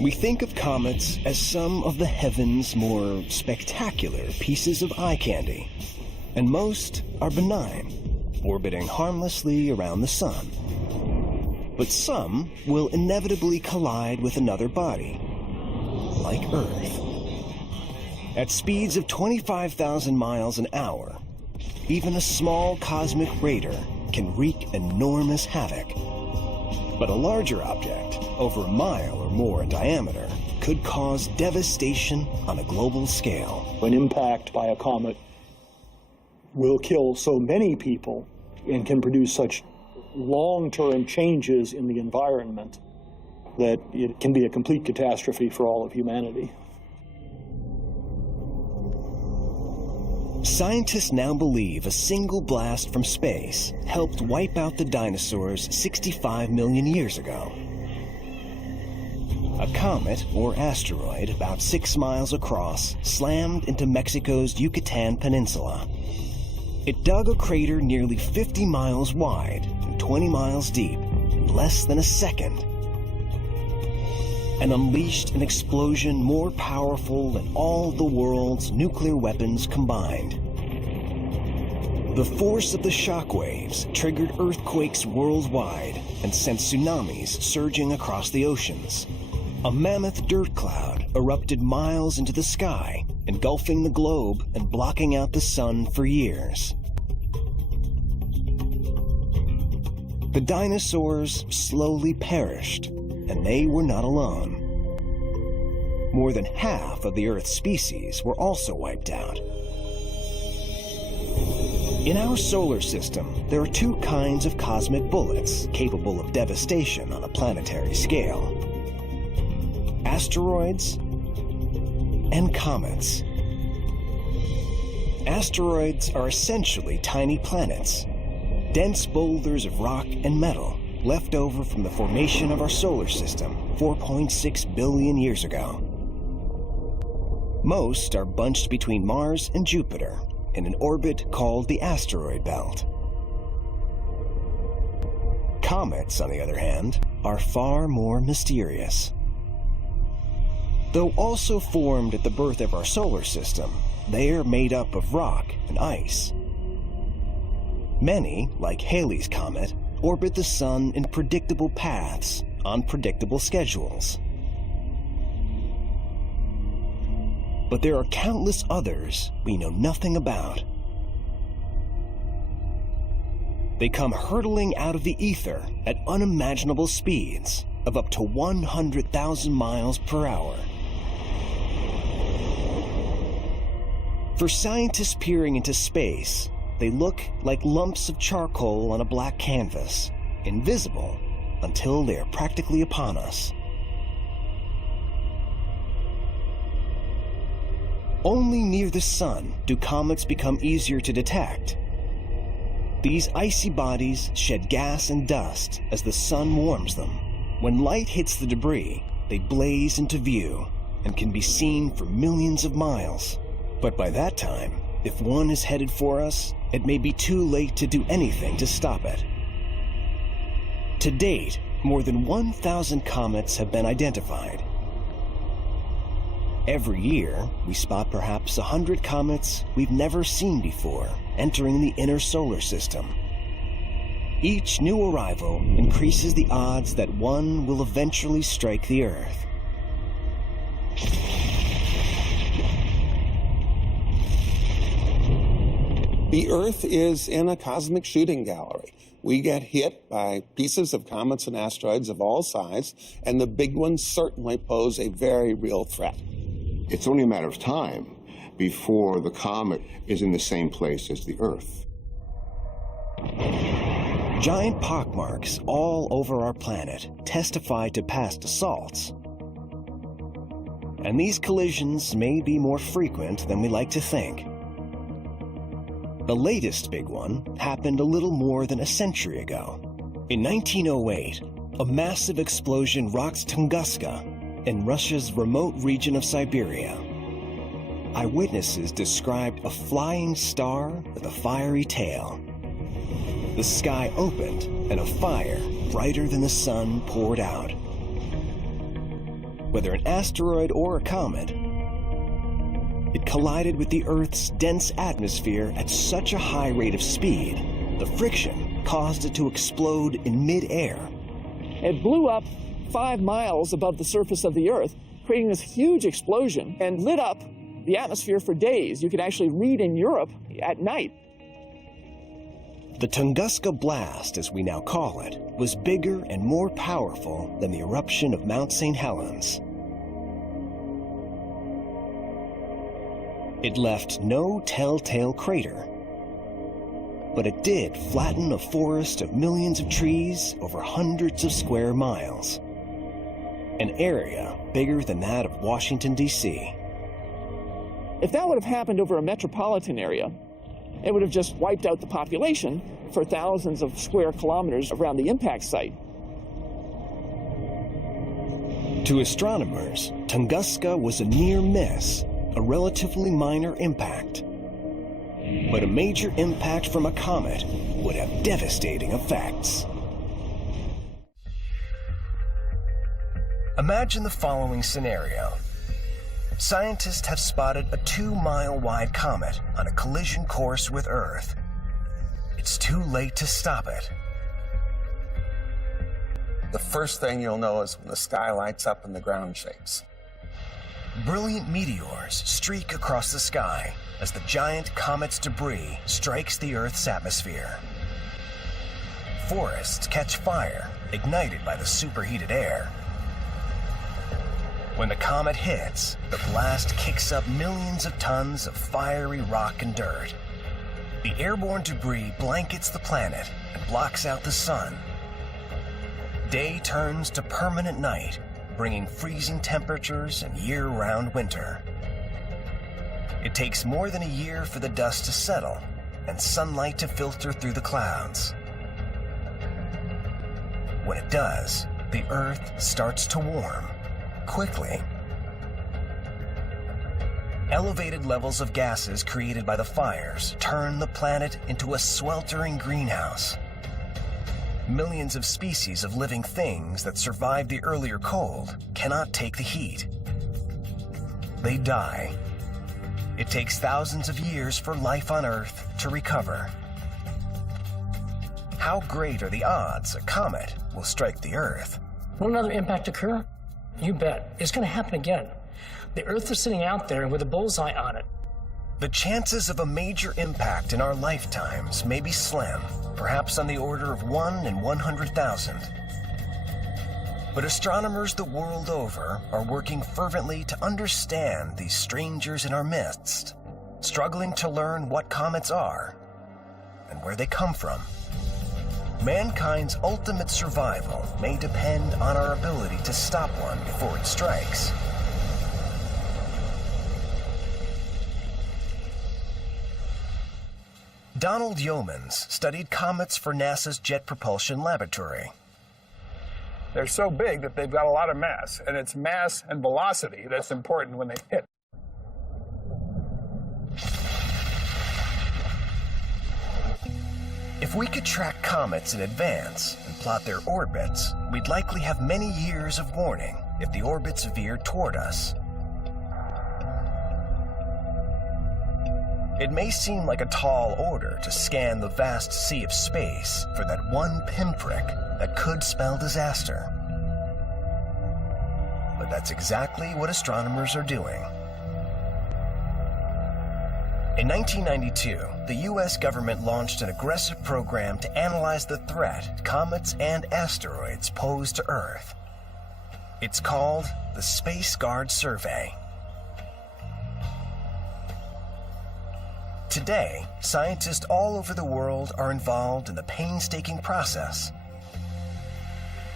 We think of comets as some of the heaven's more spectacular pieces of eye candy, and most are benign, orbiting harmlessly around the sun. But some will inevitably collide with another body, like Earth. At speeds of 25,000 miles an hour, even a small cosmic raider can wreak enormous havoc. But a larger object, over a mile or more in diameter, could cause devastation on a global scale. An impact by a comet will kill so many people and can produce such long-term changes in the environment that it can be a complete catastrophe for all of humanity. Scientists now believe a single blast from space helped wipe out the dinosaurs 65 million years ago. A comet, or asteroid, about 6 miles across, slammed into Mexico's Yucatan Peninsula. It dug a crater nearly 50 miles wide and 20 miles deep in less than a second, and unleashed an explosion more powerful than all the world's nuclear weapons combined. The force of the shockwaves triggered earthquakes worldwide and sent tsunamis surging across the oceans. A mammoth dirt cloud erupted miles into the sky, engulfing the globe and blocking out the sun for years. The dinosaurs slowly perished, and they were not alone. More than half of the Earth's species were also wiped out. In our solar system, there are 2 kinds of cosmic bullets capable of devastation on a planetary scale: asteroids and comets. Asteroids are essentially tiny planets, dense boulders of rock and metal left over from the formation of our solar system 4.6 billion years ago. Most are bunched between Mars and Jupiter in an orbit called the asteroid belt. Comets, on the other hand, are far more mysterious. Though also formed at the birth of our solar system, they are made up of rock and ice. Many, like Halley's Comet, orbit the sun in predictable paths on predictable schedules. But there are countless others we know nothing about. They come hurtling out of the ether at unimaginable speeds of up to 100,000 miles per hour. For scientists peering into space, they look like lumps of charcoal on a black canvas, invisible until they are practically upon us. Only near the sun do comets become easier to detect. These icy bodies shed gas and dust as the sun warms them. When light hits the debris, they blaze into view and can be seen for millions of miles. But by that time, if one is headed for us, it may be too late to do anything to stop it. To date, more than 1,000 comets have been identified. Every year, we spot perhaps 100 comets we've never seen before entering the inner solar system. Each new arrival increases the odds that one will eventually strike the Earth. The Earth is in a cosmic shooting gallery. We get hit by pieces of comets and asteroids of all sizes, and the big ones certainly pose a very real threat. It's only a matter of time before the comet is in the same place as the Earth. Giant pockmarks all over our planet testify to past assaults. And these collisions may be more frequent than we like to think. The latest big one happened a little more than a century ago. In 1908, a massive explosion rocked Tunguska in Russia's remote region of Siberia. Eyewitnesses described a flying star with a fiery tail. The sky opened and a fire brighter than the sun poured out. whether an asteroid or a comet, it collided with the Earth's dense atmosphere at such a high rate of speed, the friction caused it to explode in mid-air. It blew up 5 miles above the surface of the Earth, creating this huge explosion, and lit up the atmosphere for days. You could actually read in Europe at night. The Tunguska blast, as we now call it, was bigger and more powerful than the eruption of Mount St. Helens. It left no telltale crater, but it did flatten a forest of millions of trees over hundreds of square miles, an area bigger than that of Washington, D.C. If that would have happened over a metropolitan area, it would have just wiped out the population for thousands of square kilometers around the impact site. To astronomers, Tunguska was a near miss, a relatively minor impact. But a major impact from a comet would have devastating effects. Imagine the following scenario. Scientists have spotted a 2-mile-wide comet on a collision course with Earth. It's too late to stop it. The first thing you'll know is when the sky lights up and the ground shakes. Brilliant meteors streak across the sky as the giant comet's debris strikes the Earth's atmosphere. Forests catch fire, ignited by the superheated air. When the comet hits, the blast kicks up millions of tons of fiery rock and dirt. The airborne debris blankets the planet and blocks out the sun. Day turns to permanent night, bringing freezing temperatures and year-round winter. It takes more than a year for the dust to settle and sunlight to filter through the clouds. When it does, the Earth starts to warm, quickly. Elevated levels of gases created by the fires turn the planet into a sweltering greenhouse. Millions of species of living things that survived the earlier cold cannot take the heat. They die. It takes thousands of years for life on Earth to recover. How great are the odds a comet will strike the Earth? Will another impact occur? You bet. It's going to happen again. The Earth is sitting out there with a bullseye on it. The chances of a major impact in our lifetimes may be slim, perhaps on the order of 1 in 100,000. But astronomers the world over are working fervently to understand these strangers in our midst, struggling to learn what comets are and where they come from. Mankind's ultimate survival may depend on our ability to stop one before it strikes. Donald Yeomans studied comets for NASA's Jet Propulsion Laboratory. They're so big that they've got a lot of mass, and it's mass and velocity that's important when they hit. If we could track comets in advance and plot their orbits, we'd likely have many years of warning if the orbits veered toward us. It may seem like a tall order to scan the vast sea of space for that one pinprick that could spell disaster. But that's exactly what astronomers are doing. In 1992, the U.S. government launched an aggressive program to analyze the threat comets and asteroids pose to Earth. It's called the Space Guard Survey. Today, scientists all over the world are involved in the painstaking process.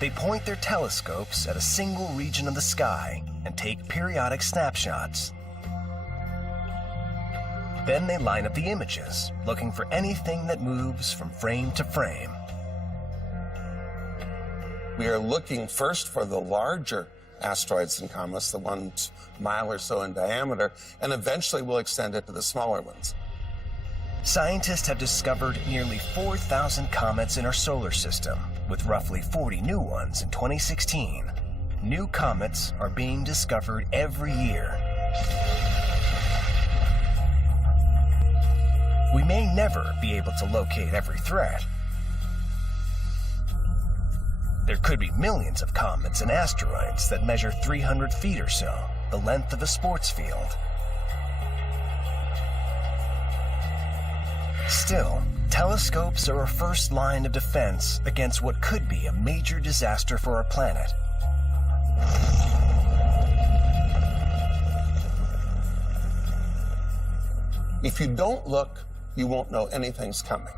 They point their telescopes at a single region of the sky and take periodic snapshots. Then they line up the images, looking for anything that moves from frame to frame. We are looking first for the larger asteroids and comets, the ones a mile or so in diameter, and eventually we'll extend it to the smaller ones. Scientists have discovered nearly 4,000 comets in our solar system, with roughly 40 new ones in 2016. new comets are being discovered every year. We may never be able to locate every threat. There could be millions of comets and asteroids that measure 300 feet or so, the length of a sports field. Still, telescopes are a first line of defense against what could be a major disaster for our planet. If you don't look, you won't know anything's coming.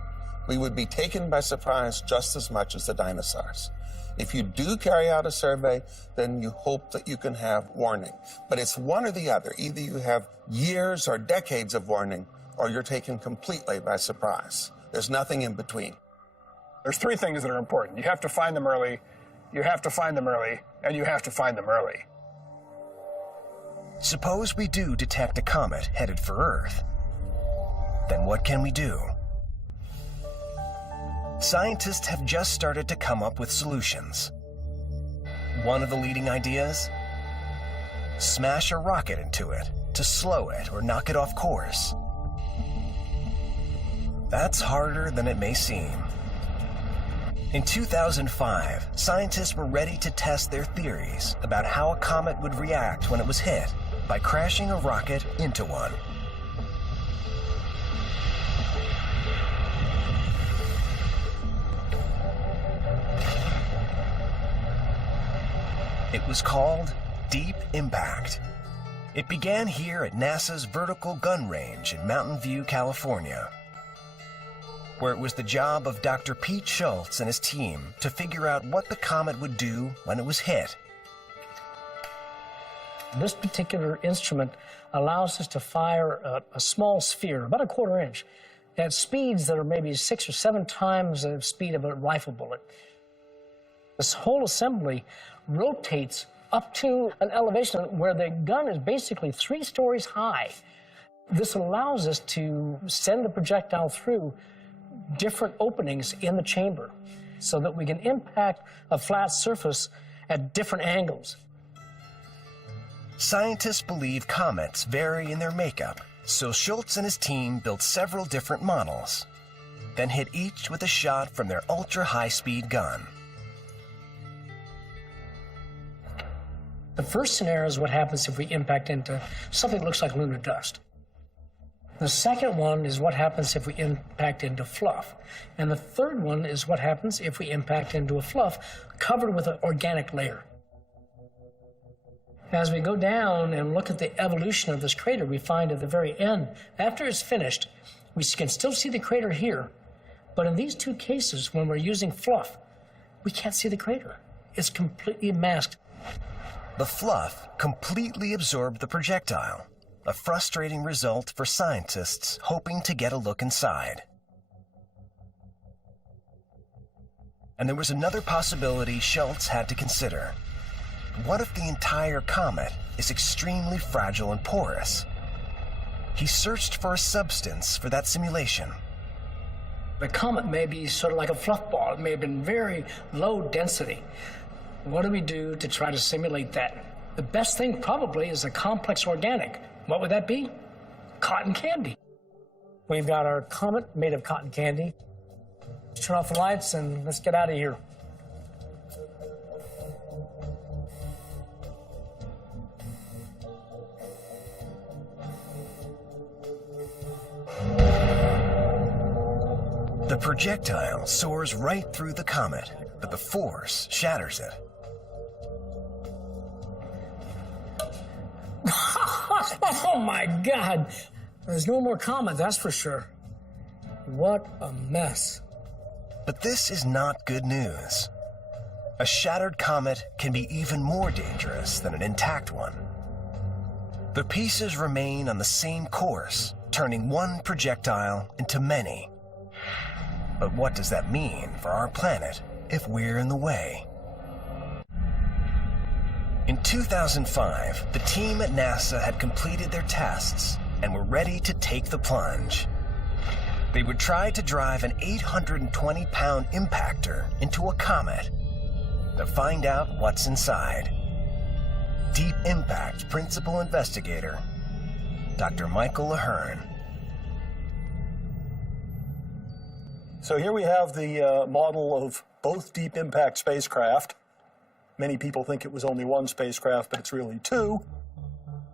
We would be taken by surprise just as much as the dinosaurs. If you do carry out a survey, then you hope that you can have warning. But it's one or the other. Either you have years or decades of warning, or you're taken completely by surprise. There's nothing in between. There's three things that are important. You have to find them early, you have to find them early, and you have to find them early. Suppose we do detect a comet headed for Earth. Then what can we do? Scientists have just started to come up with solutions. One of the leading ideas? Smash a rocket into it to slow it or knock it off course. That's harder than it may seem. In 2005, scientists were ready to test their theories about how a comet would react when it was hit by crashing a rocket into one. It was called Deep Impact. It began here at NASA's Vertical Gun Range in Mountain View, California, where it was the job of Dr. Pete Schultz and his team to figure out what the comet would do when it was hit. This particular instrument allows us to fire a small sphere, about a quarter inch, at speeds that are maybe 6 or 7 times the speed of a rifle bullet. This whole assembly rotates up to an elevation where the gun is basically 3 stories high. This allows us to send the projectile through different openings in the chamber so that we can impact a flat surface at different angles. Scientists believe comets vary in their makeup, so Schultz and his team built several different models, then hit each with a shot from their ultra-high-speed gun. The first scenario is what happens if we impact into something that looks like lunar dust. The second one is what happens if we impact into fluff. And the third one is what happens if we impact into a fluff covered with an organic layer. As we go down and look at the evolution of this crater, we find at the very end, after it's finished, we can still see the crater here. But in these 2 cases, when we're using fluff, we can't see the crater. It's completely masked. The fluff completely absorbed the projectile, a frustrating result for scientists hoping to get a look inside. And there was another possibility Schultz had to consider. What if the entire comet is extremely fragile and porous? He searched for a substance for that simulation. The comet may be sort of like a fluff ball. It may have been very low density. What do we do to try to simulate that? The best thing probably is a complex organic. What would that be? Cotton candy. We've got our comet made of cotton candy. Let's turn off the lights and let's get out of here. The projectile soars right through the comet, but the force shatters it. Oh my God! There's no more comet, that's for sure. What a mess. But this is not good news. A shattered comet can be even more dangerous than an intact one. The pieces remain on the same course, turning one projectile into many. But what does that mean for our planet if we're in the way? In 2005, the team at NASA had completed their tests and were ready to take the plunge. They would try to drive an 820-pound impactor into a comet to find out what's inside. Deep Impact Principal Investigator, Dr. Michael Ahern. So here we have the model of both Deep Impact spacecraft. Many people think it was only one spacecraft, but it's really two.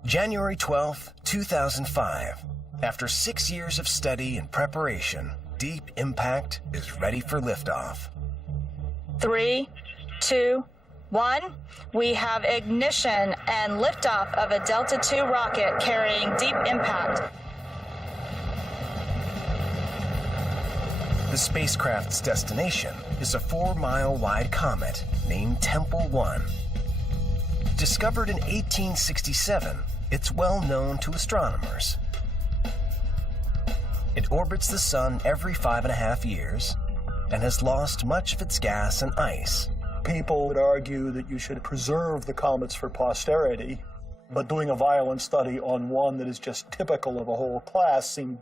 January 12th, 2005. After 6 years of study and preparation, Deep Impact is ready for liftoff. 3, 2, 1. We have ignition and liftoff of a Delta II rocket carrying Deep Impact. The spacecraft's destination is a 4-mile-wide comet named Tempel 1. Discovered in 1867, it's well known to astronomers. It orbits the sun every 5.5 years and has lost much of its gas and ice. People would argue that you should preserve the comets for posterity, but doing a violent study on one that is just typical of a whole class seemed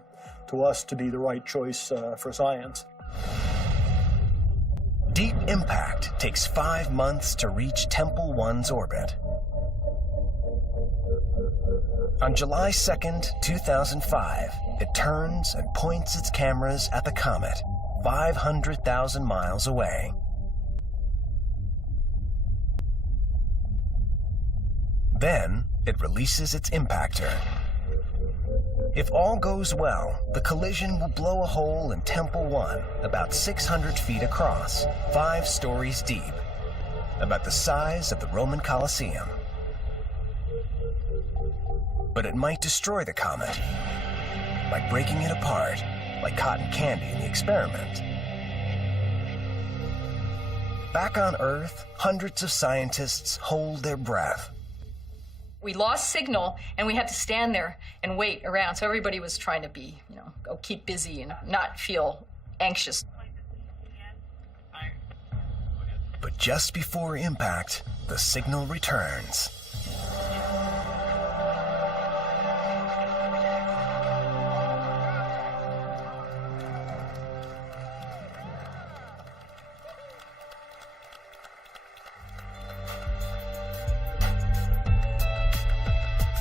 to us to be the right choice for science. Deep Impact takes 5 months to reach Tempel 1's orbit. On July 2nd, 2005, it turns and points its cameras at the comet, 500,000 miles away. Then, it releases its impactor. If all goes well, the collision will blow a hole in Tempel 1 about 600 feet across, 5 stories deep, about the size of the Roman Colosseum. But it might destroy the comet by breaking it apart like cotton candy in the experiment. Back on Earth, hundreds of scientists hold their breath. We lost signal, and we had to stand there and wait around. So everybody was trying to be, go keep busy and not feel anxious. But just before impact, the signal returns.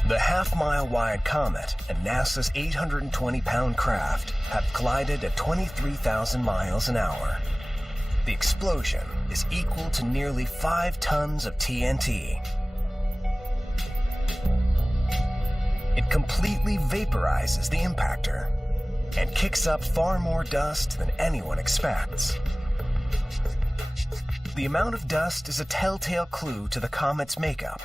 The half-mile-wide comet and NASA's 820-pound craft have collided at 23,000 miles an hour. The explosion is equal to nearly 5 tons of TNT. It completely vaporizes the impactor and kicks up far more dust than anyone expects. The amount of dust is a telltale clue to the comet's makeup.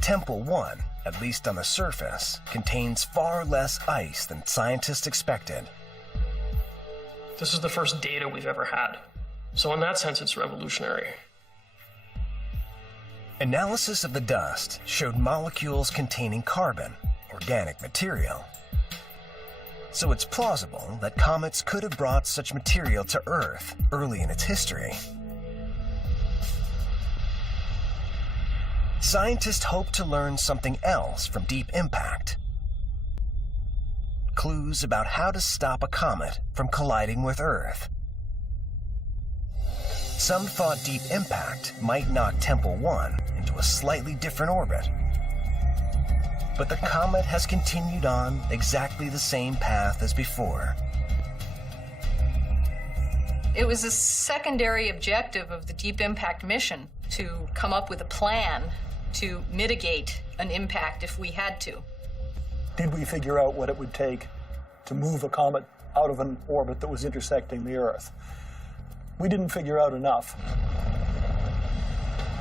Tempel 1, at least on the surface, contains far less ice than scientists expected. This is the first data we've ever had. So in that sense, it's revolutionary. Analysis of the dust showed molecules containing carbon, organic material. So it's plausible that comets could have brought such material to Earth early in its history. Scientists hope to learn something else from Deep Impact. Clues about how to stop a comet from colliding with Earth. Some thought Deep Impact might knock Tempel 1 into a slightly different orbit. But the comet has continued on exactly the same path as before. It was a secondary objective of the Deep Impact mission to come up with a plan to mitigate an impact if we had to. Did we figure out what it would take to move a comet out of an orbit that was intersecting the Earth? We didn't figure out enough.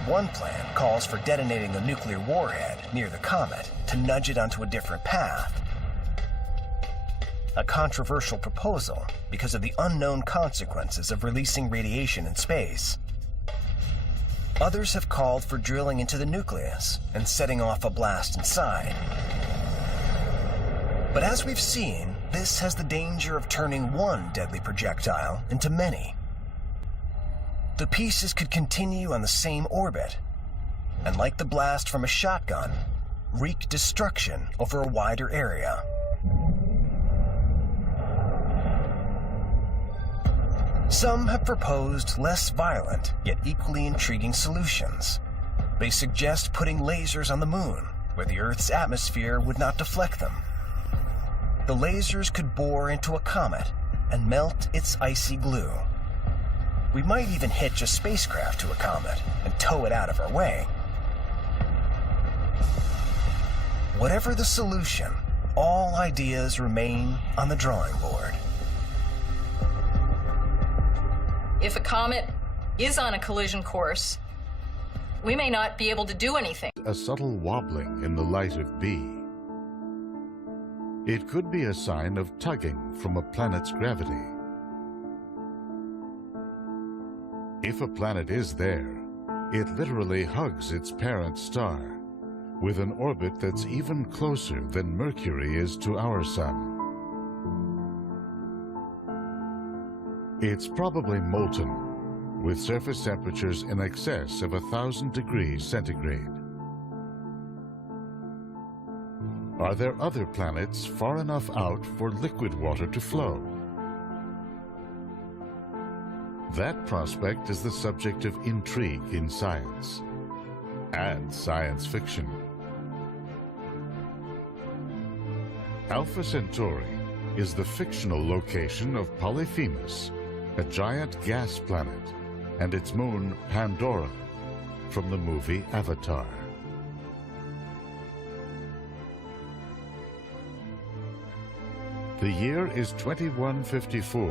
One plan calls for detonating a nuclear warhead near the comet to nudge it onto a different path. A controversial proposal because of the unknown consequences of releasing radiation in space. Others have called for drilling into the nucleus and setting off a blast inside. But as we've seen, this has the danger of turning one deadly projectile into many. The pieces could continue on the same orbit, and like the blast from a shotgun, wreak destruction over a wider area. Some have proposed less violent, yet equally intriguing solutions. They suggest putting lasers on the moon, where the Earth's atmosphere would not deflect them. The lasers could bore into a comet and melt its icy glue. We might even hitch a spacecraft to a comet and tow it out of our way. Whatever the solution, all ideas remain on the drawing board. If a comet is on a collision course, we may not be able to do anything. A subtle wobbling in the light of B. It could be a sign of tugging from a planet's gravity. If a planet is there, it literally hugs its parent star, with an orbit that's even closer than Mercury is to our sun. It's probably molten, with surface temperatures in excess of 1,000 degrees centigrade. Are there other planets far enough out for liquid water to flow? That prospect is the subject of intrigue in science and science fiction. Alpha Centauri is the fictional location of Polyphemus, a giant gas planet, and its moon Pandora, from the movie Avatar. The year is 2154.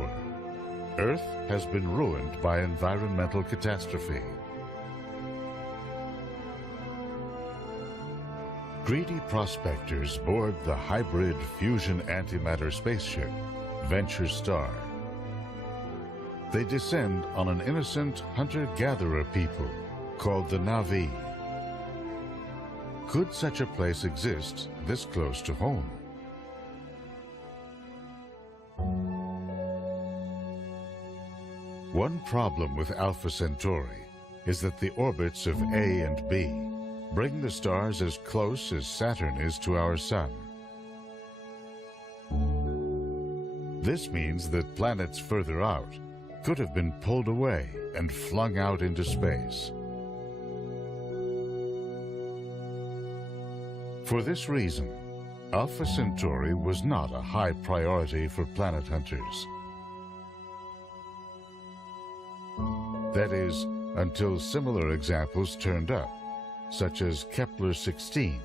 Earth has been ruined by environmental catastrophe. Greedy prospectors board the hybrid fusion antimatter spaceship, Venture Star. They descend on an innocent hunter-gatherer people called the Na'vi. Could such a place exist this close to home? One problem with Alpha Centauri is that the orbits of A and B bring the stars as close as Saturn is to our Sun. This means that planets further out could have been pulled away and flung out into space. For this reason, Alpha Centauri was not a high priority for planet hunters. That is, until similar examples turned up, such as Kepler-16.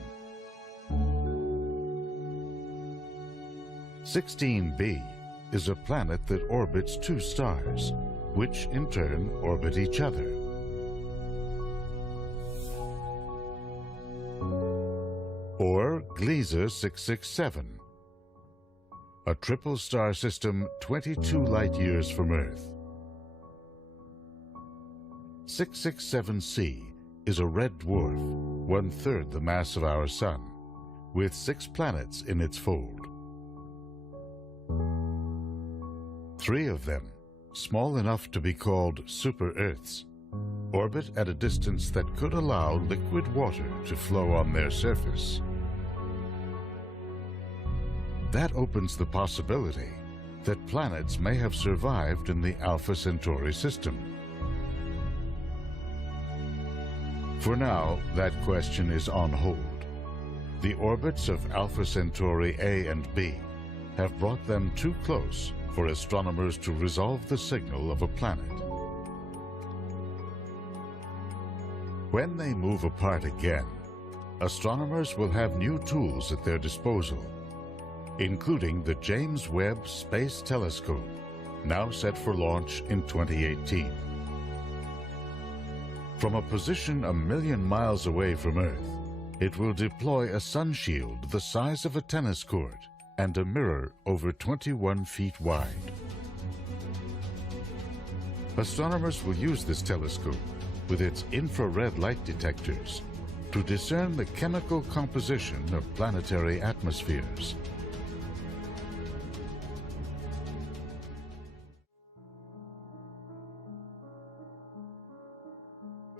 16b is a planet that orbits two stars, which in turn orbit each other. Or Gliese 667, a triple star system 22 light-years from Earth. 667c is a red dwarf, 1/3 the mass of our Sun, with 6 planets in its fold. 3 of them, small enough to be called super-Earths, orbit at a distance that could allow liquid water to flow on their surface. That opens the possibility that planets may have survived in the Alpha Centauri system. For now, that question is on hold. The orbits of Alpha Centauri A and B have brought them too close for astronomers to resolve the signal of a planet. When they move apart again, astronomers will have new tools at their disposal, including the James Webb Space Telescope, now set for launch in 2018. From a position 1 million miles away from Earth, it will deploy a sun shield the size of a tennis court and a mirror over 21 feet wide. Astronomers will use this telescope with its infrared light detectors to discern the chemical composition of planetary atmospheres.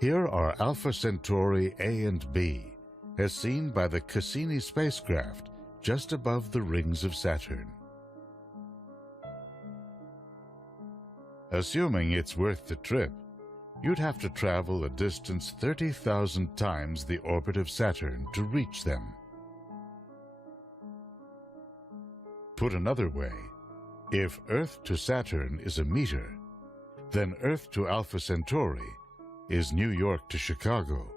Here are Alpha Centauri A and B, as seen by the Cassini spacecraft just above the rings of Saturn. Assuming it's worth the trip, you'd have to travel a distance 30,000 times the orbit of Saturn to reach them. Put another way, if Earth to Saturn is a meter, then Earth to Alpha Centauri is New York to Chicago.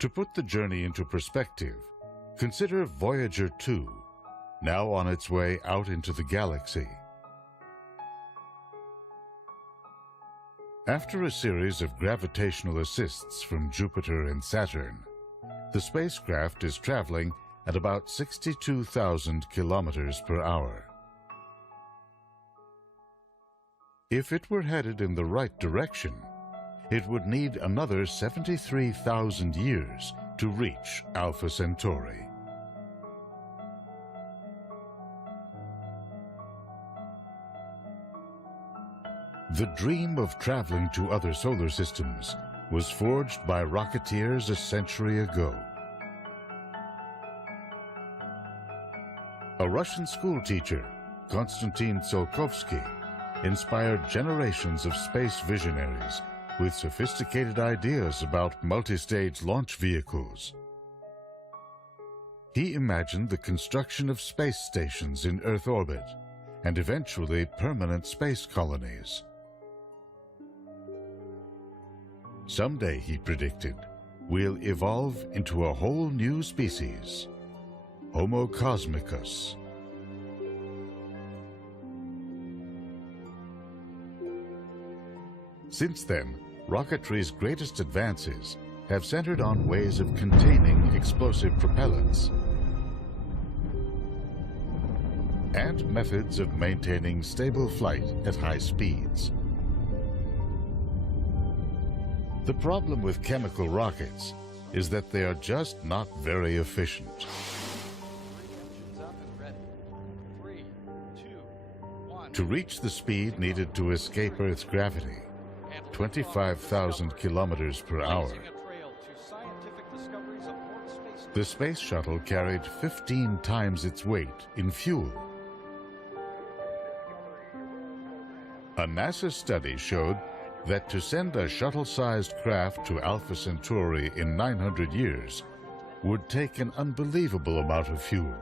To put the journey into perspective, consider Voyager 2, now on its way out into the galaxy. After a series of gravitational assists from Jupiter and Saturn, the spacecraft is traveling at about 62,000 kilometers per hour. If it were headed in the right direction, it would need another 73,000 years to reach Alpha Centauri. The dream of traveling to other solar systems was forged by rocketeers a century ago. A Russian schoolteacher, Konstantin Tsiolkovsky, inspired generations of space visionaries with sophisticated ideas about multi-stage launch vehicles. He imagined the construction of space stations in Earth orbit and eventually permanent space colonies. Someday, he predicted, we'll evolve into a whole new species, Homo cosmicus. Since then, rocketry's greatest advances have centered on ways of containing explosive propellants and methods of maintaining stable flight at high speeds. The problem with chemical rockets is that they are just not very efficient. To reach the speed needed to escape Earth's gravity, 25,000 kilometers per hour, the space shuttle carried 15 times its weight in fuel. A NASA study showed that to send a shuttle-sized craft to Alpha Centauri in 900 years would take an unbelievable amount of fuel,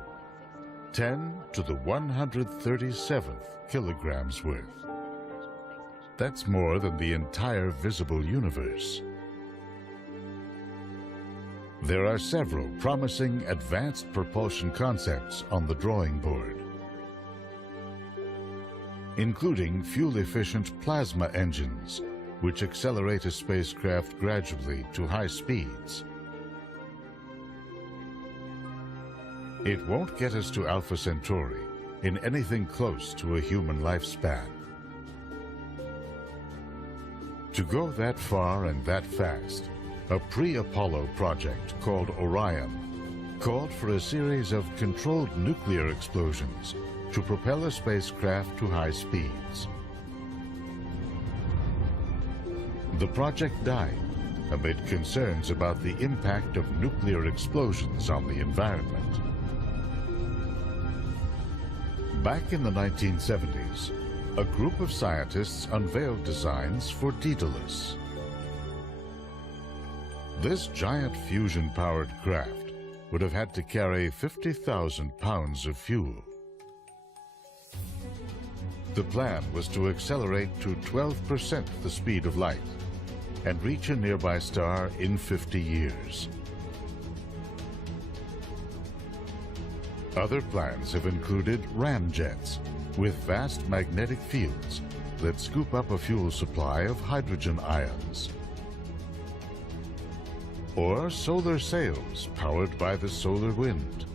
10 to the 137th kilograms worth. That's more than the entire visible universe. There are several promising advanced propulsion concepts on the drawing board, including fuel-efficient plasma engines, which accelerate a spacecraft gradually to high speeds. It won't get us to Alpha Centauri in anything close to a human lifespan. To go that far and that fast, a pre-Apollo project called Orion called for a series of controlled nuclear explosions to propel a spacecraft to high speeds. The project died amid concerns about the impact of nuclear explosions on the environment. Back in the 1970s, a group of scientists unveiled designs for Daedalus. This giant fusion-powered craft would have had to carry 50,000 pounds of fuel. The plan was to accelerate to 12% the speed of light and reach a nearby star in 50 years. Other plans have included ramjets with vast magnetic fields that scoop up a fuel supply of hydrogen ions, or solar sails powered by the solar wind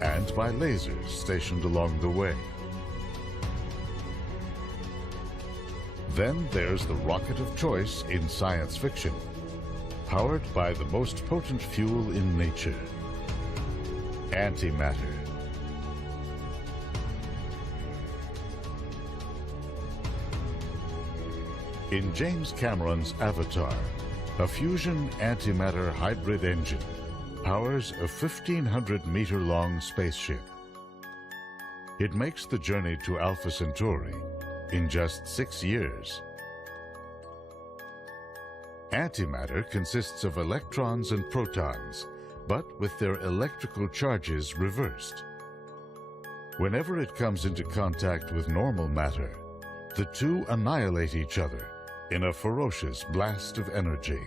and by lasers stationed along the way. Then there's the rocket of choice in science fiction, powered by the most potent fuel in nature, antimatter. In James Cameron's Avatar, a fusion antimatter hybrid engine powers a 1,500-meter-long spaceship. It makes the journey to Alpha Centauri in just 6 years. Antimatter consists of electrons and protons, but with their electrical charges reversed. Whenever it comes into contact with normal matter, the two annihilate each other in a ferocious blast of energy.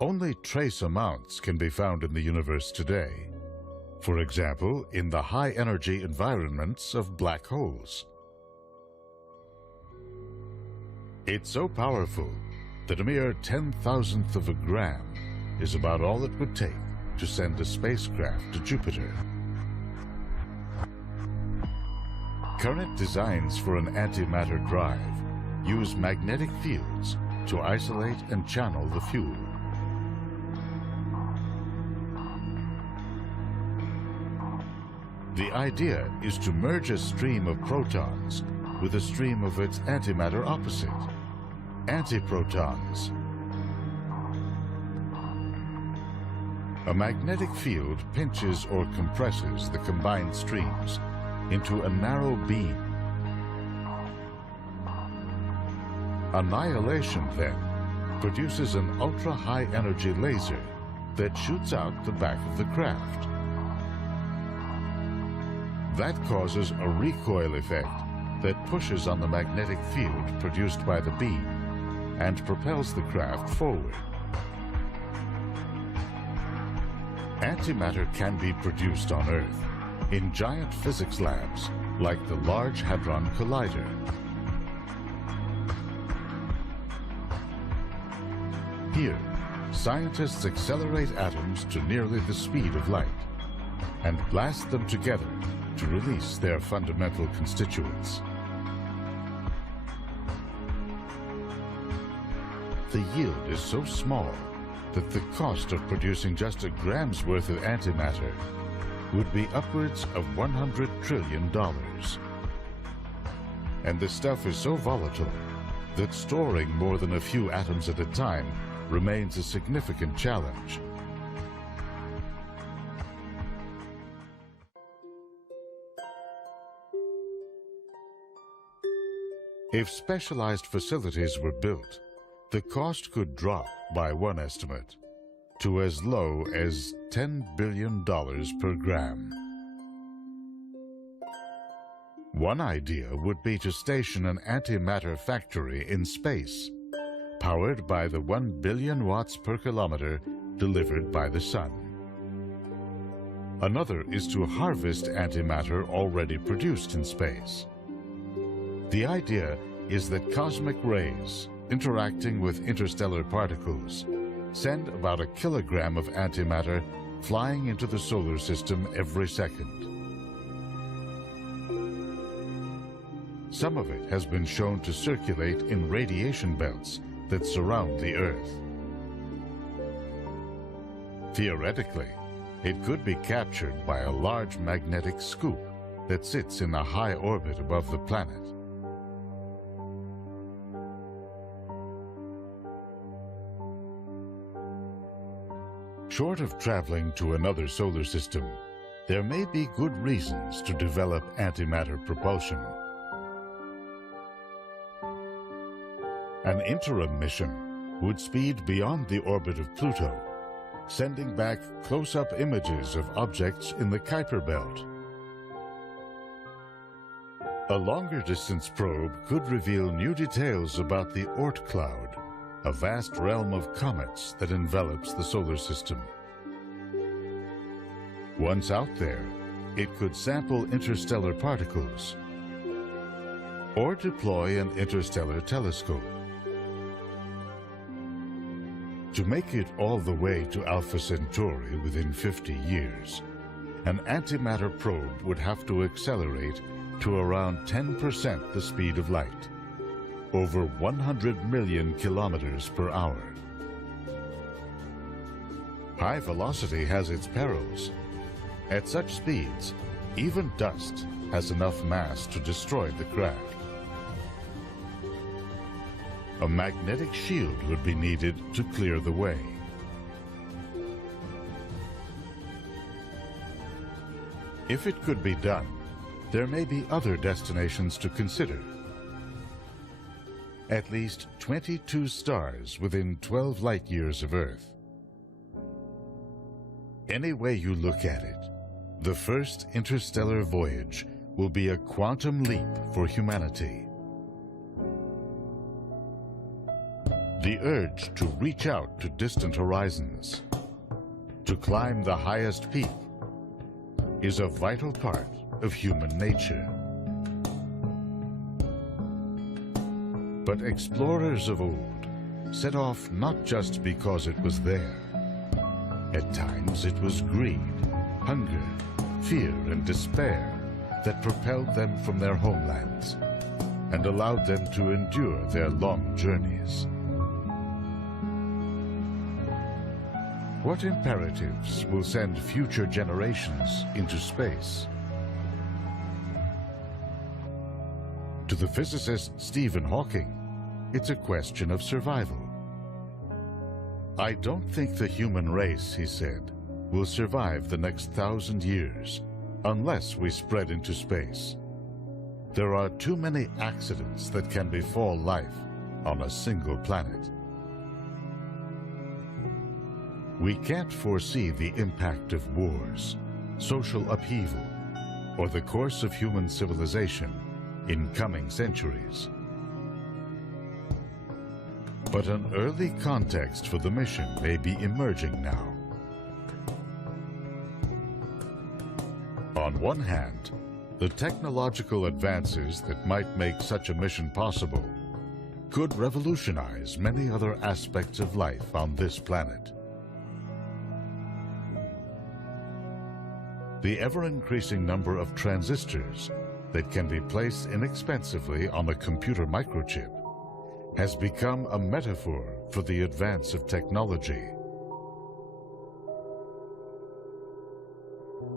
Only trace amounts can be found in the universe today. For example, in the high-energy environments of black holes. It's so powerful that a mere 10,000th of a gram is about all it would take to send a spacecraft to Jupiter. Current designs for an antimatter drive use magnetic fields to isolate and channel the fuel. The idea is to merge a stream of protons with a stream of its antimatter opposite, antiprotons. A magnetic field pinches or compresses the combined streams into a narrow beam. Annihilation, then, produces an ultra-high energy laser that shoots out the back of the craft. That causes a recoil effect that pushes on the magnetic field produced by the beam and propels the craft forward. Antimatter can be produced on Earth in giant physics labs like the Large Hadron Collider. Here, scientists accelerate atoms to nearly the speed of light and blast them together to release their fundamental constituents. The yield is so small that the cost of producing just a gram's worth of antimatter would be upwards of $100 trillion. And the stuff is so volatile that storing more than a few atoms at a time remains a significant challenge. If specialized facilities were built, the cost could drop, by one estimate, to as low as $10 billion per gram. One idea would be to station an antimatter factory in space, powered by the 1 billion watts per kilometer delivered by the sun. Another is to harvest antimatter already produced in space. The idea is that cosmic rays, interacting with interstellar particles, send about a kilogram of antimatter flying into the solar system every second. Some of it has been shown to circulate in radiation belts that surround the Earth. Theoretically, it could be captured by a large magnetic scoop that sits in a high orbit above the planet. Short of traveling to another solar system, there may be good reasons to develop antimatter propulsion. An interim mission would speed beyond the orbit of Pluto, sending back close-up images of objects in the Kuiper Belt. A longer-distance probe could reveal new details about the Oort cloud, a vast realm of comets that envelops the solar system. Once out there, it could sample interstellar particles or deploy an interstellar telescope. To make it all the way to Alpha Centauri within 50 years, an antimatter probe would have to accelerate to around 10% the speed of light, over 100 million kilometers per hour. High velocity has its perils. At such speeds, even dust has enough mass to destroy the craft. A magnetic shield would be needed to clear the way. If it could be done, there may be other destinations to consider. At least 22 stars within 12 light years of Earth. Any way you look at it, the first interstellar voyage will be a quantum leap for humanity. The urge to reach out to distant horizons, to climb the highest peak, is a vital part of human nature. But explorers of old set off not just because it was there. At times it was greed, hunger, fear, and despair that propelled them from their homelands and allowed them to endure their long journeys. What imperatives will send future generations into space? To the physicist Stephen Hawking, it's a question of survival. I don't think the human race, he said, will survive the next 1,000 years unless we spread into space. There are too many accidents that can befall life on a single planet. We can't foresee the impact of wars, social upheaval, or the course of human civilization in coming centuries. But an early context for the mission may be emerging now. On one hand, the technological advances that might make such a mission possible could revolutionize many other aspects of life on this planet. The ever-increasing number of transistors that can be placed inexpensively on a computer microchip has become a metaphor for the advance of technology.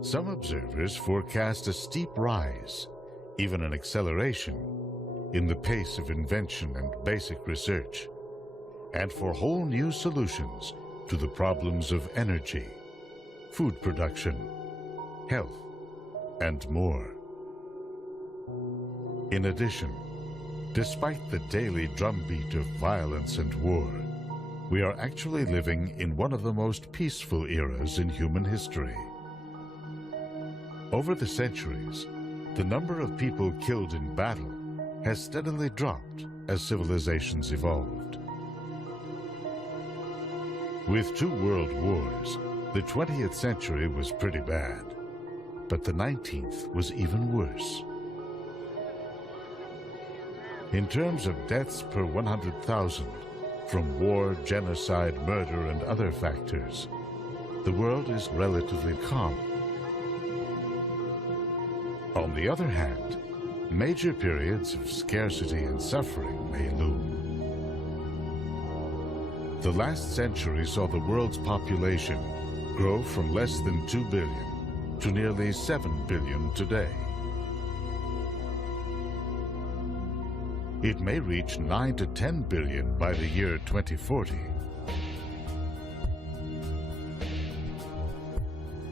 Some observers forecast a steep rise, even an acceleration, in the pace of invention and basic research, and for whole new solutions to the problems of energy, food production, health, and more. In addition, despite the daily drumbeat of violence and war, we are actually living in one of the most peaceful eras in human history. Over the centuries, the number of people killed in battle has steadily dropped as civilizations evolved. With 2 world wars, the 20th century was pretty bad, but the 19th was even worse. In terms of deaths per 100,000, from war, genocide, murder, and other factors, the world is relatively calm. On the other hand, major periods of scarcity and suffering may loom. The last century saw the world's population grow from less than 2 billion to nearly 7 billion today. It may reach 9 to 10 billion by the year 2040.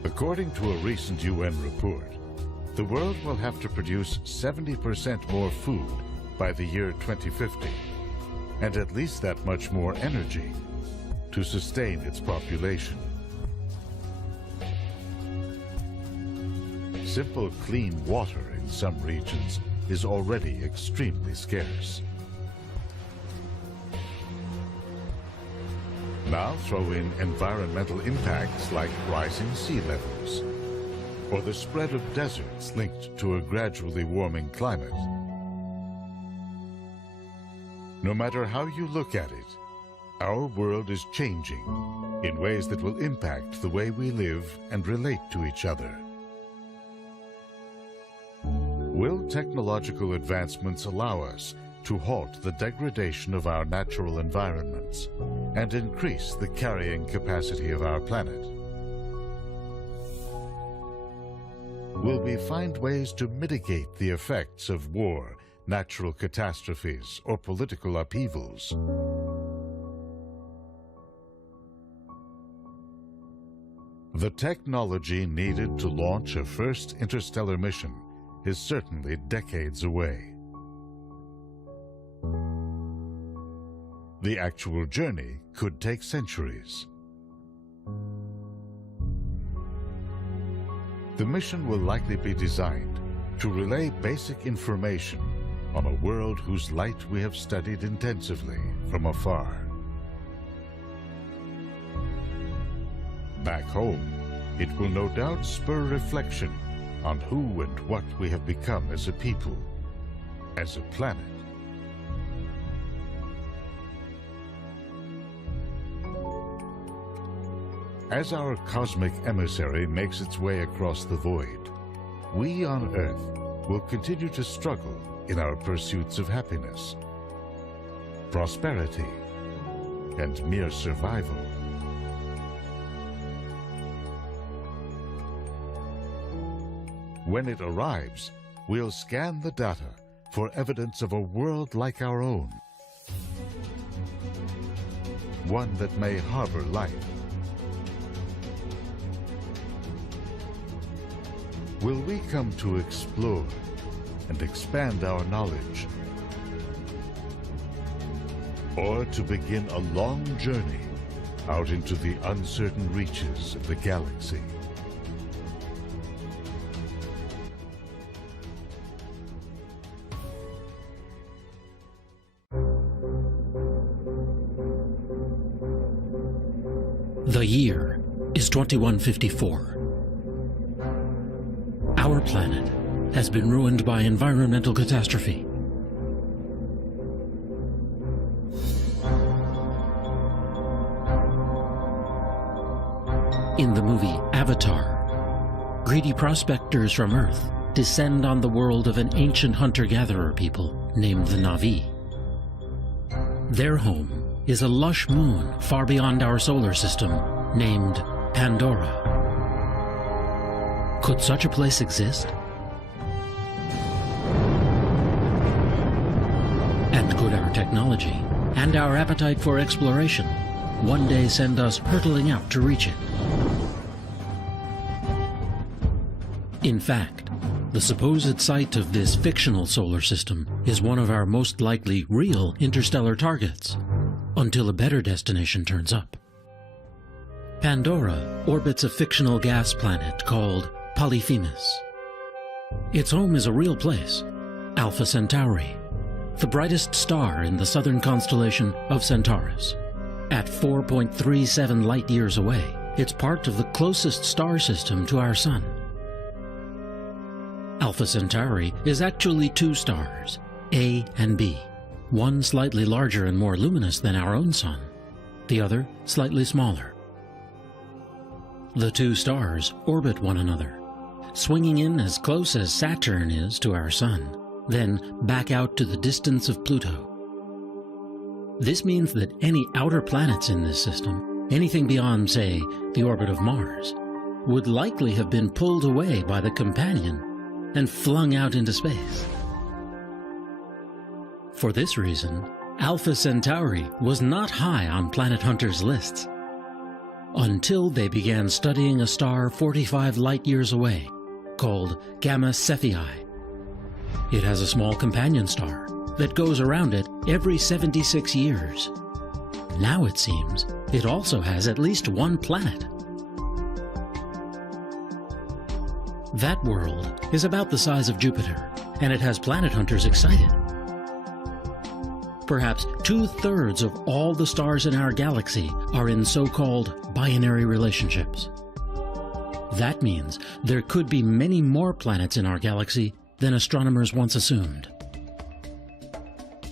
According to a recent UN report, the world will have to produce 70% more food by the year 2050, and at least that much more energy to sustain its population. Simple, clean water in some regions is already extremely scarce. Now throw in environmental impacts like rising sea levels, or the spread of deserts linked to a gradually warming climate. No matter how you look at it, our world is changing in ways that will impact the way we live and relate to each other. Will technological advancements allow us to halt the degradation of our natural environments and increase the carrying capacity of our planet? Will we find ways to mitigate the effects of war, natural catastrophes, or political The technology needed to launch a first interstellar mission is certainly decades away. The actual journey could take centuries. The mission will likely be designed to relay basic information on a world whose light we have studied intensively from afar. Back home, it will no doubt spur reflection on who and what we have become as a people, as a planet. As our cosmic emissary makes its way across the void, we on Earth will continue to struggle in our pursuits of happiness, prosperity, and mere survival. When it arrives, we'll scan the data for evidence of a world like our own, one that may harbor life. Will we come to explore and expand our knowledge, or to begin a long journey out into the uncertain reaches of the galaxy? The year is 2154. Our planet has been ruined by environmental catastrophe. In the movie Avatar, greedy prospectors from Earth descend on the world of an ancient hunter-gatherer people named the Na'vi. Their home is a lush moon far beyond our solar system named Pandora. Could such a place exist? And could our technology and our appetite for exploration one day send us hurtling out to reach it? In fact, the supposed site of this fictional solar system is one of our most likely real interstellar targets, until a better destination turns up. Pandora orbits a fictional gas planet called Polyphemus. Its home is a real place, Alpha Centauri, the brightest star in the southern constellation of Centaurus. At 4.37 light-years away, it's part of the closest star system to our Sun. Alpha Centauri is actually two stars, A and B, one slightly larger and more luminous than our own Sun, the other slightly smaller. The two stars orbit one another, swinging in as close as Saturn is to our Sun, then back out to the distance of Pluto. This means that any outer planets in this system, anything beyond, say, the orbit of Mars, would likely have been pulled away by the companion and flung out into space. For this reason, Alpha Centauri was not high on planet hunters' lists, until they began studying a star 45 light-years away, called Gamma Cephei. It has a small companion star that goes around it every 76 years. Now it seems it also has at least one planet. That world is about the size of Jupiter, and it has planet hunters excited. Perhaps 2/3 of all the stars in our galaxy are in so-called binary relationships. That means there could be many more planets in our galaxy than astronomers once assumed.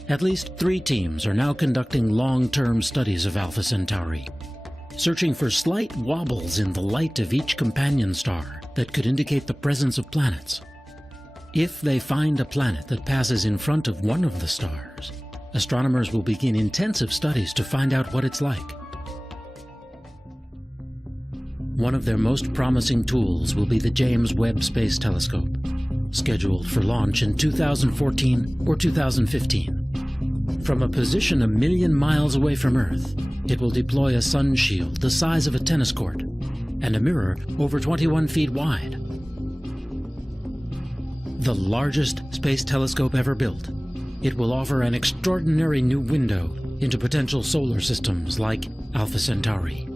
At least 3 teams are now conducting long-term studies of Alpha Centauri, searching for slight wobbles in the light of each companion star that could indicate the presence of planets. If they find a planet that passes in front of one of the stars, astronomers will begin intensive studies to find out what it's like. One of their most promising tools will be the James Webb Space Telescope, scheduled for launch in 2014 or 2015. From a position 1,000,000 miles away from Earth, it will deploy a sun shield the size of a tennis court and a mirror over 21 feet wide. The largest space telescope ever built, it will offer an extraordinary new window into potential solar systems like Alpha Centauri.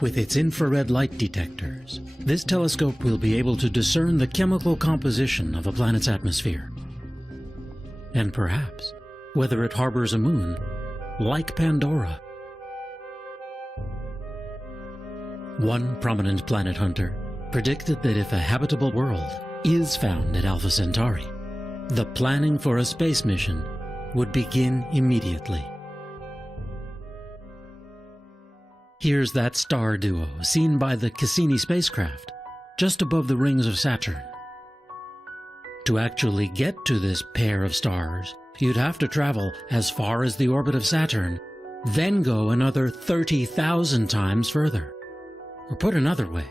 With its infrared light detectors, this telescope will be able to discern the chemical composition of a planet's atmosphere. And perhaps whether it harbors a moon like Pandora. One prominent planet hunter predicted that if a habitable world is found at Alpha Centauri, the planning for a space mission would begin immediately. Here's that star duo seen by the Cassini spacecraft just above the rings of Saturn. To actually get to this pair of stars, you'd have to travel as far as the orbit of Saturn, then go another 30,000 times further. Or put another way,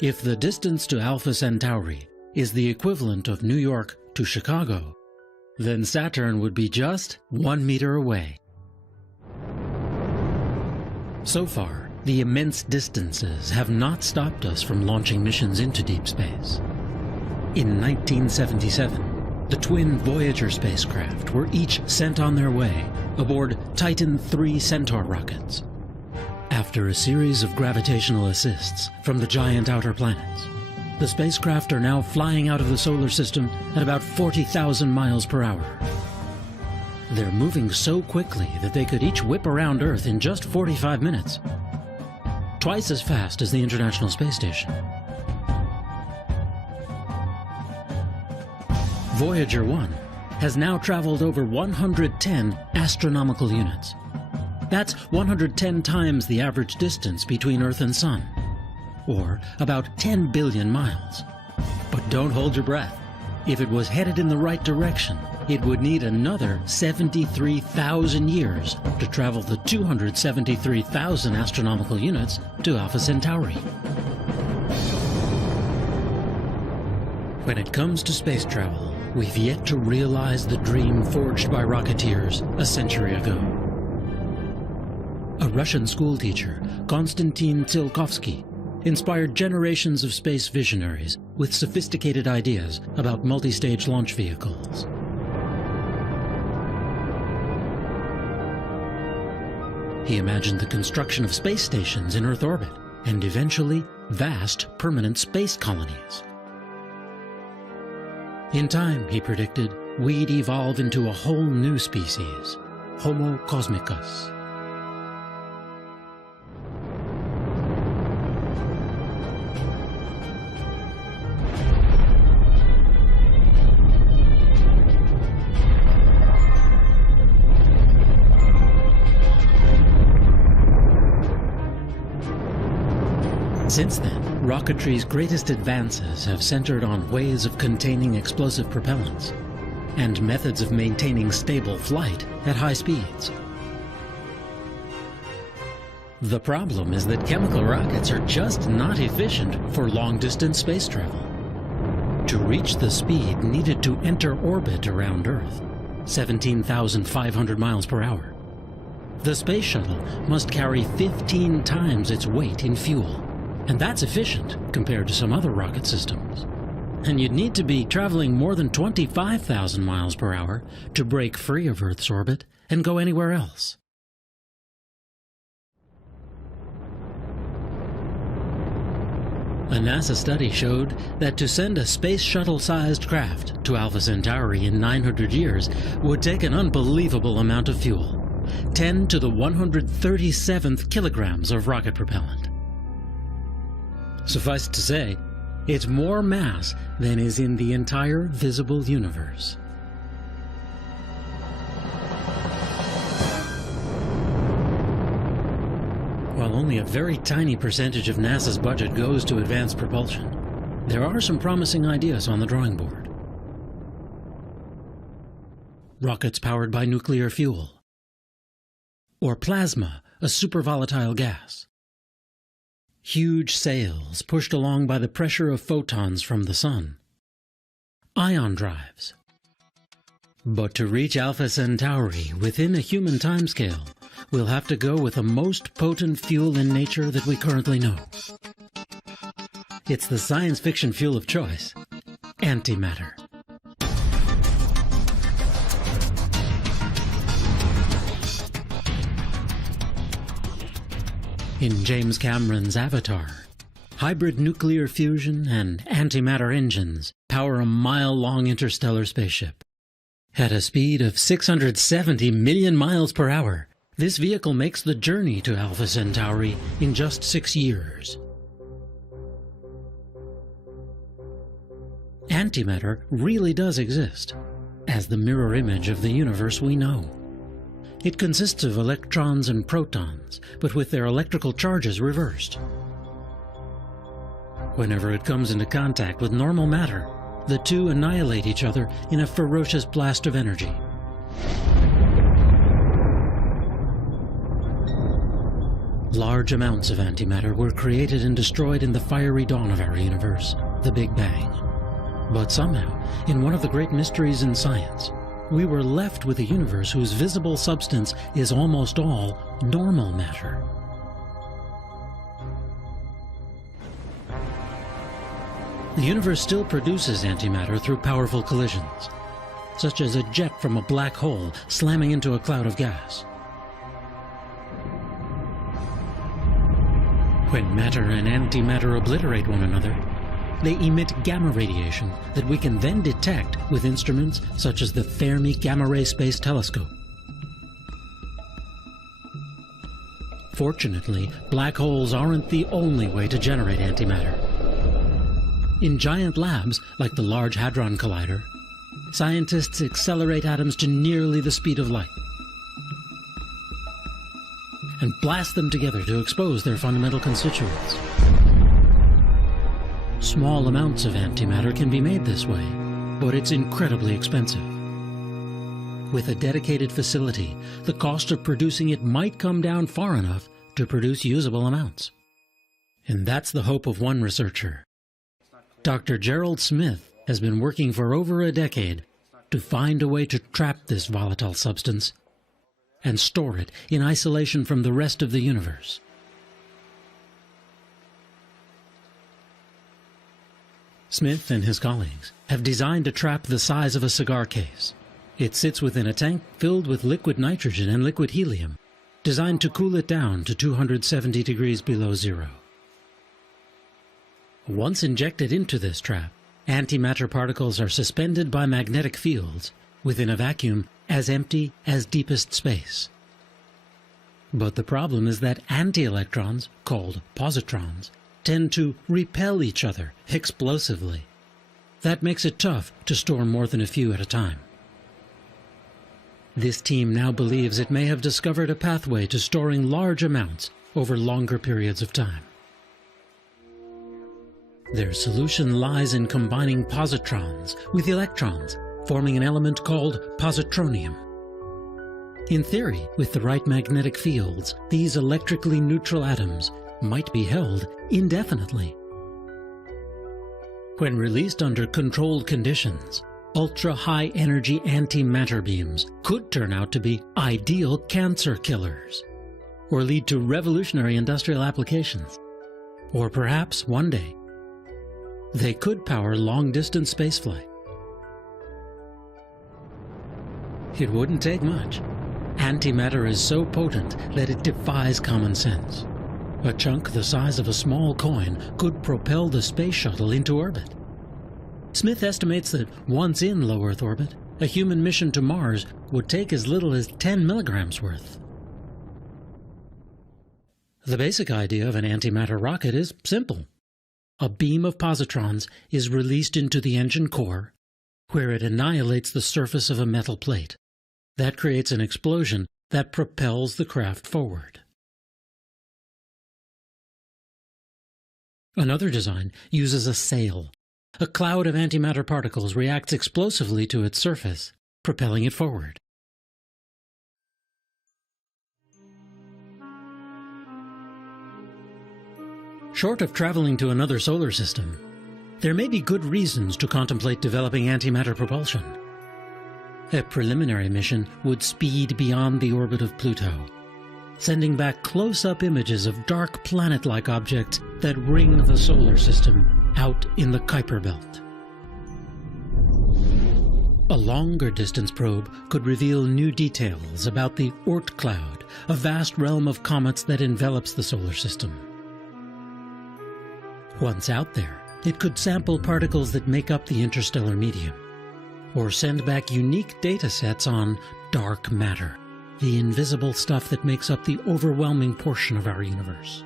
if the distance to Alpha Centauri is the equivalent of New York to Chicago, then Saturn would be just 1 meter away. So far, the immense distances have not stopped us from launching missions into deep space. In 1977, the twin Voyager spacecraft were each sent on their way aboard Titan III Centaur rockets. After a series of gravitational assists from the giant outer planets, the spacecraft are now flying out of the solar system at about 40,000 miles per hour. They're moving so quickly that they could each whip around Earth in just 45 minutes. Twice as fast as the International Space Station. Voyager 1 has now traveled over 110 astronomical units. That's 110 times the average distance between Earth and Sun, or about 10 billion miles. But don't hold your breath. If it was headed in the right direction, it would need another 73,000 years to travel the 273,000 astronomical units to Alpha Centauri. When it comes to space travel, we've yet to realize the dream forged by rocketeers a century ago. A Russian schoolteacher, Konstantin Tsiolkovsky, inspired generations of space visionaries with sophisticated ideas about multi-stage launch vehicles. He imagined the construction of space stations in Earth orbit, and eventually vast permanent space colonies. In time, he predicted, we'd evolve into a whole new species, Homo cosmicus. Since then, rocketry's greatest advances have centered on ways of containing explosive propellants and methods of maintaining stable flight at high speeds. The problem is that chemical rockets are just not efficient for long-distance space travel. To reach the speed needed to enter orbit around Earth, 17,500 miles per hour, the space shuttle must carry 15 times its weight in fuel. And that's efficient compared to some other rocket systems. And you'd need to be traveling more than 25,000 miles per hour to break free of Earth's orbit and go anywhere else. A NASA study showed that to send a space shuttle-sized craft to Alpha Centauri in 900 years would take an unbelievable amount of fuel, 10 to the 137th kilograms of rocket propellant. Suffice to say, it's more mass than is in the entire visible universe. While only a very tiny percentage of NASA's budget goes to advanced propulsion, there are some promising ideas on the drawing board. Rockets powered by nuclear fuel, or plasma, a supervolatile gas. Huge sails pushed along by the pressure of photons from the sun. Ion drives. But to reach Alpha Centauri within a human timescale, we'll have to go with the most potent fuel in nature that we currently know, It's the science fiction fuel of choice, antimatter. In James Cameron's Avatar, hybrid nuclear fusion and antimatter engines power a mile-long interstellar spaceship. At a speed of 670 million miles per hour, this vehicle makes the journey to Alpha Centauri in just 6 years. Antimatter really does exist, as the mirror image of the universe we know. It consists of electrons and protons, but with their electrical charges reversed. Whenever it comes into contact with normal matter, the two annihilate each other in a ferocious blast of energy. Large amounts of antimatter were created and destroyed in the fiery dawn of our universe, the Big Bang. But somehow, in one of the great mysteries in science, we were left with a universe whose visible substance is almost all normal matter. The universe still produces antimatter through powerful collisions, such as a jet from a black hole slamming into a cloud of gas. When matter and antimatter obliterate one another, they emit gamma radiation that we can then detect with instruments such as the Fermi Gamma Ray Space Telescope. Fortunately, black holes aren't the only way to generate antimatter. In giant labs, like the Large Hadron Collider, scientists accelerate atoms to nearly the speed of light and blast them together to expose their fundamental constituents. Small amounts of antimatter can be made this way, but it's incredibly expensive. With a dedicated facility, the cost of producing it might come down far enough to produce usable amounts. And that's the hope of one researcher. Dr. Gerald Smith has been working for over a decade to find a way to trap this volatile substance and store it in isolation from the rest of the universe. Smith and his colleagues have designed a trap the size of a cigar case. It sits within a tank filled with liquid nitrogen and liquid helium, designed to cool it down to 270 degrees below zero. Once injected into this trap, antimatter particles are suspended by magnetic fields within a vacuum as empty as deepest space. But the problem is that anti-electrons, called positrons, tend to repel each other explosively. That makes it tough to store more than a few at a time. This team now believes it may have discovered a pathway to storing large amounts over longer periods of time. Their solution lies in combining positrons with electrons, forming an element called positronium. In theory, with the right magnetic fields, these electrically neutral atoms might be held indefinitely. When released under controlled conditions, ultra-high energy antimatter beams could turn out to be ideal cancer killers, or lead to revolutionary industrial applications. Or perhaps, one day, they could power long-distance spaceflight. It wouldn't take much. Antimatter is so potent that it defies common sense. A chunk the size of a small coin could propel the space shuttle into orbit. Smith estimates that once in low Earth orbit, a human mission to Mars would take as little as 10 milligrams worth. The basic idea of an antimatter rocket is simple. A beam of positrons is released into the engine core, where it annihilates the surface of a metal plate. That creates an explosion that propels the craft forward. Another design uses a sail. A cloud of antimatter particles reacts explosively to its surface, propelling it forward. Short of traveling to another solar system, there may be good reasons to contemplate developing antimatter propulsion. A preliminary mission would speed beyond the orbit of Pluto. sending back close-up images of dark planet-like objects that ring the solar system out in the Kuiper Belt. A longer distance probe could reveal new details about the Oort cloud, a vast realm of comets that envelops the solar system. Once out there, it could sample particles that make up the interstellar medium, or send back unique data sets on dark matter, the invisible stuff that makes up the overwhelming portion of our universe.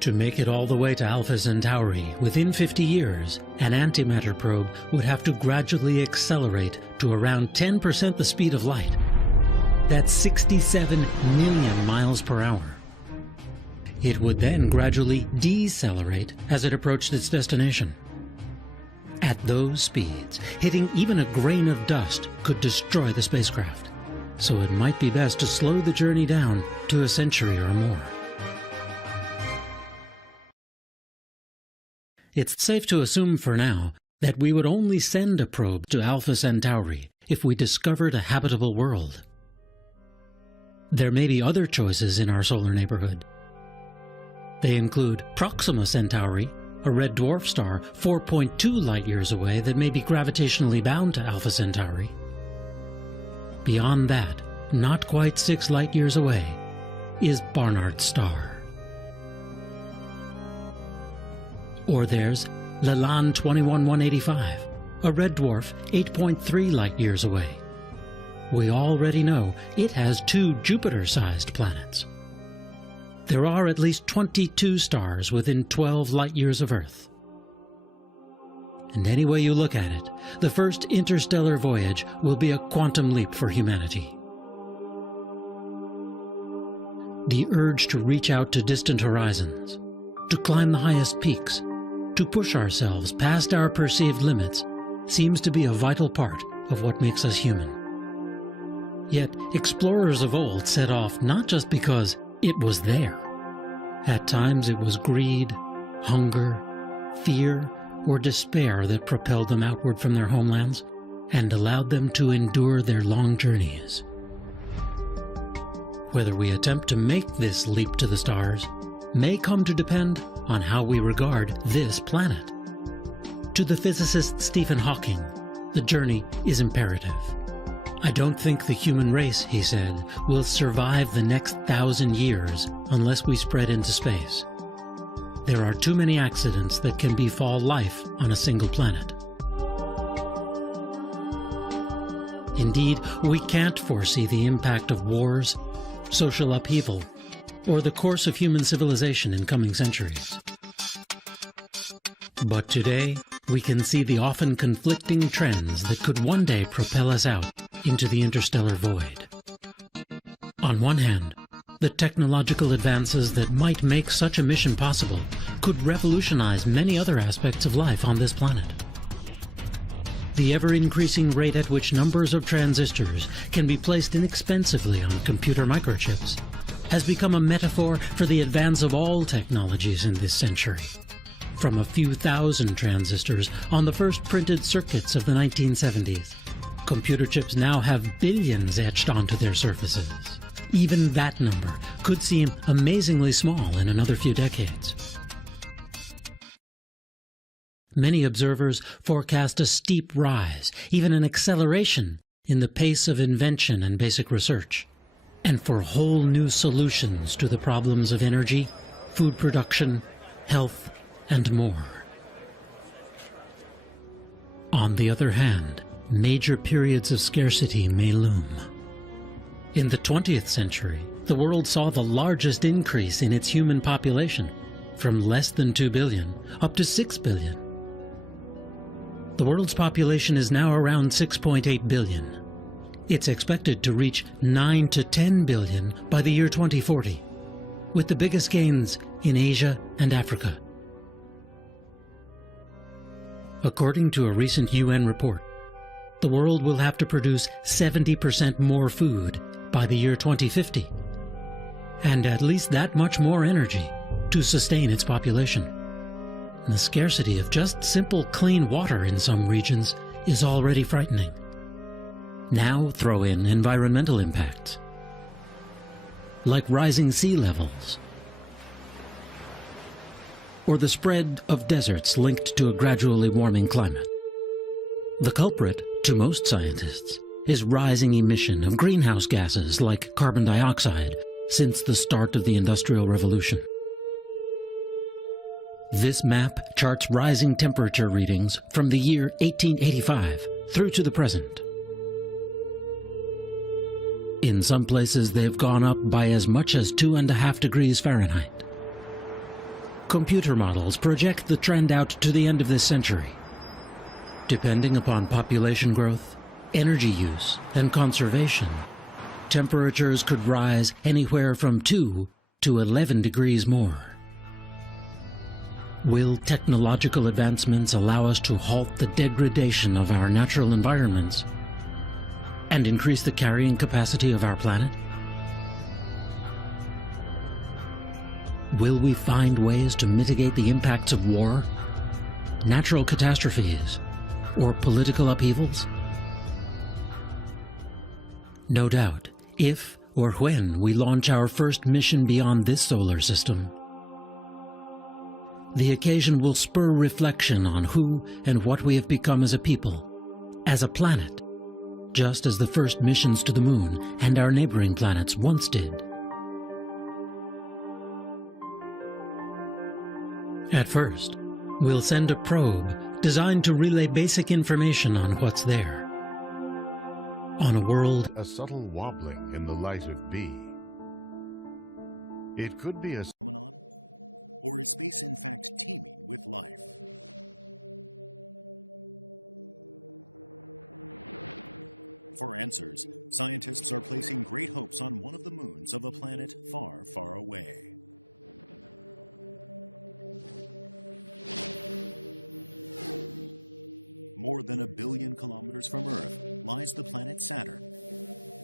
To make it all the way to Alpha Centauri within 50 years, an antimatter probe would have to gradually accelerate to around 10% the speed of light. That's 67 million miles per hour. It would then gradually decelerate as it approached its destination. At those speeds, hitting even a grain of dust could destroy the spacecraft. So it might be best to slow the journey down to a century or more. It's safe to assume for now that we would only send a probe to Alpha Centauri if we discovered a habitable world. There may be other choices in our solar neighborhood. They include Proxima Centauri, a red dwarf star 4.2 light-years away that may be gravitationally bound to Alpha Centauri. Beyond that, not quite 6 light-years away, is Barnard's star. Or there's Lalande 21185, a red dwarf 8.3 light-years away. We already know it has 2 Jupiter-sized planets. There are at least 22 stars within 12 light-years of Earth. And any way you look at it, the first interstellar voyage will be a quantum leap for humanity. The urge to reach out to distant horizons, to climb the highest peaks, to push ourselves past our perceived limits seems to be a vital part of what makes us human. Yet explorers of old set off not just because it was there. At times it was greed, hunger, fear, or despair that propelled them outward from their homelands and allowed them to endure their long journeys. Whether we attempt to make this leap to the stars may come to depend on how we regard this planet. To the physicist Stephen Hawking, the journey is imperative. I don't think the human race, he said, will survive the next 1,000 years unless we spread into space. There are too many accidents that can befall life on a single planet. Indeed, we can't foresee the impact of wars, social upheaval, or the course of human civilization in coming centuries. But today, we can see the often conflicting trends that could one day propel us out into the interstellar void. On one hand, the technological advances that might make such a mission possible could revolutionize many other aspects of life on this planet. The ever-increasing rate at which numbers of transistors can be placed inexpensively on computer microchips has become a metaphor for the advance of all technologies in this century. From a few thousand transistors on the first printed circuits of the 1970s, computer chips now have billions etched onto their surfaces. Even that number could seem amazingly small in another few decades. Many observers forecast a steep rise, even an acceleration, in the pace of invention and basic research, and for whole new solutions to the problems of energy, food production, health, and more. On the other hand, major periods of scarcity may loom. In the 20th century, the world saw the largest increase in its human population, from less than 2 billion up to 6 billion. The world's population is now around 6.8 billion. It's expected to reach 9 to 10 billion by the year 2040, with the biggest gains in Asia and Africa. According to a recent UN report, the world will have to produce 70% more food by the year 2050, and at least that much more energy to sustain its population. The scarcity of just simple clean water in some regions is already frightening. Now throw in environmental impacts. like rising sea levels, or the spread of deserts linked to a gradually warming climate. The culprit, to most scientists, is rising emission of greenhouse gases like carbon dioxide since the start of the Industrial Revolution. This map charts rising temperature readings from the year 1885 through to the present. In some places, they've gone up by as much as 2.5 degrees Fahrenheit. Computer models project the trend out to the end of this century. Depending upon population growth, energy use, and conservation, temperatures could rise anywhere from 2 to 11 degrees more. Will technological advancements allow us to halt the degradation of our natural environments and increase the carrying capacity of our planet? Will we find ways to mitigate the impacts of war, natural catastrophes, or political upheavals? No doubt, if or when we launch our first mission beyond this solar system, the occasion will spur reflection on who and what we have become as a people, as a planet, just as the first missions to the moon and our neighboring planets once did. At first, we'll send a probe designed to relay basic information on what's there. On a world... A subtle wobbling in the light of B. It could be a phenomenon, or is space in fact teeming with life? For answers, scientists are placing great hopes on one of the moons of a planet far, far away. More than 1 billion kilometers from Earth lies the planet Saturn.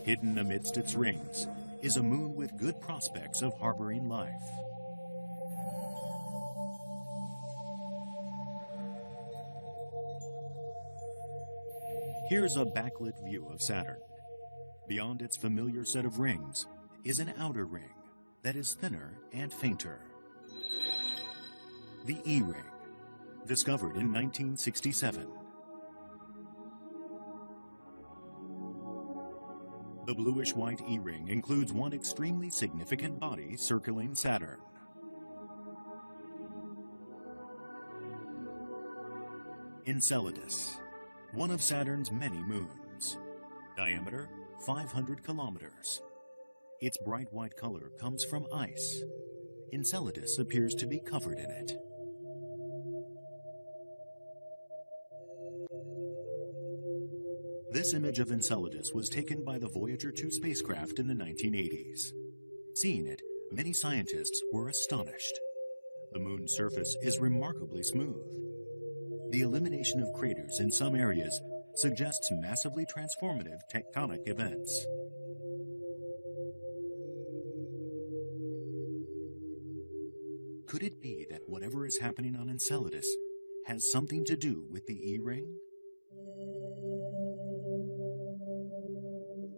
Hidden amidst its rings is a moon with good prospects of harboring life. Here's a backlit view of Saturn. Beyond its familiar set of rings is an outer ring that is thinner and fainter. The E-ring, discovered in 1967. The bluish-white E-ring includes one extremely significant body circling Saturn. Enceladus, one of Saturn's many moons. Diameter, 500 kilometers. Its bright white color comes from ice. Enceladus appears to be covered in it. This image of Enceladus was taken by the Voyager 2 spacecraft in the 1980s. Seeing it, many scientists were astonished. The moon's surface is remarkably smooth. The elimination of craters in some areas suggests massively transformative tectonic events. Could it be that whatever is happening on Enceladus has something to do with the E-ring?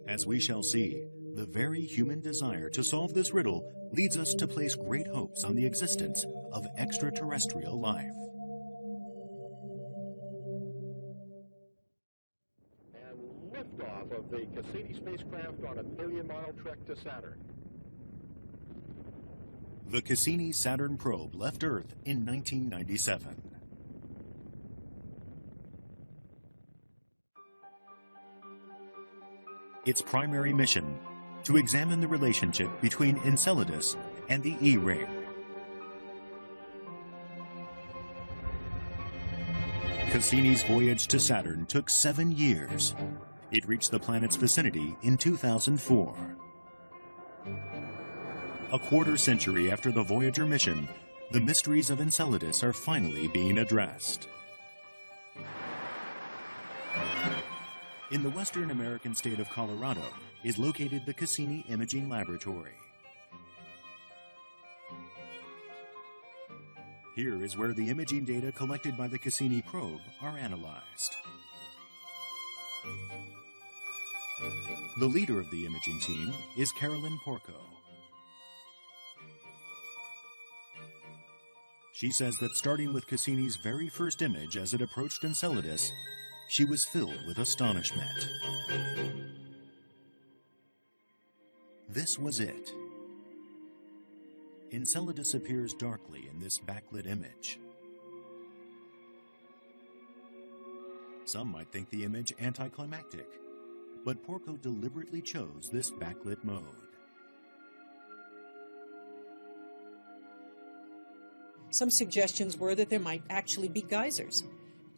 As we shall see, the very human desire to solve this riddle leads us to place great hopes on the existence of extraterrestrial life. And liftoff of the Cassini spacecraft on a million-mile trek to Saturn. The Cassini Saturn probe left Earth in 1997. Its primary mission, to examine the relationship between Enceladus and the E-ring. Cassini's voyage to Saturn took 7 years. It reached the planet's vicinity in 2004. A quarter century after the Voyager mission, the mysteries of Enceladus are finally being addressed. In the western American state of Colorado is located the Cassini Imaging Laboratory. Here is where the imaging data collected by the Cassini probe are analyzed. The leader of the imaging team is Carolyn Porco. She says that starting with Cassini's very first image as it approached Enceladus, she was filled with astonishment. This was it. Enceladus appears darkly in this backlit image. Some might think the image anticlimactic, but Porco deliberately chose this backlit mode. Some suggestions were that there might actually be geysers.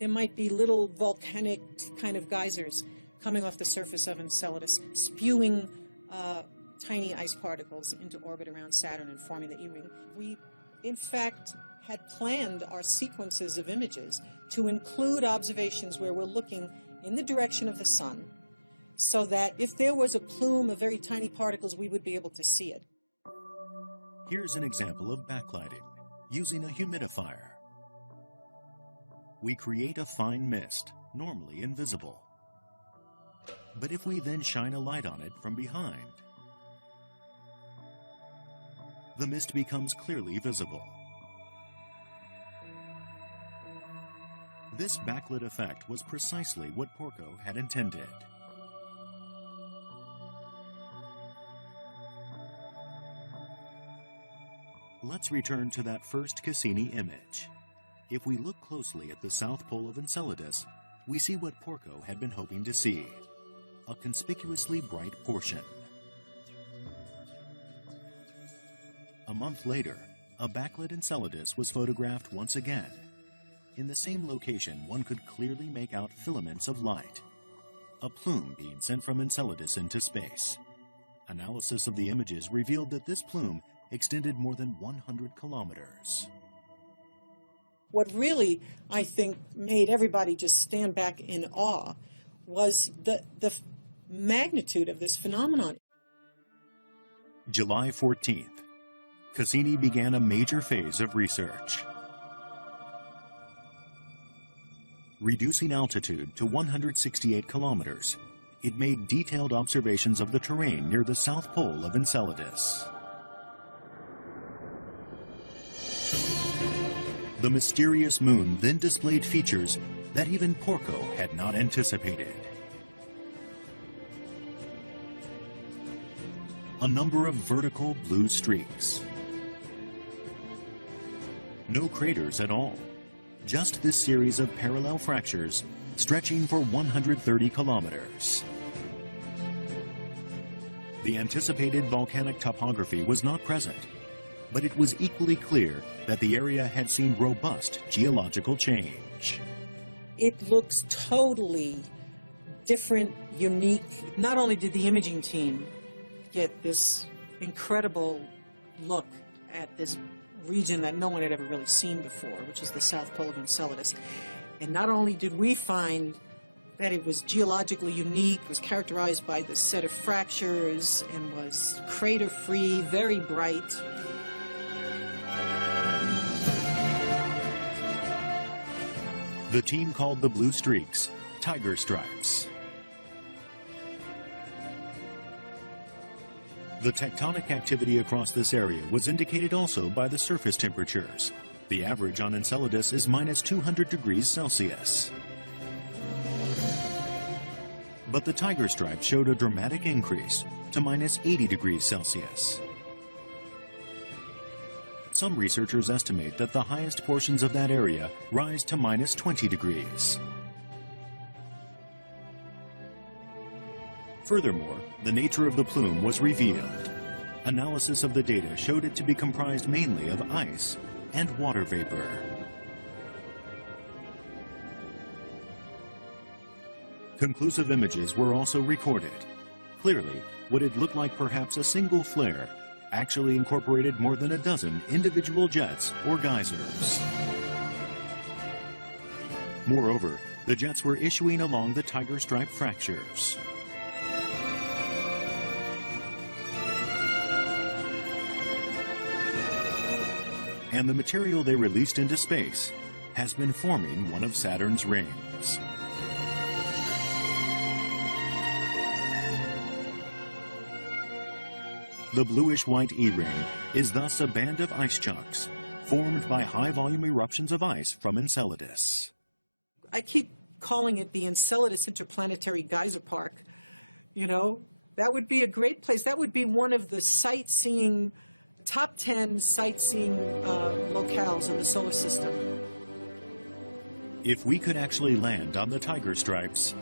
There might be little volcanic kind of geysers coming off the surface of Enceladus, spewing tiny ice particles into orbit around Saturn and forming the E-ring. We, in fact, had planned our sequences of images to include observations where we're looking in the direction of the sun, so that if there was a plume of very tiny particles, we would be able to see it. Here's an example of backlighting using a humidifier. We create a fine mist, normally invisible. But if we then shine a light on it from behind, the mist becomes clearly visible. This backlit effect was precisely what Porco had intended. Let's return to that first Cassini image. If we look closely at the south pole of Enceladus, we see what Porco had been hoping to see, a conspicuously bright portion. A month later, a backlit Enceladus was photographed once again. In the same location, one could clearly make out filaments of light, a plume being sent from Enceladus into space. Analysis of the images revealed that this plume extended more than 100 kilometers. What really, I think, made everybody just stand back in awe was the magnitude of this phenomenon. July 14th, Cassini began a major phase of research. Reducing altitude to 168 kilometers, it made detailed observations of the terrain near the south pole of Enceladus. The mysterious moon then displayed features that even Porco had not anticipated. A number of vertical blue streaks. No craters at all, just this series of parallel fractures stretching for 130 kilometers. The anticipated volcanic topography was not present, but it was equally clear that the area had seen robust geological change. It looks totally different, unique. Not only did the imaging team get this incredible look at this region that no one had ever really seen before, which is the south pole of Enceladus, and not only did we find that it was geologically unique, was characterized by this set of fractures, and was crater-free, very bright. The team called the blue streaks tiger stripes. The tectonic activity across this area was indicated also by the surface temperatures. The average on Enceladus is minus 200 degrees Celsius. But the tiger stripe showed a dramatic increase to minus 80 degrees Celsius. Some researchers estimate that the highest portions of that area rise to minus 20 degrees. Furthermore, the nature of the plume was revealed. Analysis of the data showed it to be comprised mainly of ice and water vapor. Conclusive images were also recorded. Clearly, what had looked like perhaps a single flare actually incorporated more than a dozen individual jets or geysers. Moreover, the jets were issuing along the tiger stripe fractures. And the material they released into space has been forming one of Saturn's rings. The bluish-white E-ring is thus a band of ice chunks, formed by high-volume eruptions of ice from Enceladus. I keep calling it the Enceladus Interplanetary Geyser Park. You know, that would be a great place. That would be one of the sightseeing, top 10 sightseeing locales in the solar system. If we could actually land on the Tiger Stripes,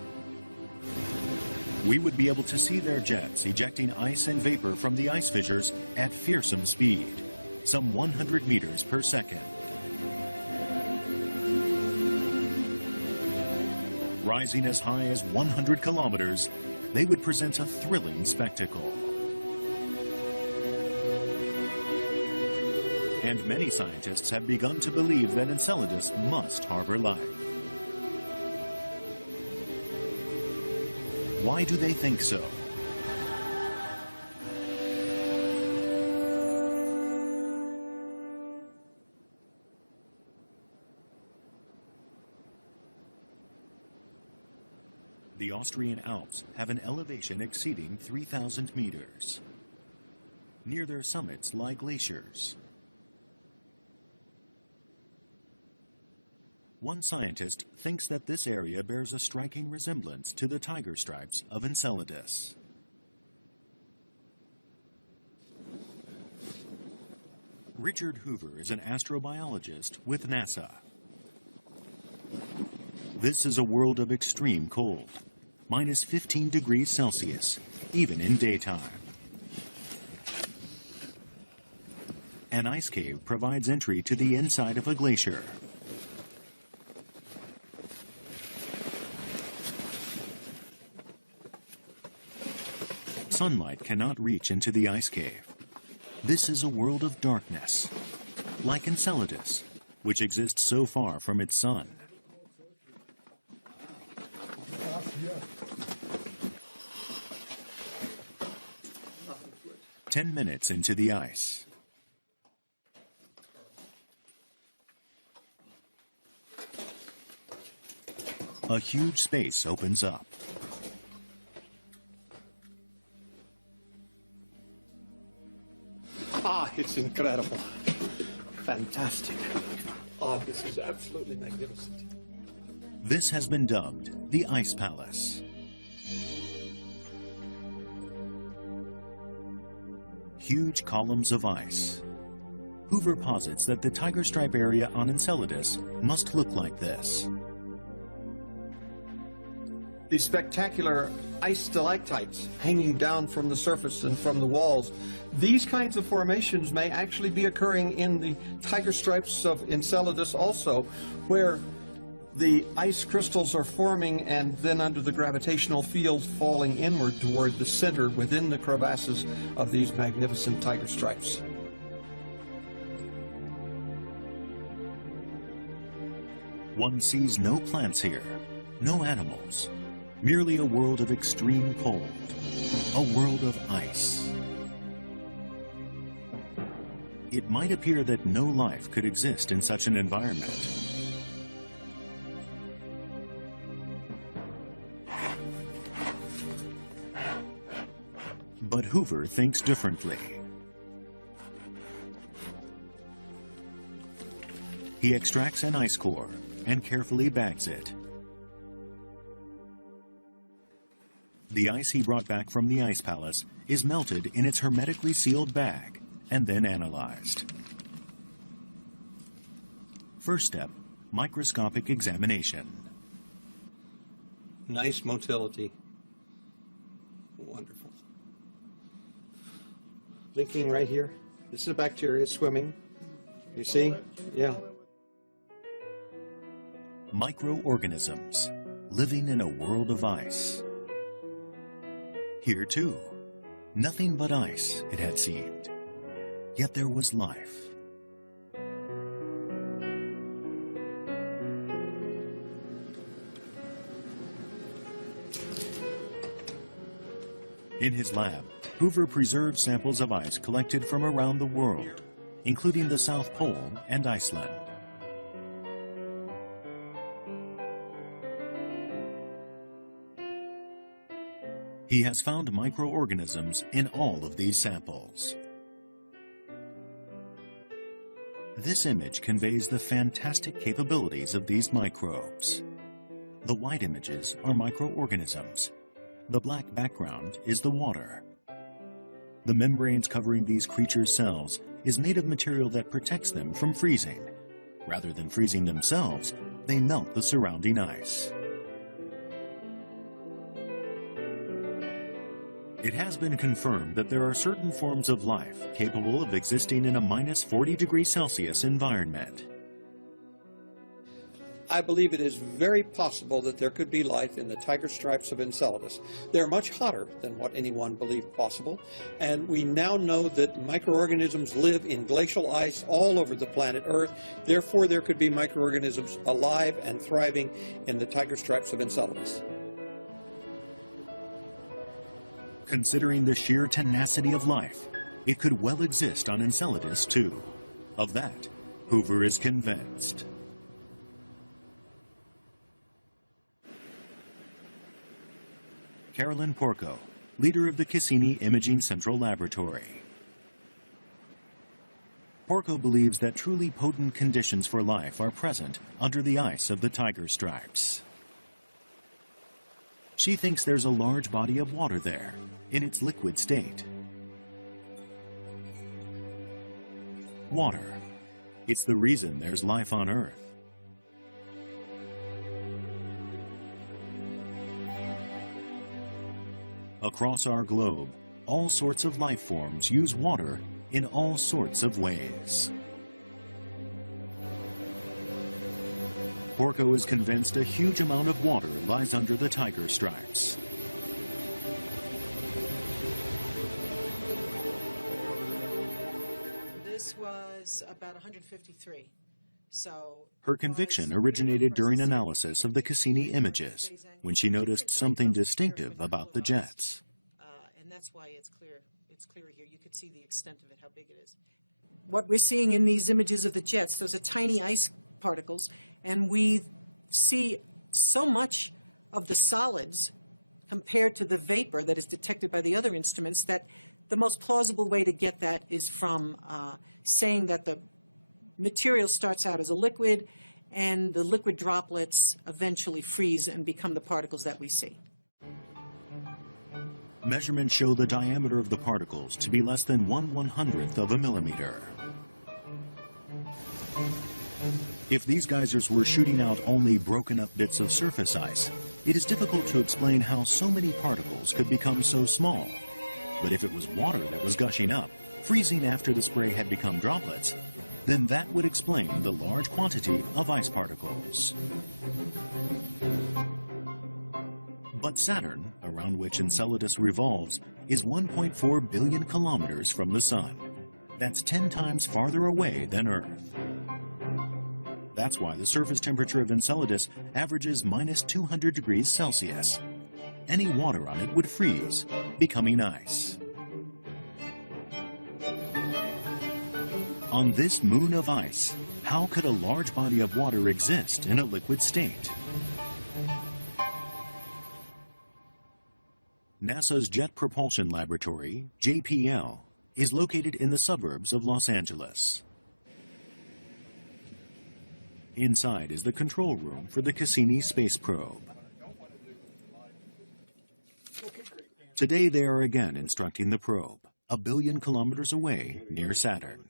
we would be able to see their jets ejecting ice and vapor from the ice fissures at fearsome speed, some 100 meters per second. Rising as high as 100 kilometers, they would present a thrilling spectacle. And many scientists have begun to believe that Enceladus must harbor life. Why do they think so? The Austrian Alps have an elevation exceeding 3,000 meters. Near their summits lie glaciers. One scientist thinks that this area bears a striking resemblance to the Tiger Stripes of Enceladus. Richard Hoover is an astrobiologist with NASA. This is a world of extreme cold, minus 15 degrees Celsius, even in daytime. An ice cave provides entry to the inside of a glacier. Sunlight cannot reach into the ice cave. This is a world of darkness, like Enceladus, which exists so far from its sun. "10 minutes into the ice. A huge space opens up. It's incredible. Fantastic. This is absolutely magnificent. This has been dubbed the Ice Palace. Huge columns of ice. Hoover posits that the Tiger Stripe area on Enceladus must look like this. These spectacular ice stalactites hanging down from the surface and from the walls, these kinds of formations may actually be occurring in the Tiger Stripes of Enceladus also, where the ice crystals are forming and then under the gravitational field falling inward toward the center within the crevasses of these magnificent Tiger Stripes. One sees no plants here, no animals, merely a world of extreme cold, a world of ice. It might appear that no life could exist in such an environment. But Hoover thinks differently. He extracts an ice core and carefully bags it. The ice he brought back from the Ice Palace is melted in its hermetically sealed bag and then analyzed. First step, microscopic examination. Nice motility. Wonderful. Blinking right here. This is a bacteria swimming. You see? Yeah. Microorganisms living in a world of ice. Here too, nothing but ice, it had seemed. Yet there was life. In his lab, Hoover preserved samples of ice collected from around the world, including the South Pole and Iceland. He has found microorganisms in all of these samples. This image conveys the fantastic capabilities of these microbes. The white images are microorganisms. The black background is the water. The membranes covering these creatures' cells is made of material that protects them from freezing. Rather than freezing themselves, they melt the surrounding ice. It has been confirmed that there are certain forms of life capable of existing in a minus 40 degrees Celsius environment. I believe it is very possible that there could be life in the tiger stripes of Enceladus. They're much hotter than what anyone believed possible, and we now know that microorganisms live in glacial ice all over the planet Earth. Therefore, there could be microorganisms alive and thriving in the tiger stripes of Enceladus. Considering the sheer tenacity of life, it could well exist on Enceladus too. Of that, Hoover is convinced. Carolyn Porco, leader of the Cassini Imaging Central Laboratory. Porco believes that truly potent conditions for life are present under the ice of the tiger stripes. She thinks there's a large body of water there, in its liquid state. Water. It's the reason there's life on Earth. Across our globe, all sorts of life forms use water in all sorts of ways. Porco is convinced a huge amount of water lies under the tiger stripes. This was about 153. So her conviction originated during analysis of the Cassini images, when she noticed something distinctive about the jets. And that's why it's clear here. You could see the extent of it, how big it is. What we're seeing in these images of the jets, those are tiny ice particles, and we see so much of the solids compared to the vapor that is detected by the other instruments that the most plausible way to get that is from saying that the material starts out as a liquid and the liquid droplets eventually freeze and become the particles that we see. Measurements show the diameter of the particles to be less than 1/100th of a millimeter. If these geysers were shooting out only broken up bits of surface ice, it is difficult to explain how so many particles could become so small. But if it was water that was gushing up, freezing after the spray had become droplets, then that would explain the large quantity of ice particles. But Saturn, around which Enceladus revolves, is 1.4 billion kilometers from the Sun. That's 10 times farther away than Earth. That's why the surface temperature of Enceladus averages minus 200 degrees Celsius. Any water on it would freeze, becoming ice. On this moon of ice, how could a large body of water exist in a liquid state? NASA's Jet Propulsion Laboratory, JPL, is located in the suburbs of Los Angeles. Inside is the control room for the Cassini space probe. Today they are again instructing the probe, 1 billion kilometers away near Saturn.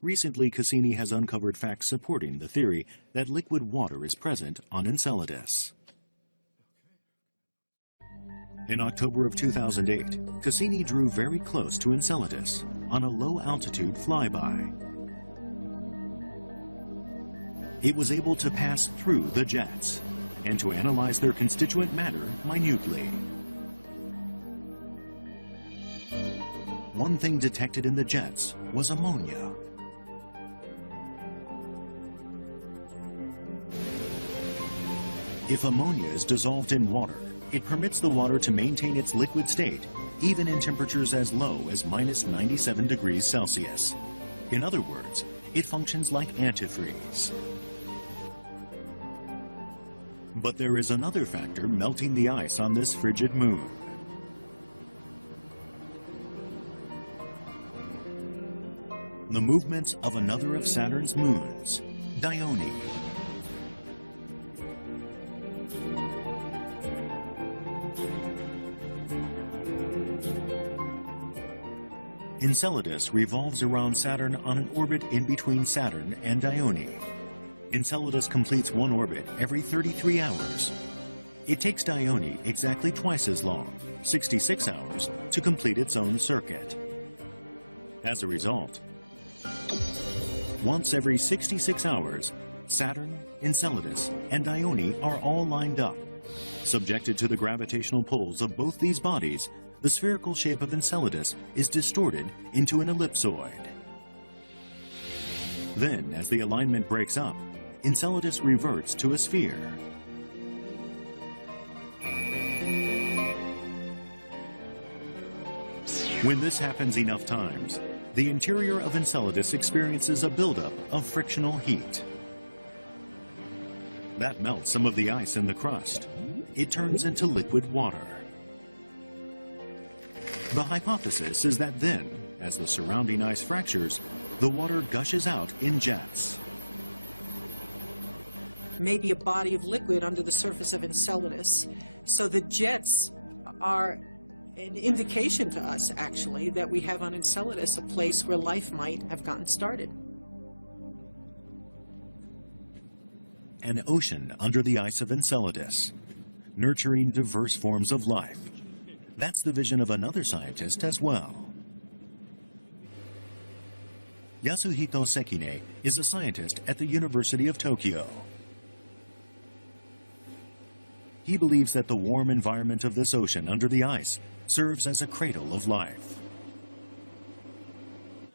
Recently, Cassini has uncovered facts supporting the theory that liquid water is present on Enceladus. In October of 2008, Cassini drew very close to Enceladus on a low-altitude flyby. It was able to pass through the jets and to analyze their constituent matter minutely. One thing detected in the jets was ammonia. If ammonia is dissolved in water, it permits the water to maintain its liquid state, even in temperatures as low as minus 97 degrees Celsius. In other words, it functions like antifreeze. But there is another factor melting the ice on this frigid moon. the movements of another of Saturn's moons, Dione. Enceladus revolves around Saturn on an orbit in between Saturn and Dione. Enceladus completes one orbit every 33 hours. It takes Dione exactly twice as long, 66 hours, to complete its own circuit. As a result, once every 66 hours, Saturn, Enceladus, and Dione are all lined up. Subjected to the gravitational pulls of both these bodies, the spherical shape of Enceladus is distorted into an ellipsoid. Then, as the alignment breaks up, Enceladus reverts to a sphere. When this happens enough times, the interior of Enceladus experiences a buildup of frictional heat. That melts some of the ice in the crust. It turns into liquid water. The hypothesis is that then, as the surrounding ice fractures, the water gushes out in jets. Maybe a body of liquid under the surface of Enceladus. So the jets are an indication to us, actually, that we have on Enceladus a place where life might have gotten started. An ocean under the ice of Enceladus, nurturing diverse forms of life. That's the vision of another scientist as well. Yasuhito Sekine is a scientist at the University of Tokyo. He believes that the warm environment of this ocean under the ice serves as a cradle of life.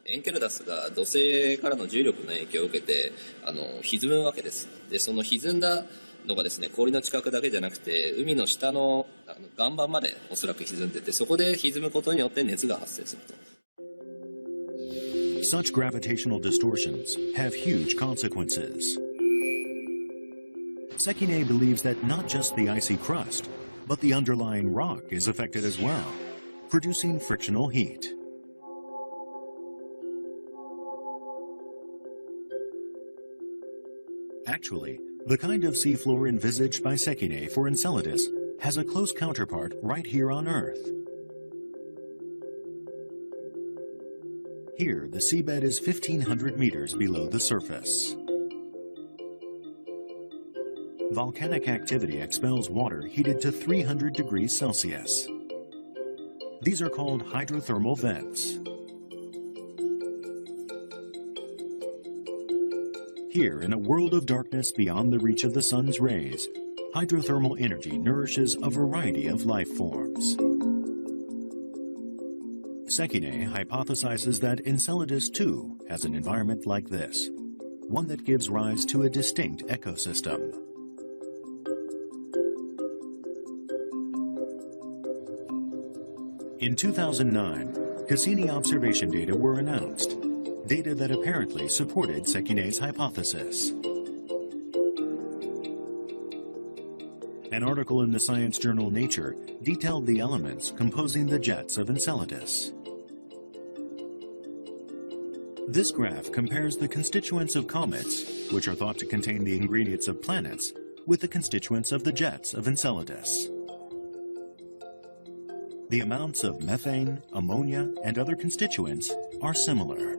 エンケルダスが土星からの重力の影響を受けて歪むわけです。で、その歪んだのがですね、氷の近くだけじゃなくて海の下の岩盤までおそらく歪んでて、そこで歪むことによって熱が発生すると。Such gravitational distortions have huge consequences. Sekine believes that not just the icy crust, but the underlying rock is affected as well, producing frictional heat. Actually, the kind of seafloor envisaged by Sekine for Enceladus has a close counterpart right here on Earth. Here, the seabed is 1,500 meters below the surface. Volcanic activity expels water heated to 300 degrees Celsius. These are called hydrothermal vents. Here, in a world of darkness beyond the reach of the sun's rays, hydrothermal energy nourishes a variety of life forms. Sekine hypothesizes that Enceladus too has an environment like this, one that gives rise to a distinct ecosystem. In 2009, Cassini observation data were announced, data that apparently supported Sekine's hypothesis. An article in the science journal Nature detailed the elements composing the jets of Enceladus. This graph compares the constituents of comets, which are thought to contain the ingredients of planets, with the constituents of the jets of Enceladus. The amounts of methane, ammonia, and other constituents are similar.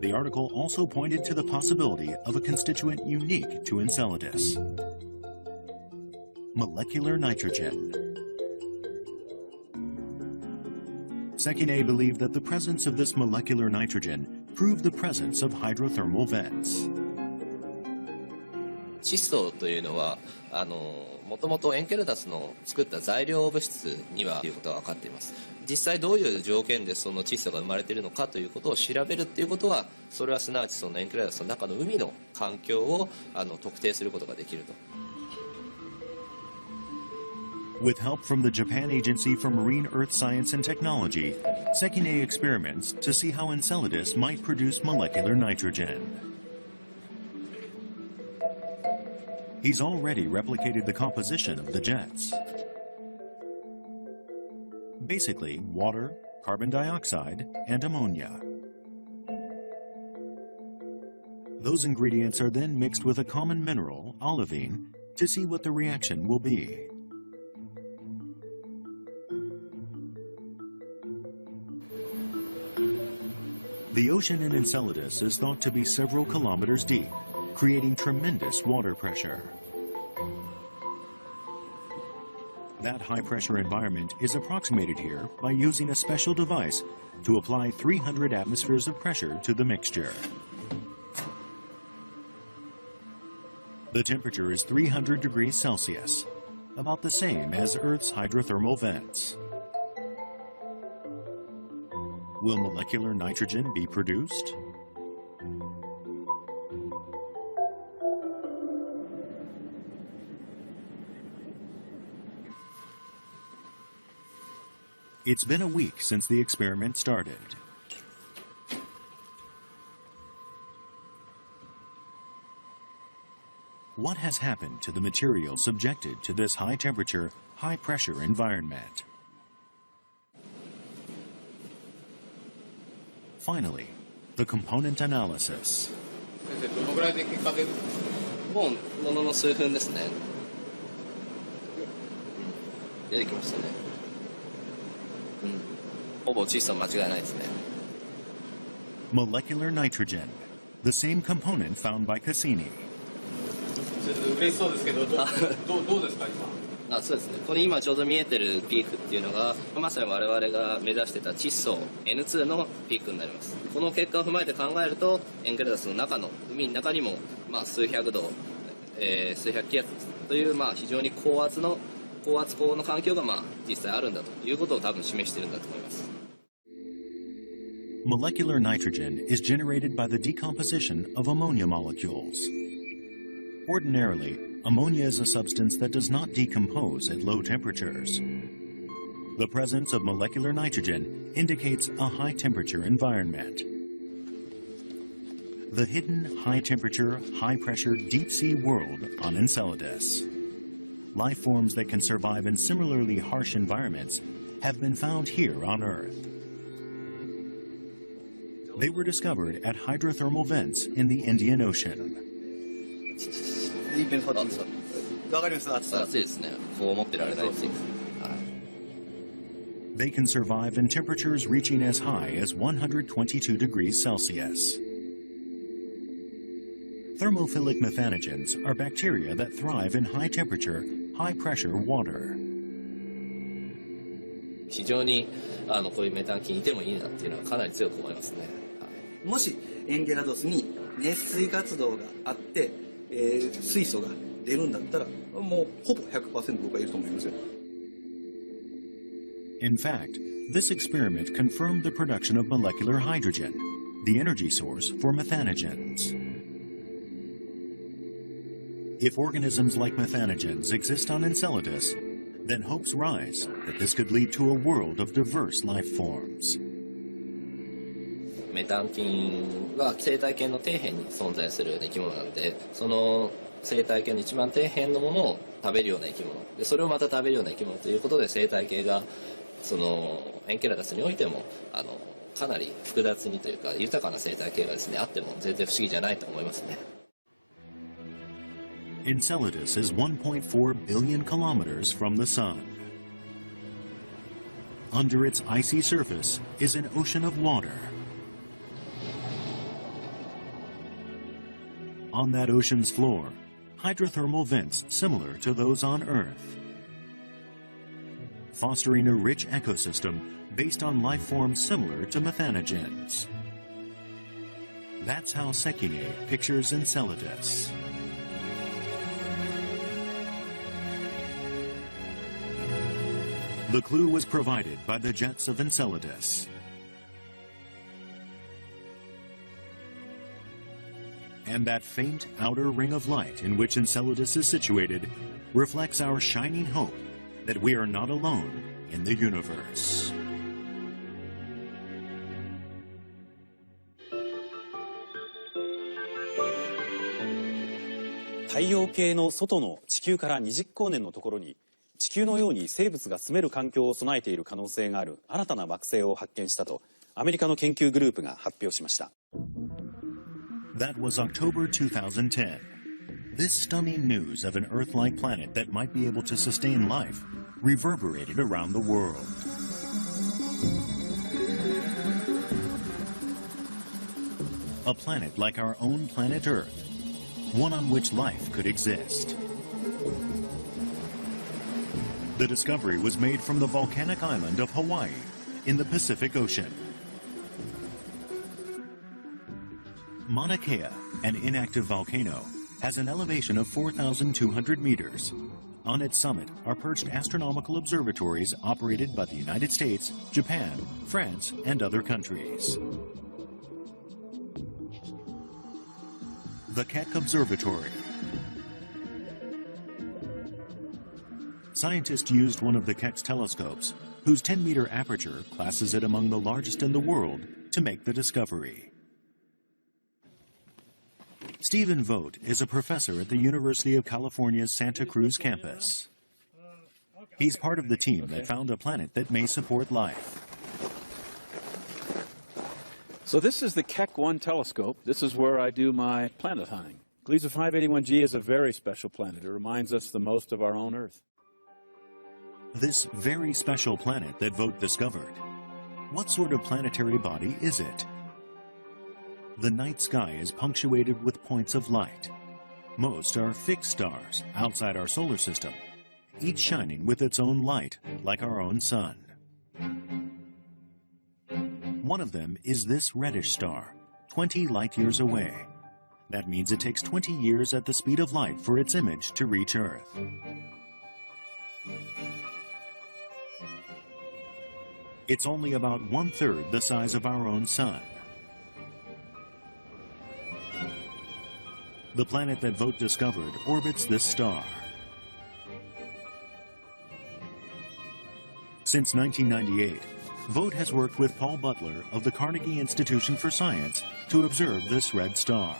The article also pointed to the possibility of a constituent unique to Enceladus: molecular nitrogen. Sekine believed that the presence of this molecular nitrogen proved the presence of hydrothermal vents. 窒素というのはもともとエンケルダスの作った材料物質にはということが分かっています。実際どういう条件でその窒素が生まれているのかということを調べるっていうことは、それはすなわちそのエンケルダスの中の海の環境を特定することができると。With help from the Japan Agency for Marine Earth Science and Technology, Sekine experiments to see how Enceladus might produce molecular nitrogen. He's already replicated the composition of the jets. Basically, water, carbon dioxide, and ammonia. Those ingredients are then mixed with a common mineral, olivine, to see what the reaction will be. The ocean in Enceladus is thought to be several kilometers deep, creating tremendous water pressure. That high-pressure environment is approximated here by using a special device to apply 300 atmospheres of pressure to the mixture. The temperature is 300 degrees Celsius, about the same as Earth's hydrothermal vents. Will molecular nitrogen be produced? It's been a week since the experiment started. What has happened to the material subjected to this high-temperature, high-pressure environment? Finally, the component analysis. どのぐらいで結果出る？もうものの数分ですね。出てきましたね。ほぼ窒素間違いないですね。Molecular nitrogen, the same component found by Cassini. 嬉しそうですけど、どうですか今？そうですね。これ今ちょうど見えてるピークっていうのが、まさに我々が目指してた窒素 N2 のピークになります。この結果を踏まえて考えると、エンケラダスの中の海の中にも数百度、数百気圧という非常に高圧高温の環境が実際あるんだということを多分示しているんだと思います。Molecular nitrogen is generated by the decomposition of ammonia molecules. Ordinarily, ammonia is a substance that does not decompose at low temperatures. The presence of molecular nitrogen indicates a high-temperature environment. The hidden high-temperature, high-pressure deep-sea world on Enceladus. Life forms that can survive in similarly harsh environments have been found here on Earth. They were discovered at hydrothermal vents in the Indian Ocean. They can survive in temperatures reaching as high as 122 degrees Celsius. Thermophilic methanogens are bacteria that thrive in high-temperature, high-pressure water. 非常にこういうメタン菌いてもいいなっていうのはかなり強く思いますね。もしエンケラドスに熱水活動があって、水素が出るんだったらもうほぼ 100% 僕はいると思いますよ。In fact, this experiment confirmed the production of molecular hydrogen, the energy source for methanogens. If organisms like methanogens exist on Enceladus, then hopes rise that this could lead to a world of diverse life forms. メタン菌は生態系の底辺に存在する生き物なので、その生態系の一番底辺のものを食べるような生き物で、それをまた食べるような生き物ということで、生態系がそのエンケラダスにおいてもかなり複雑にというか豊かな生態系がですねあっても全然不思議じゃないと思いますね。Enceladus is 1.4 billion kilometers from the Sun. Under its icy surface is an ocean of water. On that ocean's floor, hydrothermal vents similar to those on Earth, fostering a rich ecosystem based on life forms similar to methanogens. That's how Sekine pictures Enceladus. The clue was provided by the jets of Enceladus. And that faint outer ring of light in which Enceladus is situated reflects our shining hope that we are not alone in the universe. 太陽系の外の地球から20光年のところに地球のように生物が住める環境を備えている可能性がある新たな惑星を発見したとアメリカの研究グループが発表しました。That was October 2010. This stunning news of an Earth-like planet that might be able to sustain life reverberated around the world. A planet like our own planet Earth, one on which life could exist. The discovery was made from the volcanic island of Hawaii in the Pacific Ocean. Mauna Kea, an inactive volcano, has an elevation of 4,200 meters. On its summit are perched astronomical observatories operated by the United States, Japan, France, and other countries. The Keck Observatory. Scientists used one of the Keck's telescopes, whose 10-meter aperture classes it among the largest in the world, to make the discovery. Stephen Vogt is a professor at the University of California's Santa Cruz campus. He's part of the team that found a planet that may support life. So this is the Keck 1 telescope. This is where I do my planet hunting. Gliese 581g is a very special planet. It reminds us the most of our own Earth. This very special planet that Vogt discovered. What sort of planetary body is it? The night sky is punctuated with points of light. Most are fixed stars outside our solar system, each shining with its own light, like our own sun. One of them is this reddish star, 20 light years away. That means it takes 20 years at the speed of light for its image to reach Earth. It's only about 1/3 the size of our own sun. The planet that Vogt discovered orbits this star. Since 1998, Vogt has worked with Paul Butler of the Carnegie Institution for Science to observe this red star.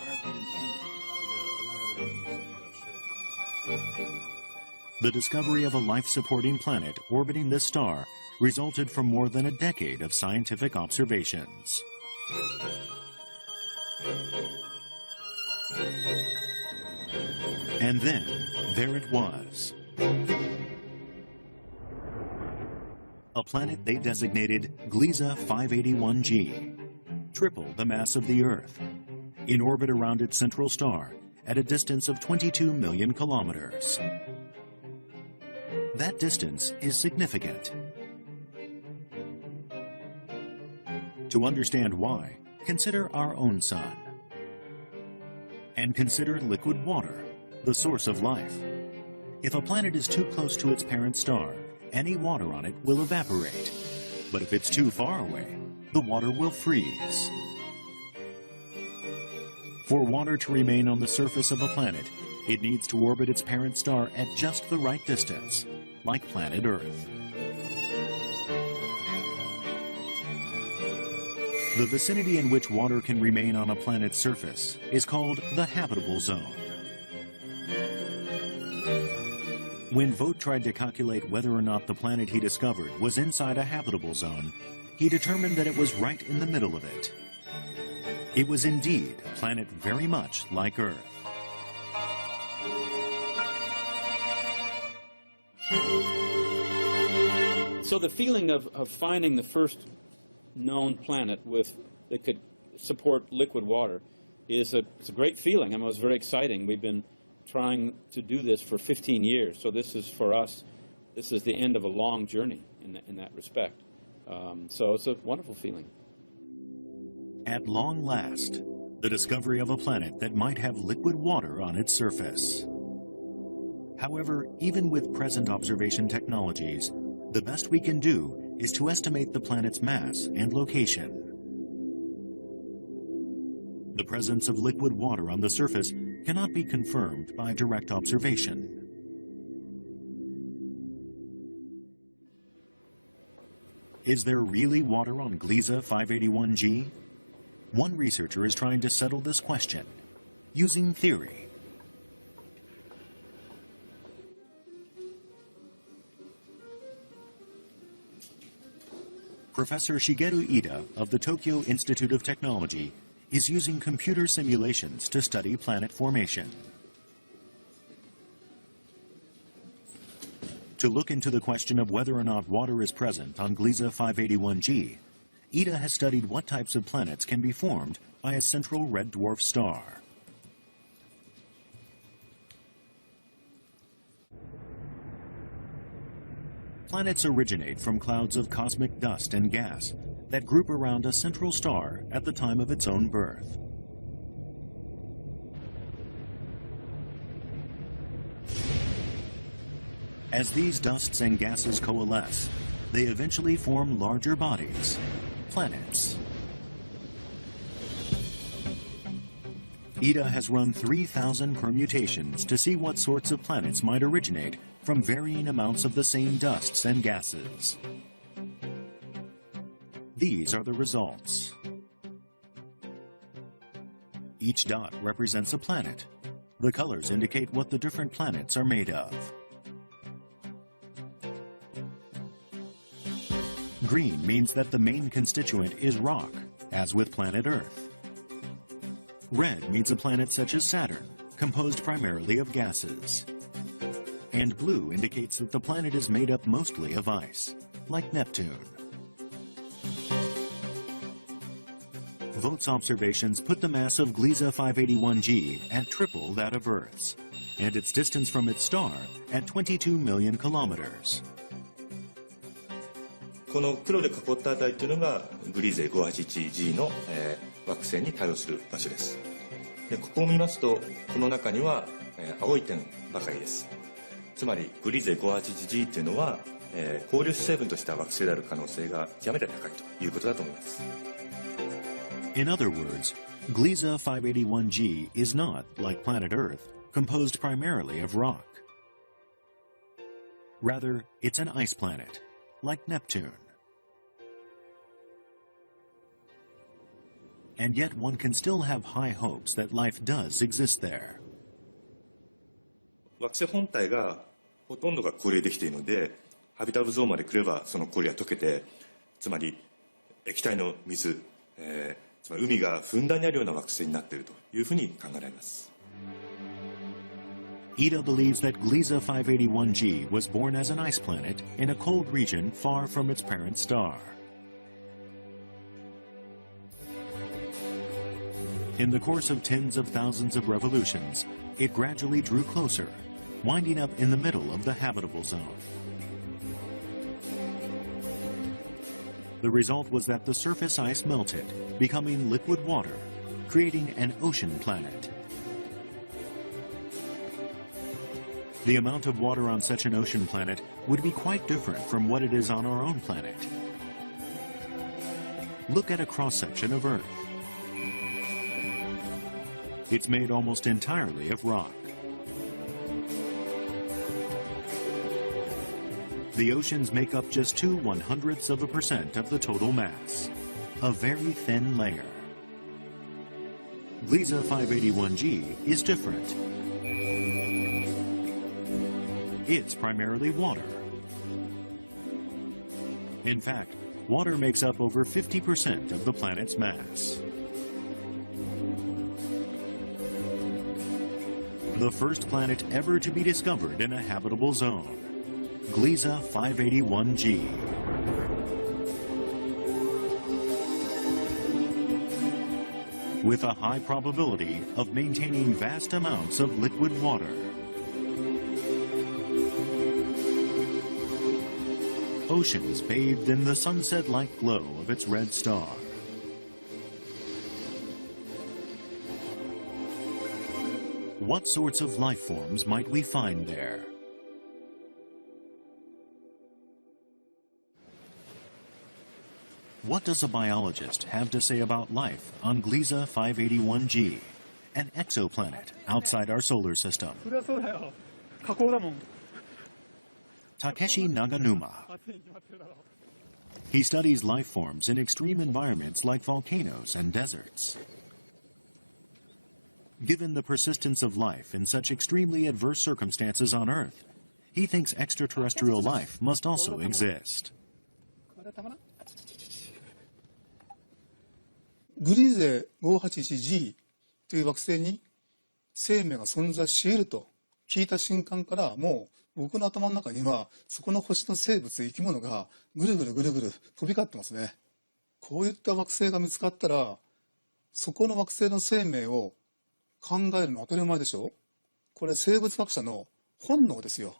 The discovery of a life-supporting planet orbiting this star resulted from more than a decade of scientific observations. And then, there it was. A planet they designated Gliese 581g, triple the mass of the Earth, in orbit around its central star at a distance of 22 million kilometers. That distance is significant. To understand why, consider our own sun. And consider liquid water, the source of life. If a planet is too close to its parent star, any water on it will evaporate. But if it's too far away, the water will freeze. For water to remain on the surface of a planet, it needs to orbit its parent star at just the right distance, like planet Earth. The vicinity in which water can remain on a planet's surface is called the habitable zone. When Vogt tried to calculate whether or not the planet he discovered was inside a habitable zone, he determined that it was right in the middle of it. It was indeed a planet very much like Earth. So the feeling of finding the first known planet that could support liquid water it's a great feeling. I mean, it was very exciting. We've been trying to do this for 15 years, so this is, for us, this is the end of a long journey in that respect. So it's a wonderful feeling. At long last, the discovery of a planet that might have liquid water on its surface. However, even with present observation technologies, the best we can do is to estimate the planet's mass and location. The presence of liquid water on the surface cannot be confirmed by direct observation. Is there really water on Gliese 581g? One researcher is trying to settle this question using theory. Professor Shigeru Ida of the Tokyo Institute of Technology is using computer simulations to study planet formation. To look into the question of whether or not water is present on Gliese 581G, Ida has studied what types of planets can be formed by a central red dwarf star. Planets originate from clouds of cosmic dust and gas that group around a central star at the time of its own birth. As these dusts and gases coalesce, they eventually form larger bodies, planets. Ida has run 3,000 permutations to see what sorts of planets might originate from varying amounts of the same dusts and gases. These are the results. Each dot represents a planet. The colors indicate what the different planets are made of. Green means that the main constituent is rock, as with planet Earth. Red means a planet such as Saturn, composed primarily of gases. And blue indicates that the planet is made up mostly of ice, like Neptune. Voigt's observations put the mass of Gliese 581G at triple that of Earth's, and its distance from its star at 22 million kilometers. この黒で囲った値というのがグリーゼ 581G の、惑星に対応する場所です。でここを見ますとこの中には、青い点ばかりです。つまりグリーゼ 581G というのは、交流子成分とした惑星である可能性が極めて高いということだと思います。In other words, Gliese 581G is not, like planet Earth, composed primarily of rock. Rather, it's an ice planet, like Neptune. And yet one can still have high hopes that life does exist there. 惑星本体がほとんどが氷でできているので、ハビタブゾーンまで来ればその氷が溶けて、つまり液体の水、つまり海がふんだんにあるような惑星になっているというふうに考えられます。Ida believes that Gliese 581G was born as an ice planet in a cold region far from its parent star. In the course of tens of thousands of revolutions, it gradually drew closer, winding up in the middle of the habitable zone. The result was that the surface ice melted, becoming liquid water, creating an ocean planet. The amount of water on such an ocean planet would be quite different from what it is on our own planet. Look at a cross-section of Earth. It's made almost entirely of rock. The oceans make up just 0.02% of the total mass, a very thin layer. Gliese 581G is different. It's primarily water. In fact, water makes up over 50% of the planet's mass. The first planet ever to be discovered in a habitable zone, Gliese 581G. With a high probability of maintaining vast amounts of liquid water. Oceans bathed in the sunset-like glow of its red star. What sorts of life forms might we find there? What does a biologist have to say about life on Gliese 581G, an exoplanet outside our solar system? Takeshi Naganuma. He studies life forms in extreme environments like volcanoes and deserts. Given the persistence of life in such extremely adverse circumstances on Earth, he thinks extraterrestrial life must also exist. グリゼ 581G という惑星に生命が存在し得ると聞いた瞬間から、もう僕の頭の中にはそこの星の生物生き物がぐるぐるぐるぐる飛び交ってますね。こういった惑星が見つかったら、そこの惑星の生命を考えるのは当たり前でしょ。これ生物学者の本能ですよ。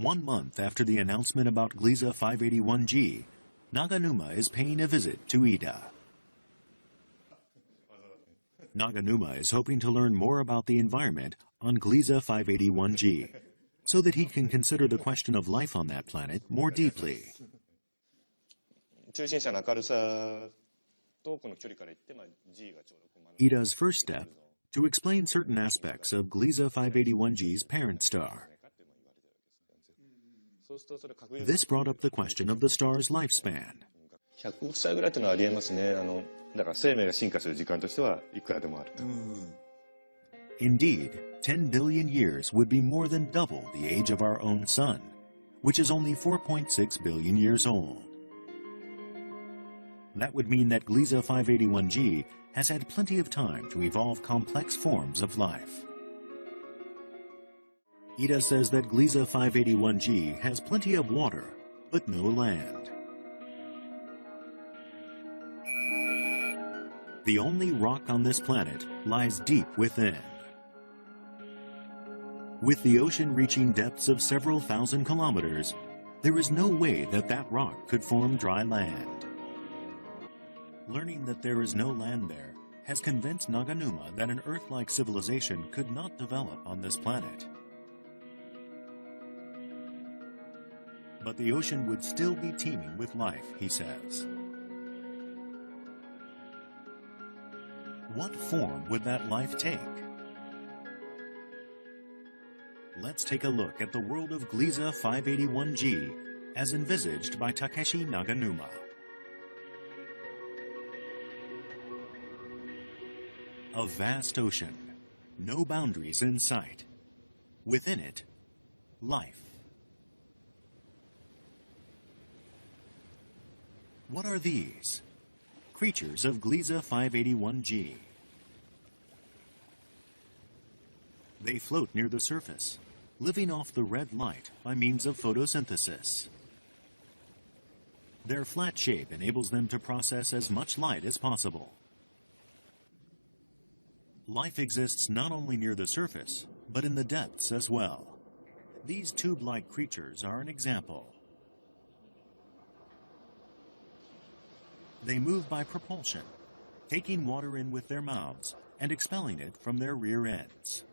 1 month after the announcement about Gliese 581G, Naganuma is paying a visit to Ida. Naganuma is hoping to learn more about the environment on Gliese 581G, so that he can consider the question of life on that planet more deeply. Ida's first step, to explain certain aspects of Gliese 581G's parent star. This brought up the question of the star's lifespan. Indeed, 10 billion years would be more than double the age of our own sun, which is only 4.6 billion years old. That would mean that Gliese 581G has had plenty of time to evolve complex forms of life. Ida says that Gliese 581G has plenty of water, but no land. The only rock on this planet lies deep within. With the ocean reaching depths of several thousand kilometers, there is no way that that rock could form dry land. Learning that there is no land there has convinced Naganuma that an Earth-like civilization could not develop on this planet. But the ocean would still be teeming with life, he says. What form would that life take? Let's take a look at the world of Gliese 581G as envisaged by Takeshi Naganuma. A vast ocean, no boundaries in sight. Within it, life. What are these? Creatures of Gliese 581G. They float near the surface, living off the red light by means of photosynthesis. Their flat shape enables them to process as much light as possible. Life exists not only near the surface, but in the depths as well. These tube-like creatures are an example. They move by propulsion, taking water in with their mouths and expelling it from their rear ends.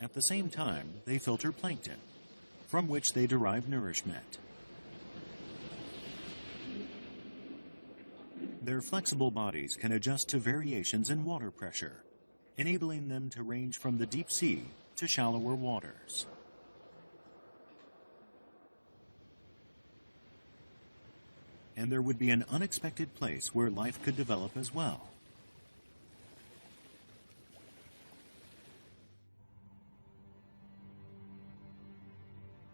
At the same time, they filter plankton, from which they derive nourishment. Their flexible bodies can adjust to variations in water pressure, enabling them to range from the deep sea to shallower waters. And there would be an unexpected place where life could develop as well.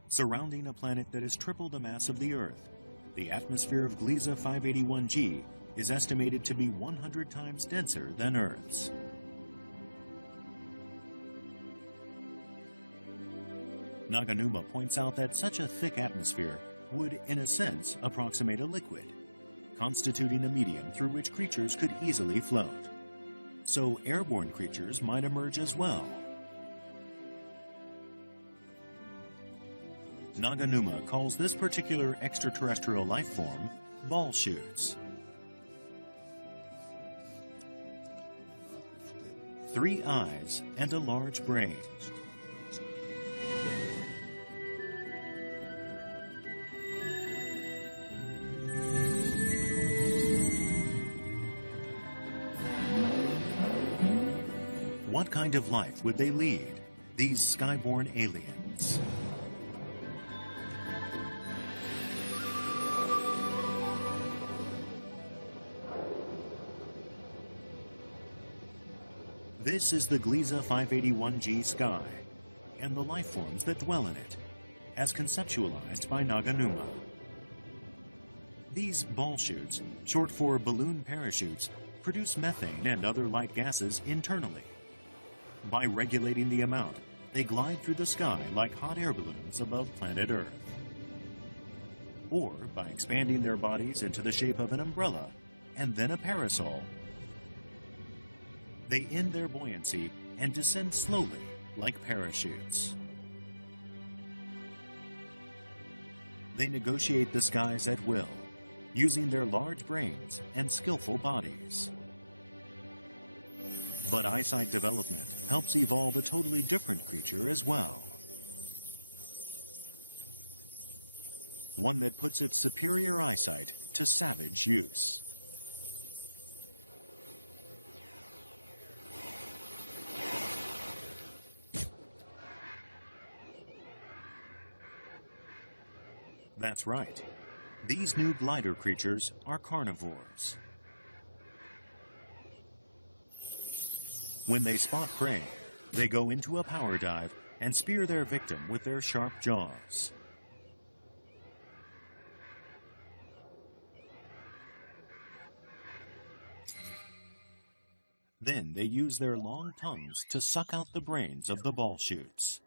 Surrounding a planet that is triple the mass of the Earth, the atmosphere of Gliese 581G is estimated to be 100 times denser than Earth's. Naganuma points out that such a thick atmosphere would, in a sense, approximate a liquid, constituting a medium through which creatures could easily float. So airborne creatures might emerge as well. Naganuma calls this particular extraterrestrial life form ball shoots. 3 eyes and a large brain. What kind of life would they lead, these skyborne aliens? This is the Gliese 581G sky, and the life forms that dwell in it, as conceptualized by Naganuma. These ball chutes, short for balloon parachutes, produce methane and other light gases internally. By regulating the amount, they glide through the sky like hot air balloons above planet Earth. Or by expanding their bodies into the shape of an umbrella and then a parasol, they end their buoyancy and descend slowly like parachutes. They negotiate the skies at will, using their large brains and skillful bodies. But eyesight development helps evolve a totally different creature as well. One that puts its superior eyesight to savage use. That's right. These new glider creatures are carnivores. When they spot prey, they go into a power dive and spear their victim with their sharp jaws. Then they use their long tongues to suck out the brains of the ball shoots.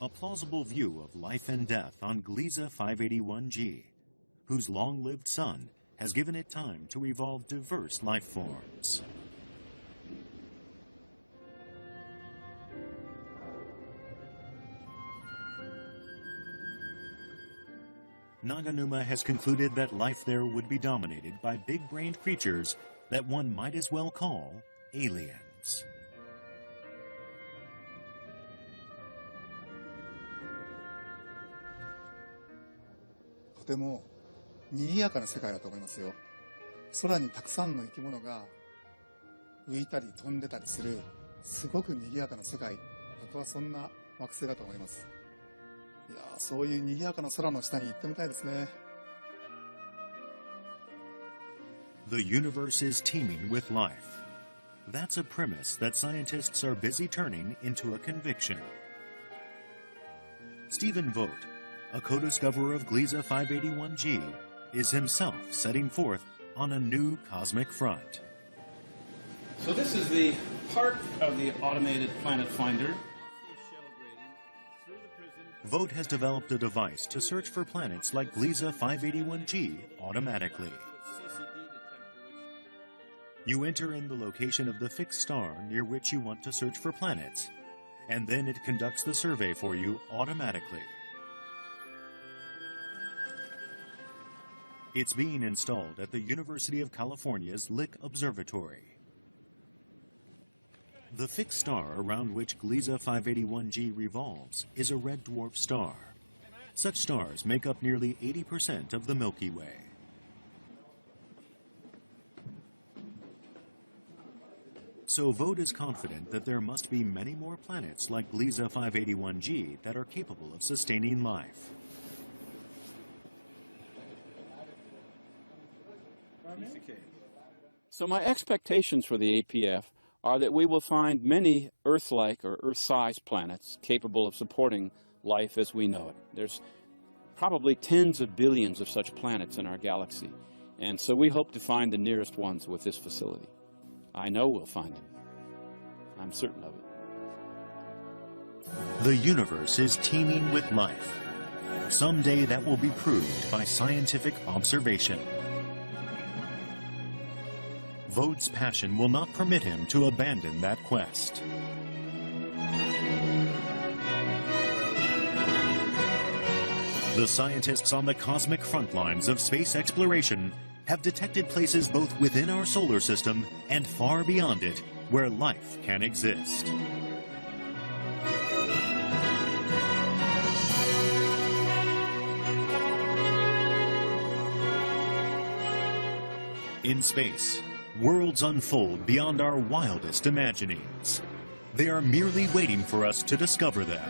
A plausible view of life and death on Gliese 581G, whose long-lived son has given it time to evolve diverse life forms. Naganuma has concluded that life there would be dominated by big-brained creatures that one might as well call aliens.とても賑やかな世界だと思いますよ。空にたくさんの生き物が浮いたり飛んでたりする、すごく賑やかな世界。僕はそんな惑星だと思います。いやー、そういう賑やかな空の下に行ってみたいですね。The universe is teeming with life. That's a premise that scientists are busy turning into a conviction. Stephen Vogt, a co-discoverer of Gliese 581G, is himself setting forth on a new cosmic front. So this is the part of the automated planet finder. Vogt has developed a device to search for planets like Gliese 581G automatically. You enter in the location of the fixed star near which you want to search for planets, and then it conducts the survey for you automatically. It's being installed at the University of California's Lick Observatory. The fixed star around which Gliese 581G revolves is a red dwarf star. Such stars make up nearly 80% of the Milky Way. So Vogt is confident that there must be many more planets like Gliese 581G that are capable of sustaining life. So my expectations for the APF are that we will find many Earth-like or Earth-sized planets capable of supporting life as we know it. There's probably tens of billions of such planets in our galaxy, and so we hope to find the nearest ones with this facility. I know we'll find them. I'm certain of it. The universe is teeming with life. Someday that will be proved by scientific observation. Vogt's passion will not permit him to abandon that quest. The scientists on the cosmic front lines of space exploration have detected places both within our solar system and far beyond it where life can exist. In space, worlds unfold beyond our wildest imaginings. They are merely waiting for us to discover them.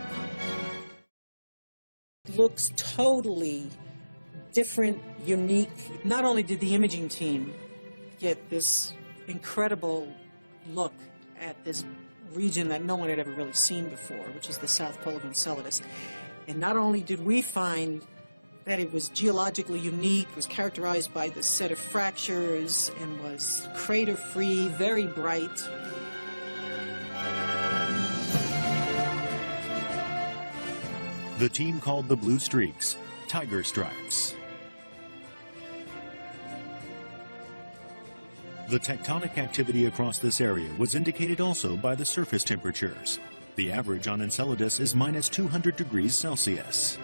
Looks totally different, unique. Not only did the imaging team get this incredible look at this region that no one had ever really seen before, which is the South Pole of Enceladus. And not only did we find that it was geologically unique, was characterized by this set of fractures, and was crater-free, very bright. The team called the blue streaks tiger stripes. The tectonic activity across this area was indicated also by the surface temperatures. The average on Enceladus is minus 200 degrees Celsius.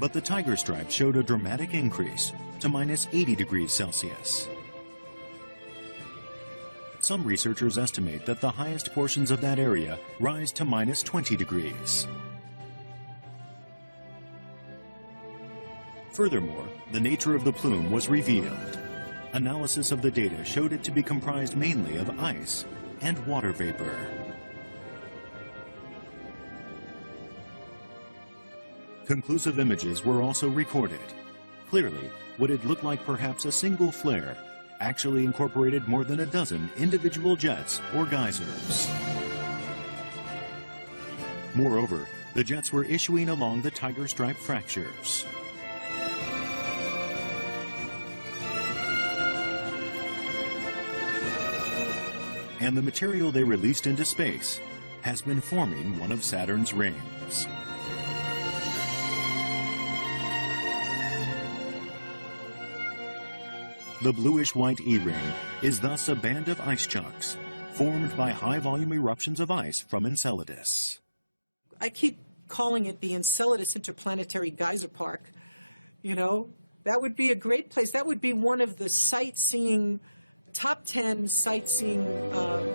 But the tiger stripe showed a dramatic increase to minus 80 degrees Celsius. Some researchers estimate that the highest portions of that area rise to minus 20 degrees. Furthermore, the nature of the plume was revealed. Analysis of the data showed it to be comprised mainly of ice and water vapor. Conclusive images were also recorded. Clearly, what had looked like perhaps a single flare actually incorporated more than a dozen individual jets or geysers. Moreover, the jets were issuing along the tiger stripe fractures. And the material they released into space has been forming one of Saturn's rings. The bluish-white E-ring is thus a band of ice chunks formed by high-volume eruptions of ice from Enceladus. I keep calling it the Enceladus Interplanetary Geyser Park. You know, that would be a great place. That would be one of the sightseeing, top 10 sightseeing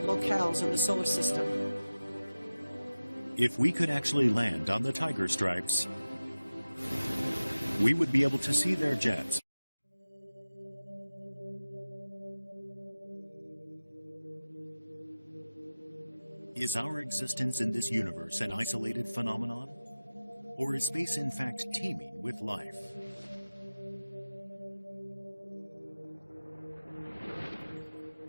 locales in the solar system. If we could actually land on the tiger stripes, we would be able to see their jets. Is our existence in this universe an isolated phenomenon? Or is space in fact teeming with life?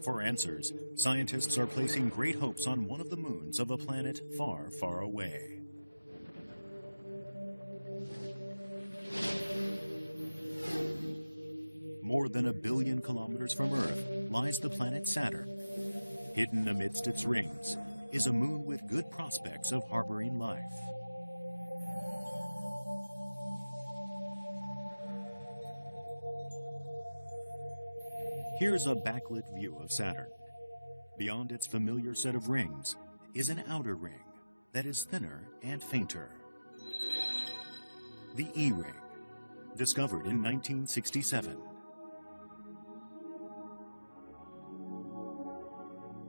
For answers, scientists are placing great hopes on one of the moons of a planet far, far away. More than 1 billion kilometers from Earth lies the planet Saturn. Hidden amidst its rings is a moon with good prospects of harboring life. Here's a backlit view of Saturn. Beyond its familiar set of rings is an outer ring that is thinner and fainter. The E-ring, discovered in 1967.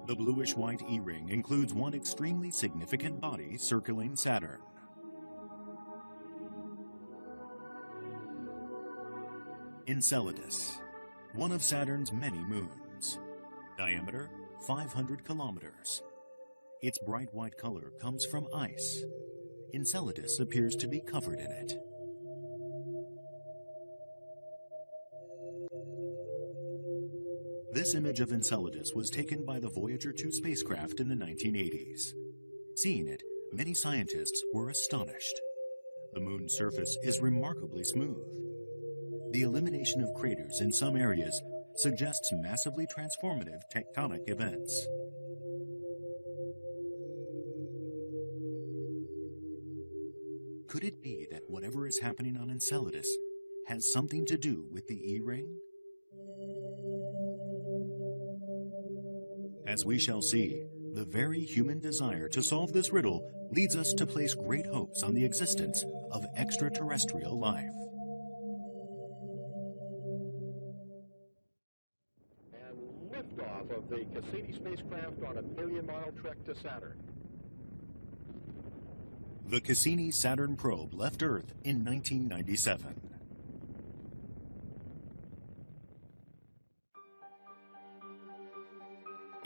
The bluish-white E-ring includes one extremely significant body circling Saturn. Enceladus, one of Saturn's many moons. Diameter, 500 kilometers. Its bright white color comes from ice. Enceladus appears to be covered in it. This image of Enceladus was taken by the Voyager 2 spacecraft in the 1980s. Seeing it, many scientists were astonished. The moon's surface is remarkably smooth. The elimination of craters in some areas suggests massively transformative tectonic events. Could it be that whatever is happening on Enceladus has something to do with the E-ring? As we shall see, the very human desire to solve this riddle leads us to place great hopes on the existence of extraterrestrial life. And liftoff of the Cassini spacecraft on a million-mile trek to Saturn. The Cassini Saturn probe left Earth in 1997.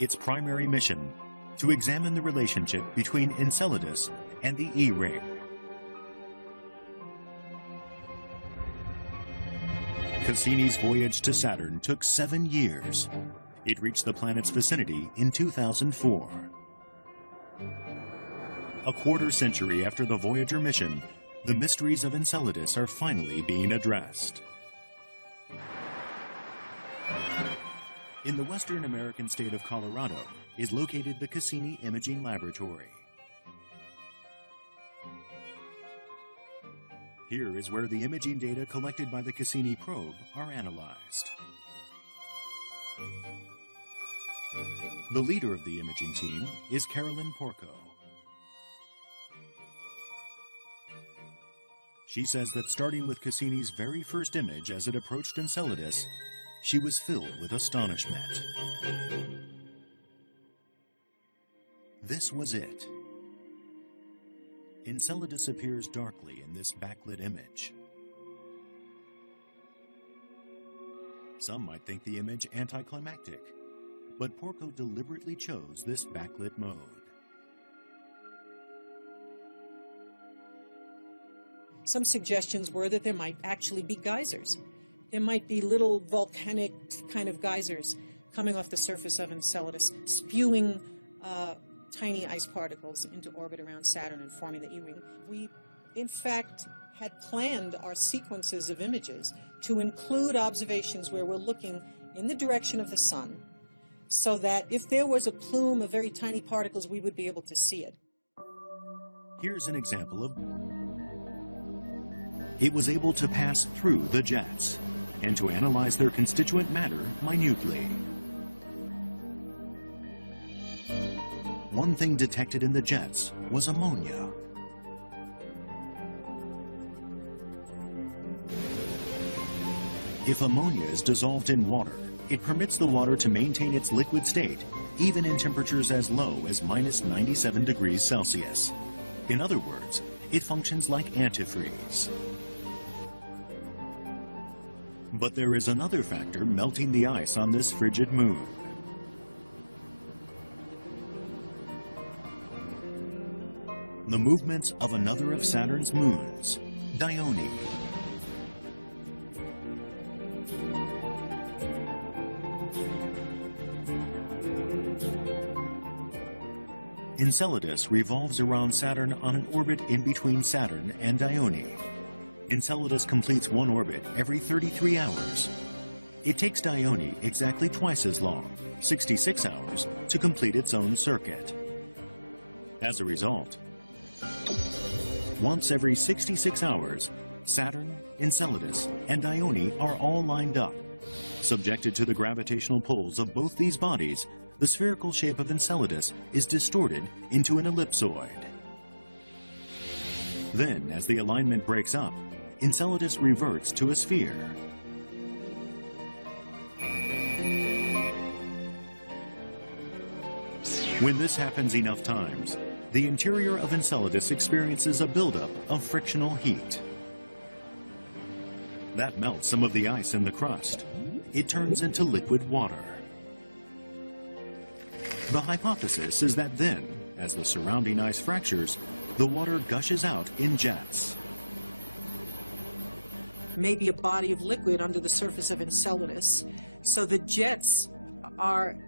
Its primary mission, to examine the relationship between Enceladus and the E-ring. Cassini's voyage to Saturn took 7 years. It reached the planet's vicinity in 2004. A quarter century after the Voyager mission, the mysteries of Enceladus are finally being addressed. In the western American state of Colorado is located the Cassini Imaging Laboratory. Here is where the imaging data collected by the Cassini probe are analyzed. The leader of the imaging team is Carolyn Porco. She says that starting with Cassini's very first image as it approached Enceladus, she was filled with astonishment. This was it. Enceladus appears darkly in this backlit image. Some might think the image anticlimactic, but Porco deliberately chose this backlit mode. Some suggestions were that there might actually be geysers. There might be little volcanic kind of geysers coming off the surface of Enceladus, spewing tiny ice particles into orbit around Saturn and forming the E-ring. We, in fact, had planned our sequences of images to include observations where we're looking in the direction of the sun, so that if there was a plume of very tiny particles, we would be able to see it. Here's an example of... It was able to pass through the jets and to analyze their constituent matter minutely. One thing detected in the jets was ammonia. If ammonia is dissolved in water, it permits the water to maintain its liquid state, even in temperatures as low as -97 degrees Celsius. In other words, it functions like antifreeze. But there is another factor melting the ice on this frigid moon. The movements of another of Saturn's moons, Dione. Enceladus revolves around Saturn on an orbit in between Saturn and Dione. Enceladus completes one orbit every 33 hours. It takes Dione exactly twice as long, 66 hours, to complete its own circuit. As a result, once every 66 hours, Saturn, Enceladus, and Dione are all lined up. Subjected to the gravitational pulls of both these bodies, the spherical shape of Enceladus is distorted into an ellipsoid. Then, as the alignment breaks up, Enceladus reverts to a sphere. When this happens enough times, the interior of Enceladus experiences a buildup of frictional heat. That melts some of the ice in the crust. It turns into liquid water. The hypothesis is that then, as the surrounding ice fractures, the water gushes out in jets. Maybe a body of liquid under the surface of Enceladus. So the jets are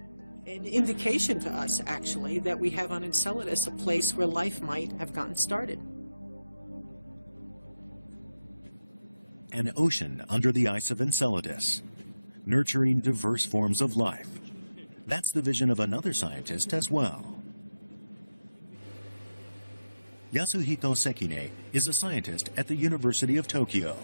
an indication to us, actually, that we have on Enceladus a place where life might have gotten started. An ocean under the ice of Enceladus, nurturing diverse forms of life. That's the vision of another scientist as well. Yasuhito Sekine is a scientist at the University of Tokyo.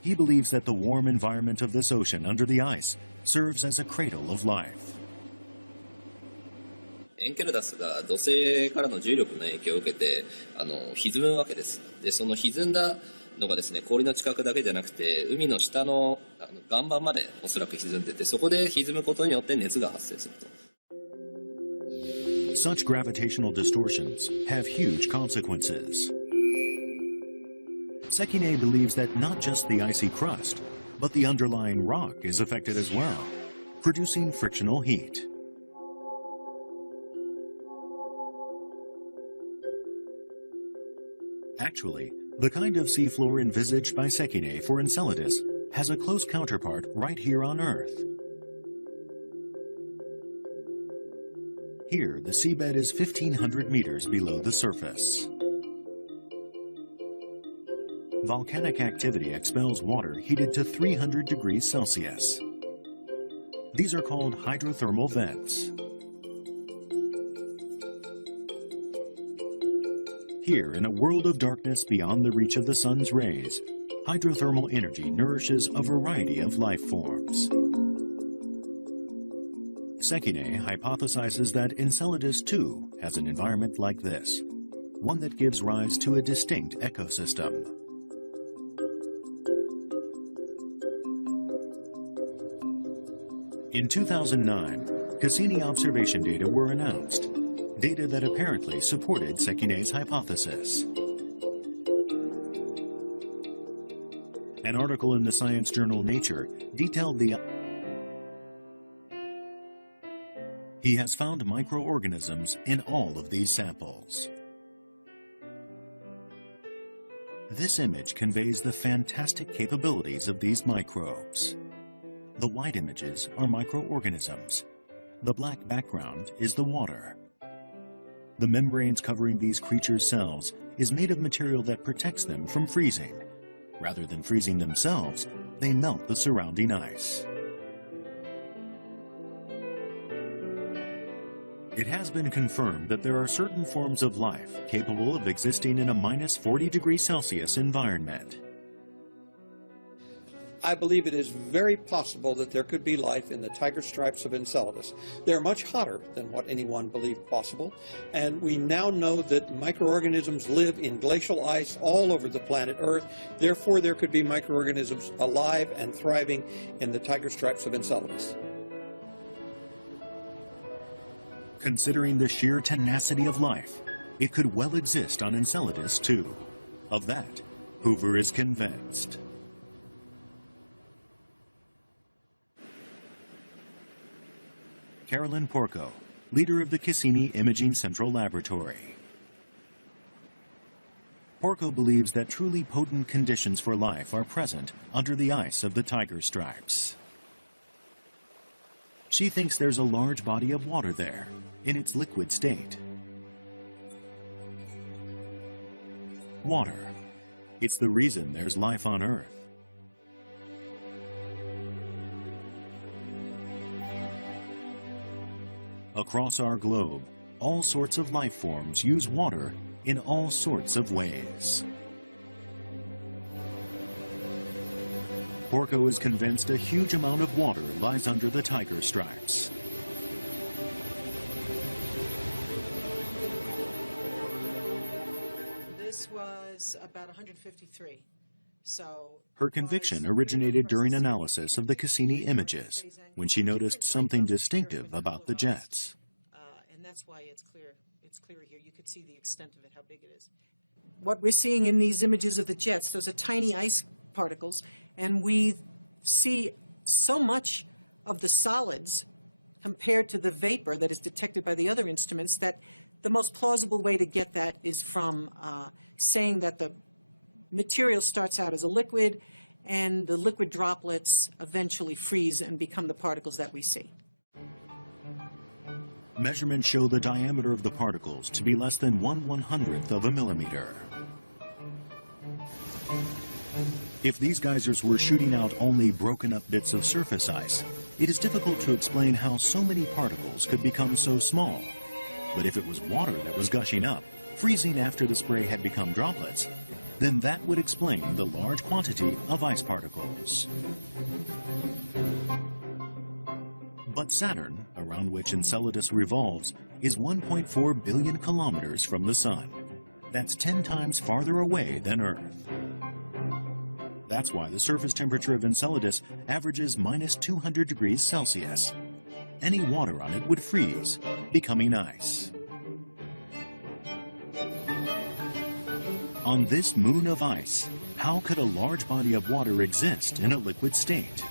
He believes that the warm environment of this ocean under the ice serves as a cradle of life. エンケルダスが土星からの重力の影響を受けて歪むわけです。で、その歪んだのがですね、氷の近くだけじゃなくて海の下の岩盤までおそらく歪んでて、そこで歪むことによって熱が発生すると。Such gravitational distortions have huge consequences. Sekine believes that not just the icy crust, but the underlying rock is affected as well, producing frictional heat. Actually, The kind of seafloor envisaged by Sekine for Enceladus has a close counterpart right here on Earth. Here, the seabed is 1,500 meters below the surface. Volcanic activity expels water heated to 300 degrees Celsius. These are called hydrothermal vents. Here, in a world of darkness beyond the reach of the sun's rays, hydrothermal energy nourishes a variety of life forms. Sekine hypothesizes that Enceladus too has an environment like this, one that gives rise to a distinct ecosystem. In 2009, Cassini observation data were announced, data that apparently supported Sekine's hypothesis. An article in the science journal Nature detailed he has found microorganisms in all of these samples. This image conveys the fantastic capabilities of these microbes. The white images are microorganisms. The black background is the water. The membranes covering these creatures' cells is made of material that protects them from freezing. Rather than freezing themselves, they melt the surrounding ice. It has been confirmed that there are certain forms of life capable of existing in a minus 40 degrees Celsius environment. I believe it is very possible that there could be life in the tiger stripes of Enceladus. They're much hotter than what anyone believed possible, and we now know that microorganisms live in glacial ice all over the planet Earth. Therefore, there could be microorganisms alive and thriving in the tiger stripes of Enceladus. Considering the sheer tenacity of life, it could well exist on Enceladus too. Of that, Hoover is convinced. Carolyn Porco, leader of the Cassini Imaging Central Laboratory. Porco believes that truly potent conditions for life are present under the ice of the tiger stripes. She thinks there's a large body of water there, in its liquid state. Water. It's the reason there's life on Earth. Across our globe, all sorts of life forms use water in all sorts of ways. Porco is convinced a huge amount of water lies under the tiger stripes. This was about 153. So her conviction originated during analysis of the Cassini images, when she noticed something distinctive about the jets. And that's why it's clear here. You could see the extent of it, how big it is. What we're seeing in these images of the jets, those are tiny ice particles, and we see so much of the solids compared to the vapor that is detected by the other instruments that the most plausible way to get that is from saying that the material starts out as a liquid and the liquid droplets eventually freeze and become the particles that we see. Measurements show the diameter of the particles to be less than 1/100th of a millimeter. If these geysers were shooting out only broken up bits of surface ice, it is difficult to explain how so many particles could become so small. But if it was water that was gushing up, freezing after the spray had become droplets, then that would explain the large quantity of ice particles. But Saturn, around which Enceladus revolves, is 1.4 billion kilometers from the Sun. That's 10 times farther away than Earth. That's why the surface temperature of Enceladus averages minus 200 degrees Celsius. Any water on it would freeze, becoming ice. On this moon of ice, how could a large body of water exist in a liquid state?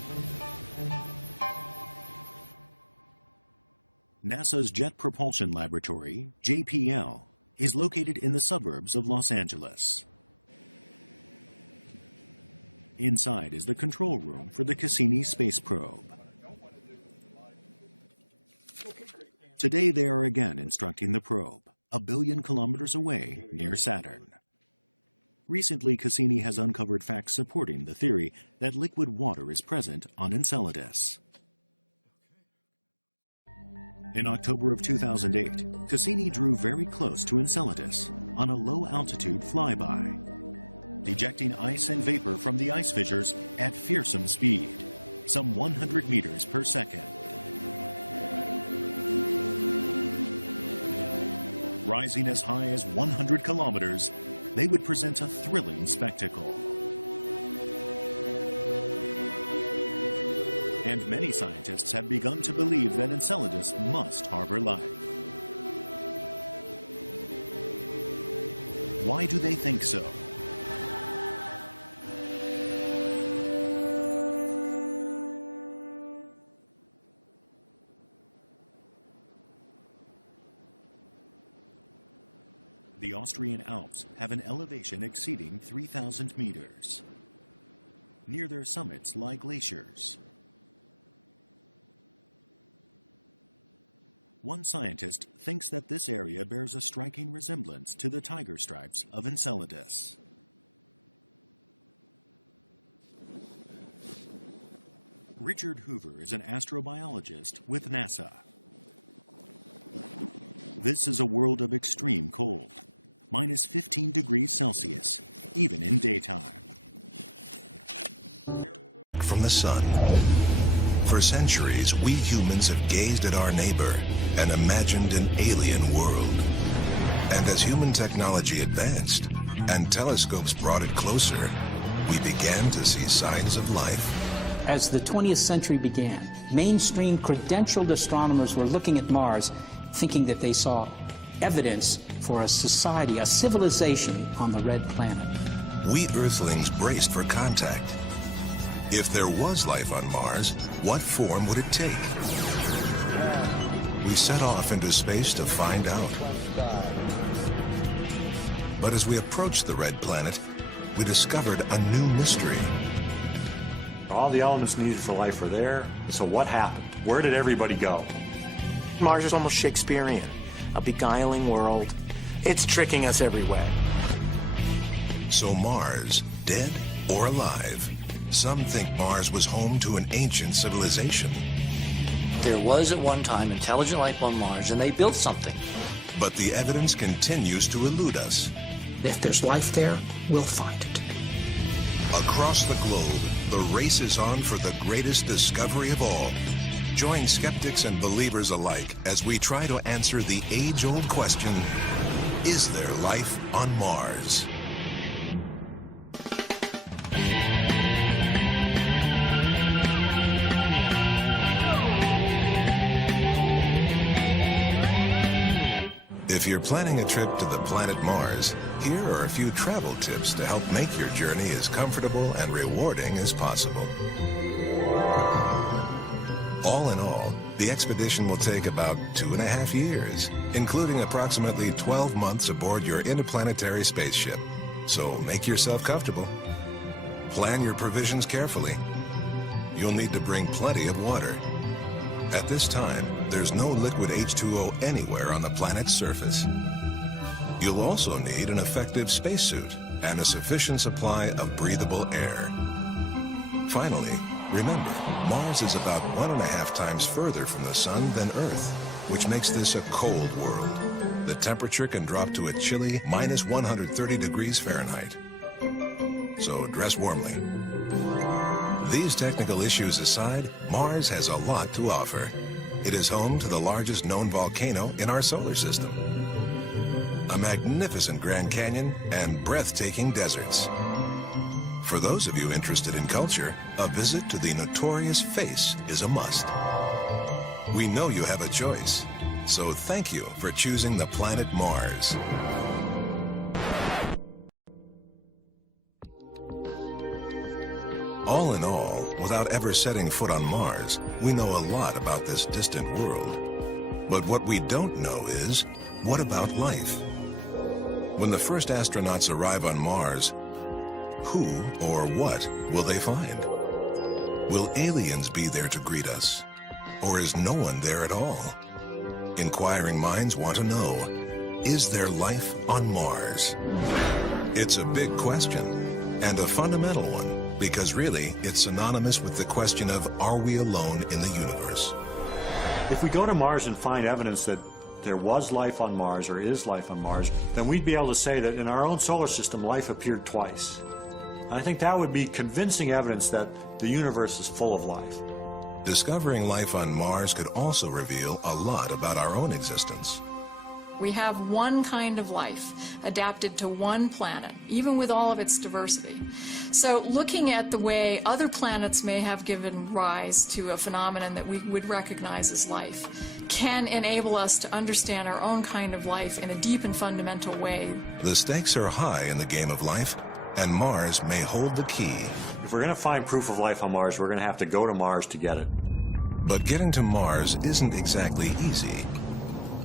NASA's Jet Propulsion Laboratory, JPL, is located in the suburbs of Los Angeles. Inside is the control room for the Cassini space probe. Today they are again instructing the probe, 1 billion kilometers away near Saturn. Recently, Cassini has uncovered facts supporting the theory that liquid water is present on Enceladus. In October of 2008, Cassini drew very close to Enceladus on a low-altitude flyby, ejecting ice and vapor from the ice fissures at fearsome speed, some 100 meters per second. Rising as high as 100 kilometers, they would present a thrilling spectacle. And many scientists have begun to believe that Enceladus must harbor life. Why do they think so? The Austrian Alps have an elevation exceeding 3,000 meters. Near their summits lie glaciers. One scientist thinks that this area bears a striking resemblance to the tiger stripes of Enceladus. Richard Hoover is an astrobiologist with NASA. This is a world of extreme cold, minus 15 degrees Celsius, even in daytime. From the sun. For centuries, we humans have gazed at our neighbor and imagined an alien world. And as human technology advanced and telescopes brought it closer, we began to see signs of life. As the 20th century began, mainstream credentialed astronomers were looking at Mars thinking that they saw evidence for a society, a civilization on the red planet. We Earthlings braced for contact. If there was life on Mars, what form would it take? We set off into space to find out. But as we approached the red planet, we discovered a new mystery. All the elements needed for life were there, so what happened? Where did everybody go? Mars is almost Shakespearean, a beguiling world. It's tricking us every way. So Mars, dead or alive? Some think Mars was home to an ancient civilization. There was at one time intelligent life on Mars, and they built something. But the evidence continues to elude us. If there's life there, we'll find it. Across the globe, the race is on for the greatest discovery of all. Join skeptics and believers alike as we try to answer the age-old question, is there life on Mars? If you're planning a trip to the planet Mars, here are a few travel tips to help make your journey as comfortable and rewarding as possible. All in all, the expedition will take about 2.5 years, including approximately 12 months aboard your interplanetary spaceship. So make yourself comfortable. Plan your provisions carefully. You'll need to bring plenty of water. At this time, there's no liquid H2O anywhere on the planet's surface. You'll also need an effective spacesuit and a sufficient supply of breathable air. Finally, remember, Mars is about 1.5 times further from the sun than Earth, which makes this a cold world. The temperature can drop to a chilly minus 130 degrees Fahrenheit. So dress warmly. These technical issues aside, Mars has a lot to offer. It is home to the largest known volcano in our solar system, a magnificent Grand Canyon, and breathtaking deserts. For those of you interested in culture, a visit to the notorious Face is a must. We know you have a choice, so thank you for choosing the planet Mars. All in all, without ever setting foot on Mars, we know a lot about this distant world. But what we don't know is, what about life? When the first astronauts arrive on Mars, Who or what will they find? Will aliens be there to greet us? Or is no one there at all? Inquiring minds want to know, is there life on Mars? It's a big question, and a fundamental one, because really it's synonymous with the question of, are we alone in the universe? If we go to Mars and find evidence that there was life on Mars or is life on Mars, then we'd be able to say that in our own solar system, life appeared twice. And I think that would be convincing evidence that the universe is full of life. Discovering life on Mars could also reveal a lot about our own existence. We have one kind of life adapted to one planet, even with all of its diversity. So looking at the way other planets may have given rise to a phenomenon that we would recognize as life can enable us to understand our own kind of life in a deep and fundamental way. The stakes are high in the game of life, and Mars may hold the key. If we're going to find proof of life on Mars, we're going to have to go to Mars to get it. But getting to Mars isn't exactly easy.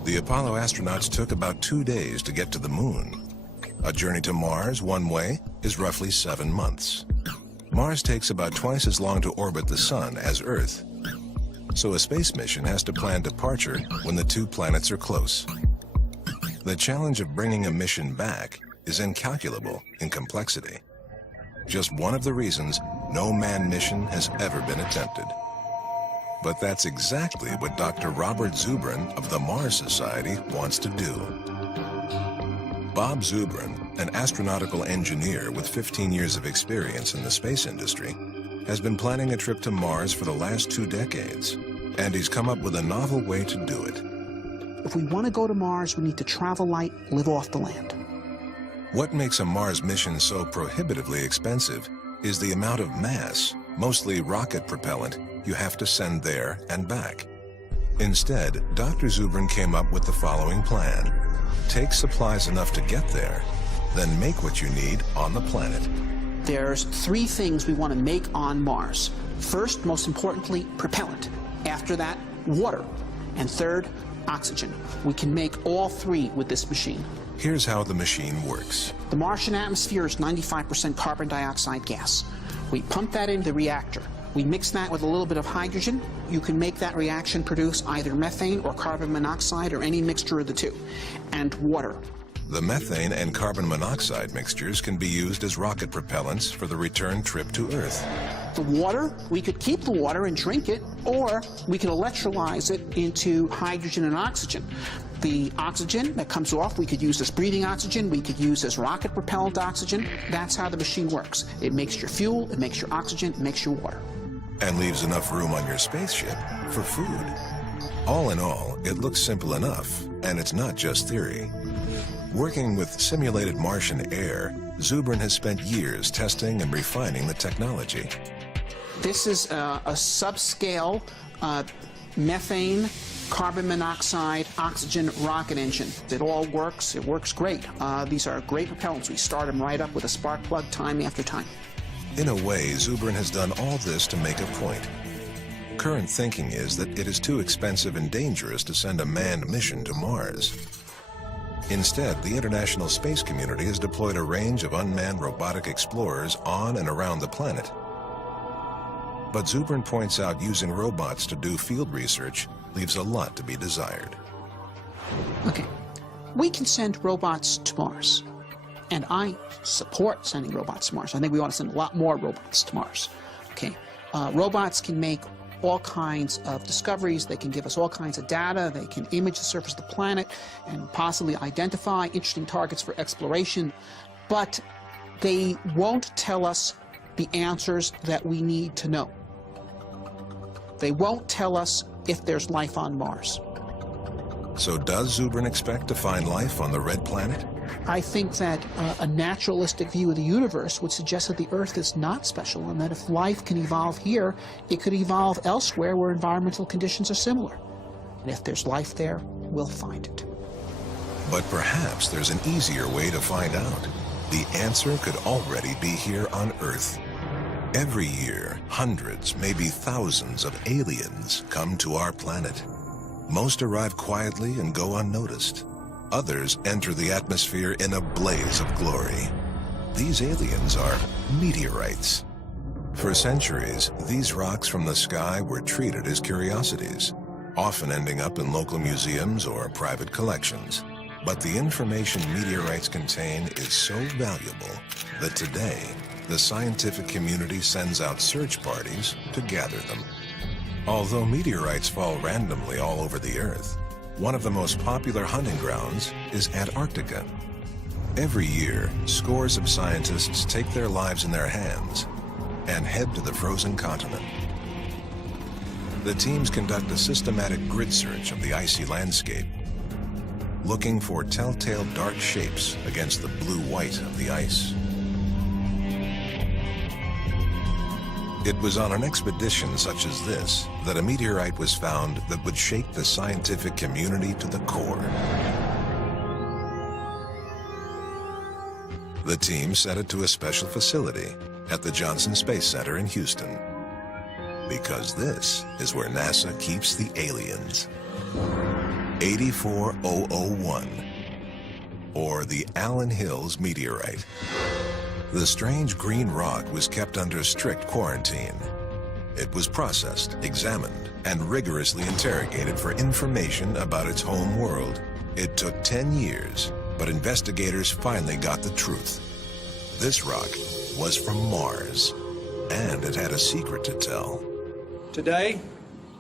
The Apollo astronauts took about 2 days to get to the moon. A journey to Mars one way is roughly 7 months. Mars takes about twice as long to orbit the sun as Earth. So a space mission has to plan departure when the two planets are close. The challenge of bringing a mission back is incalculable in complexity. Just one of the reasons no manned mission has ever been attempted. But that's exactly what Dr. Robert Zubrin of the Mars Society wants to do. Bob Zubrin, an astronautical engineer with 15 years of experience in the space industry, has been planning a trip to Mars for the last 2 decades, and he's come up with a novel way to do it. If we want to go to Mars, we need to travel light, live off the land. What makes a Mars mission so prohibitively expensive is the amount of mass, mostly rocket propellant, you have to send there and back. Instead, Dr. Zubrin came up with the following plan. Take supplies enough to get there, then make what you need on the planet. There's 3 things we want to make on Mars. First, most importantly, propellant. After that, water. And third, oxygen. We can make all 3 with this machine. Here's how the machine works. The Martian atmosphere is 95% carbon dioxide gas. We pump that into the reactor. We mix that with a little bit of hydrogen. You can make that reaction produce either methane or carbon monoxide or any mixture of the two. And water. The methane and carbon monoxide mixtures can be used as rocket propellants for the return trip to Earth. The water, we could keep the water and drink it, or we could electrolyze it into hydrogen and oxygen. The oxygen that comes off, we could use as breathing oxygen, we could use as rocket propelled oxygen. That's how the machine works. It makes your fuel, it makes your oxygen, it makes your water. And leaves enough room on your spaceship for food. All in all, it looks simple enough, and it's not just theory. Working with simulated Martian air, Zubrin has spent years testing and refining the technology. This is a subscale methane, carbon monoxide, oxygen rocket engine. It all works. It works great. These are great propellants. We start them right up with a spark plug time after time. In a way, Zubrin has done all this to make a point. Current thinking is that it is too expensive and dangerous to send a manned mission to Mars. Instead, the international space community has deployed a range of unmanned robotic explorers on and around the planet. But Zubrin points out using robots to do field research leaves a lot to be desired. Okay, we can send robots to Mars. And I support sending robots to Mars. I think we ought to send a lot more robots to Mars. Okay, robots can make all kinds of discoveries. They can give us all kinds of data. They can image the surface of the planet and possibly identify interesting targets for exploration. But they won't tell us the answers that we need to know. They won't tell us if there's life on Mars. So does Zubrin expect to find life on the red planet? I think that a naturalistic view of the universe would suggest that the Earth is not special, and that if life can evolve here, it could evolve elsewhere where environmental conditions are similar. And if there's life there, we'll find it. But perhaps there's an easier way to find out. The answer could already be here on Earth. Every year, hundreds, maybe thousands of aliens come to our planet. Most arrive quietly and go unnoticed. Others enter the atmosphere in a blaze of glory. These aliens are meteorites. For centuries, these rocks from the sky were treated as curiosities, often ending up in local museums or private collections. But the information meteorites contain is so valuable that today, the scientific community sends out search parties to gather them. Although meteorites fall randomly all over the Earth, one of the most popular hunting grounds is Antarctica. Every year, scores of scientists take their lives in their hands and head to the frozen continent. The teams conduct a systematic grid search of the icy landscape, looking for telltale dark shapes against the blue-white of the ice. It was on an expedition such as this that a meteorite was found that would shake the scientific community to the core. The team sent it to a special facility at the Johnson Space Center in Houston, because this is where NASA keeps the aliens. 84001, or the Allen Hills meteorite. The strange green rock was kept under strict quarantine. It was processed, examined, and rigorously interrogated for information about its home world. It took 10 years, but investigators finally got the truth. This rock was from Mars, and it had a secret to tell. Today,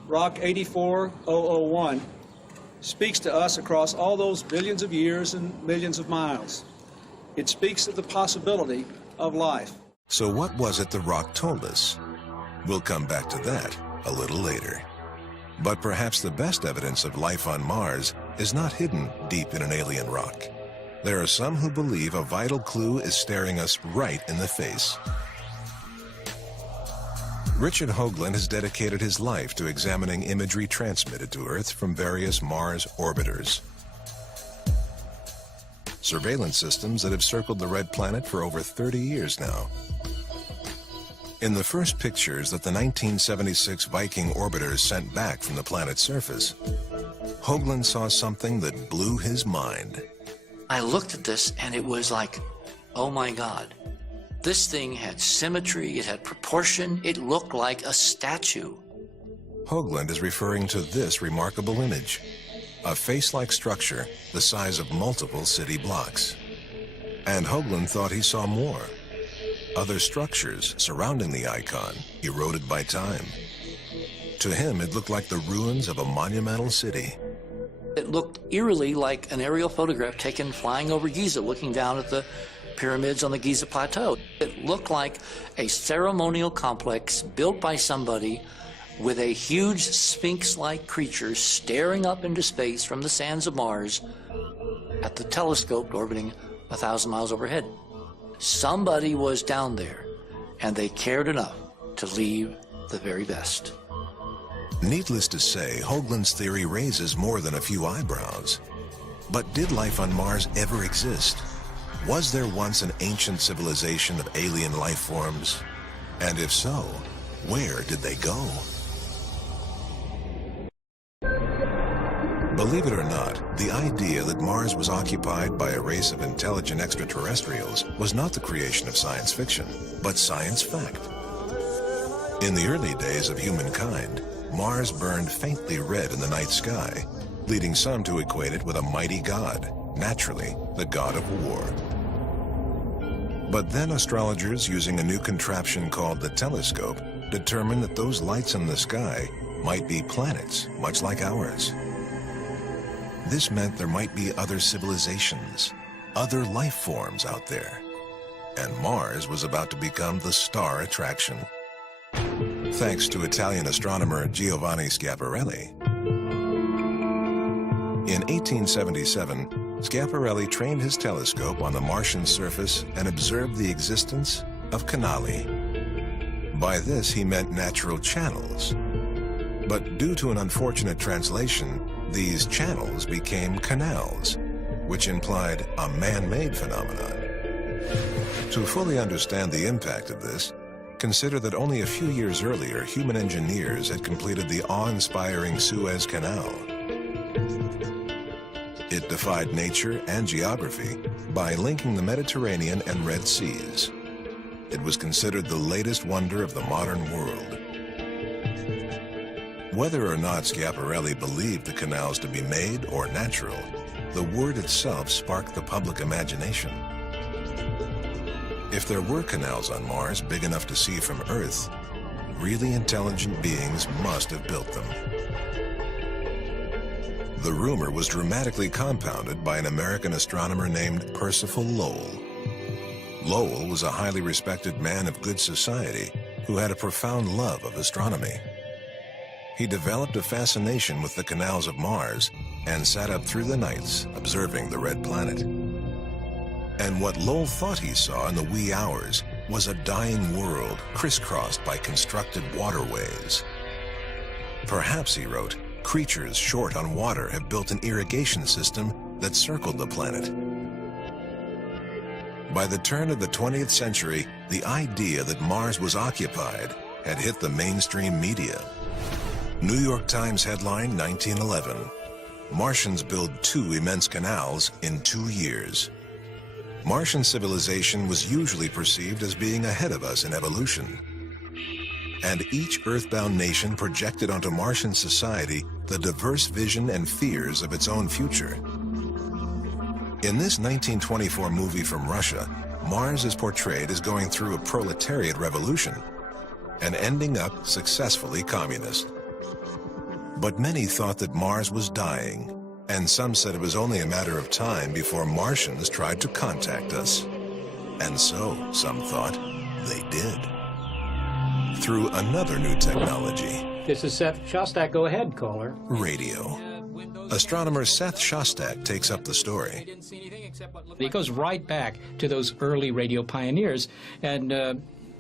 Rock 84001 speaks to us across all those billions of years and millions of miles. It speaks of the possibility of life. So what was it the rock told us? We'll come back to that a little later. But perhaps the best evidence of life on Mars is not hidden deep in an alien rock. There are some who believe a vital clue is staring us right in the face. Richard Hoagland has dedicated his life to examining imagery transmitted to Earth from various Mars orbiters. Surveillance systems that have circled the red planet for over 30 years now. In the first pictures that the 1976 Viking orbiters sent back from the planet's surface, Hoagland saw something that blew his mind. I looked at this and it was like, oh my God. This thing had symmetry, it had proportion, it looked like a statue. Hoagland is referring to this remarkable image, a face-like structure the size of multiple city blocks. And Hoagland thought he saw more. Other structures surrounding the icon, eroded by time. To him, it looked like the ruins of a monumental city. It looked eerily like an aerial photograph taken flying over Giza, looking down at the pyramids on the Giza Plateau. It looked like a ceremonial complex built by somebody with a huge sphinx-like creature staring up into space from the sands of Mars at the telescope orbiting 1,000 miles overhead. Somebody was down there, and they cared enough to leave the very best. Needless to say, Hoagland's theory raises more than a few eyebrows. But did life on Mars ever exist? Was there once an ancient civilization of alien life forms? And if so, where did they go? Believe it or not, the idea that Mars was occupied by a race of intelligent extraterrestrials was not the creation of science fiction, but science fact. In the early days of humankind, Mars burned faintly red in the night sky, leading some to equate it with a mighty god, naturally the god of war. But then astrologers, using a new contraption called the telescope, determined that those lights in the sky might be planets, much like ours. This meant there might be other civilizations, other life forms out there. And Mars was about to become the star attraction. Thanks to Italian astronomer Giovanni Schiaparelli. In 1877, Schiaparelli trained his telescope on the Martian surface and observed the existence of canali. By this, he meant natural channels. But due to an unfortunate translation, these channels became canals, which implied a man-made phenomenon. To fully understand the impact of this, consider that only a few years earlier, human engineers had completed the awe-inspiring Suez Canal. It defied nature and geography by linking the Mediterranean and Red Seas. It was considered the latest wonder of the modern world. Whether or not Schiaparelli believed the canals to be made or natural, the word itself sparked the public imagination. If there were canals on Mars big enough to see from Earth, really intelligent beings must have built them. The rumor was dramatically compounded by an American astronomer named Percival Lowell. Lowell was a highly respected man of good society who had a profound love of astronomy. He developed a fascination with the canals of Mars and sat up through the nights observing the red planet. And what Lowell thought he saw in the wee hours was a dying world crisscrossed by constructed waterways. Perhaps, he wrote, creatures short on water have built an irrigation system that circled the planet. By the turn of the 20th century, the idea that Mars was occupied had hit the mainstream media. New York Times headline, 1911, Martians build 2 immense canals in 2 years. Martian civilization was usually perceived as being ahead of us in evolution. And each earthbound nation projected onto Martian society the diverse vision and fears of its own future. In this 1924 movie from Russia, Mars is portrayed as going through a proletariat revolution and ending up successfully communist. But many thought that Mars was dying, and some said it was only a matter of time before Martians tried to contact us. And so, some thought, they did. Through another new technology. This is Seth Shostak. Go ahead, caller. Radio. Astronomer Seth Shostak takes up the story. It goes right back to those early radio pioneers, and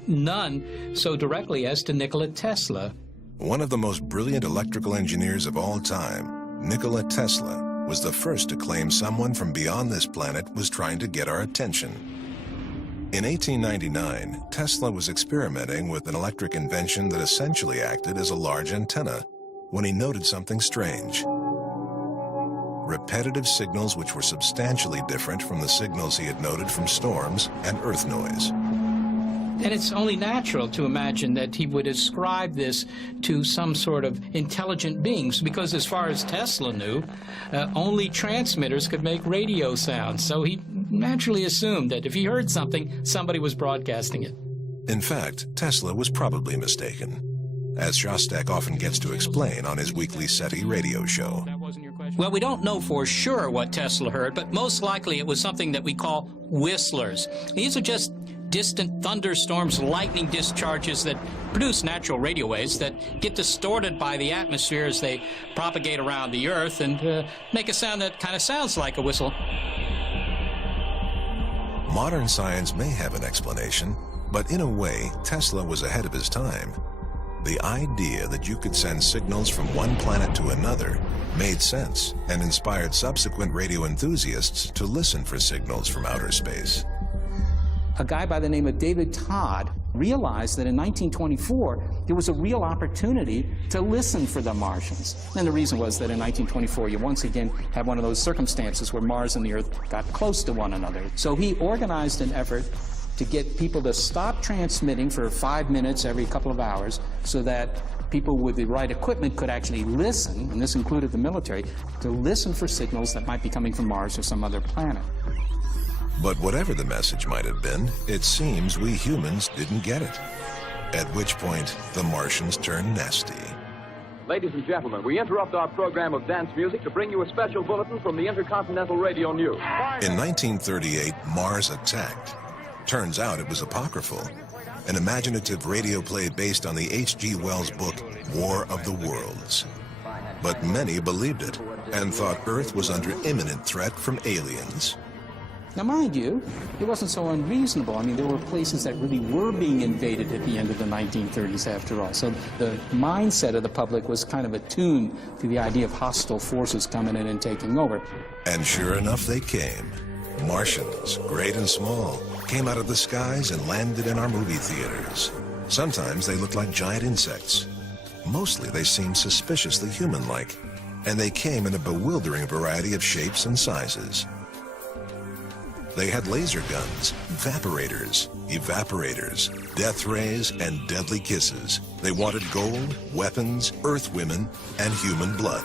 none so directly as to Nikola Tesla. One of the most brilliant electrical engineers of all time, Nikola Tesla, was the first to claim someone from beyond this planet was trying to get our attention. In 1899, Tesla was experimenting with an electric invention that essentially acted as a large antenna when he noted something strange. Repetitive signals which were substantially different from the signals he had noted from storms and earth noise. And it's only natural to imagine that he would ascribe this to some sort of intelligent beings, because as far as Tesla knew, only transmitters could make radio sounds. So he naturally assumed that if he heard something, somebody was broadcasting it. In fact, Tesla was probably mistaken, as Shostak often gets to explain on his weekly SETI radio show. Well, we don't know for sure what Tesla heard, but most likely it was something that we call whistlers. These are just distant thunderstorms, lightning discharges that produce natural radio waves that get distorted by the atmosphere as they propagate around the Earth and make a sound that kind of sounds like a whistle. Modern science may have an explanation, but in a way, Tesla was ahead of his time. The idea that you could send signals from one planet to another made sense and inspired subsequent radio enthusiasts to listen for signals from outer space. A guy by the name of David Todd realized that in 1924 there was a real opportunity to listen for the Martians. And the reason was that in 1924 you once again had one of those circumstances where Mars and the Earth got close to one another. So he organized an effort to get people to stop transmitting for 5 minutes every couple of hours so that people with the right equipment could actually listen, and this included the military, to listen for signals that might be coming from Mars or some other planet. But whatever the message might have been, it seems we humans didn't get it. At which point, the Martians turned nasty. Ladies and gentlemen, we interrupt our program of dance music to bring you a special bulletin from the Intercontinental Radio News. In 1938, Mars attacked. Turns out it was apocryphal, an imaginative radio play based on the H.G. Wells book, War of the Worlds. But many believed it and thought Earth was under imminent threat from aliens. Now, mind you, it wasn't so unreasonable. I mean, there were places that really were being invaded at the end of the 1930s, after all. So the mindset of the public was kind of attuned to the idea of hostile forces coming in and taking over. And sure enough, they came. Martians, great and small, came out of the skies and landed in our movie theaters. Sometimes they looked like giant insects. Mostly they seemed suspiciously human-like. and they came in a bewildering variety of shapes and sizes. They had laser guns, evaporators, death rays, and deadly kisses. They wanted gold, weapons, earth women, and human blood.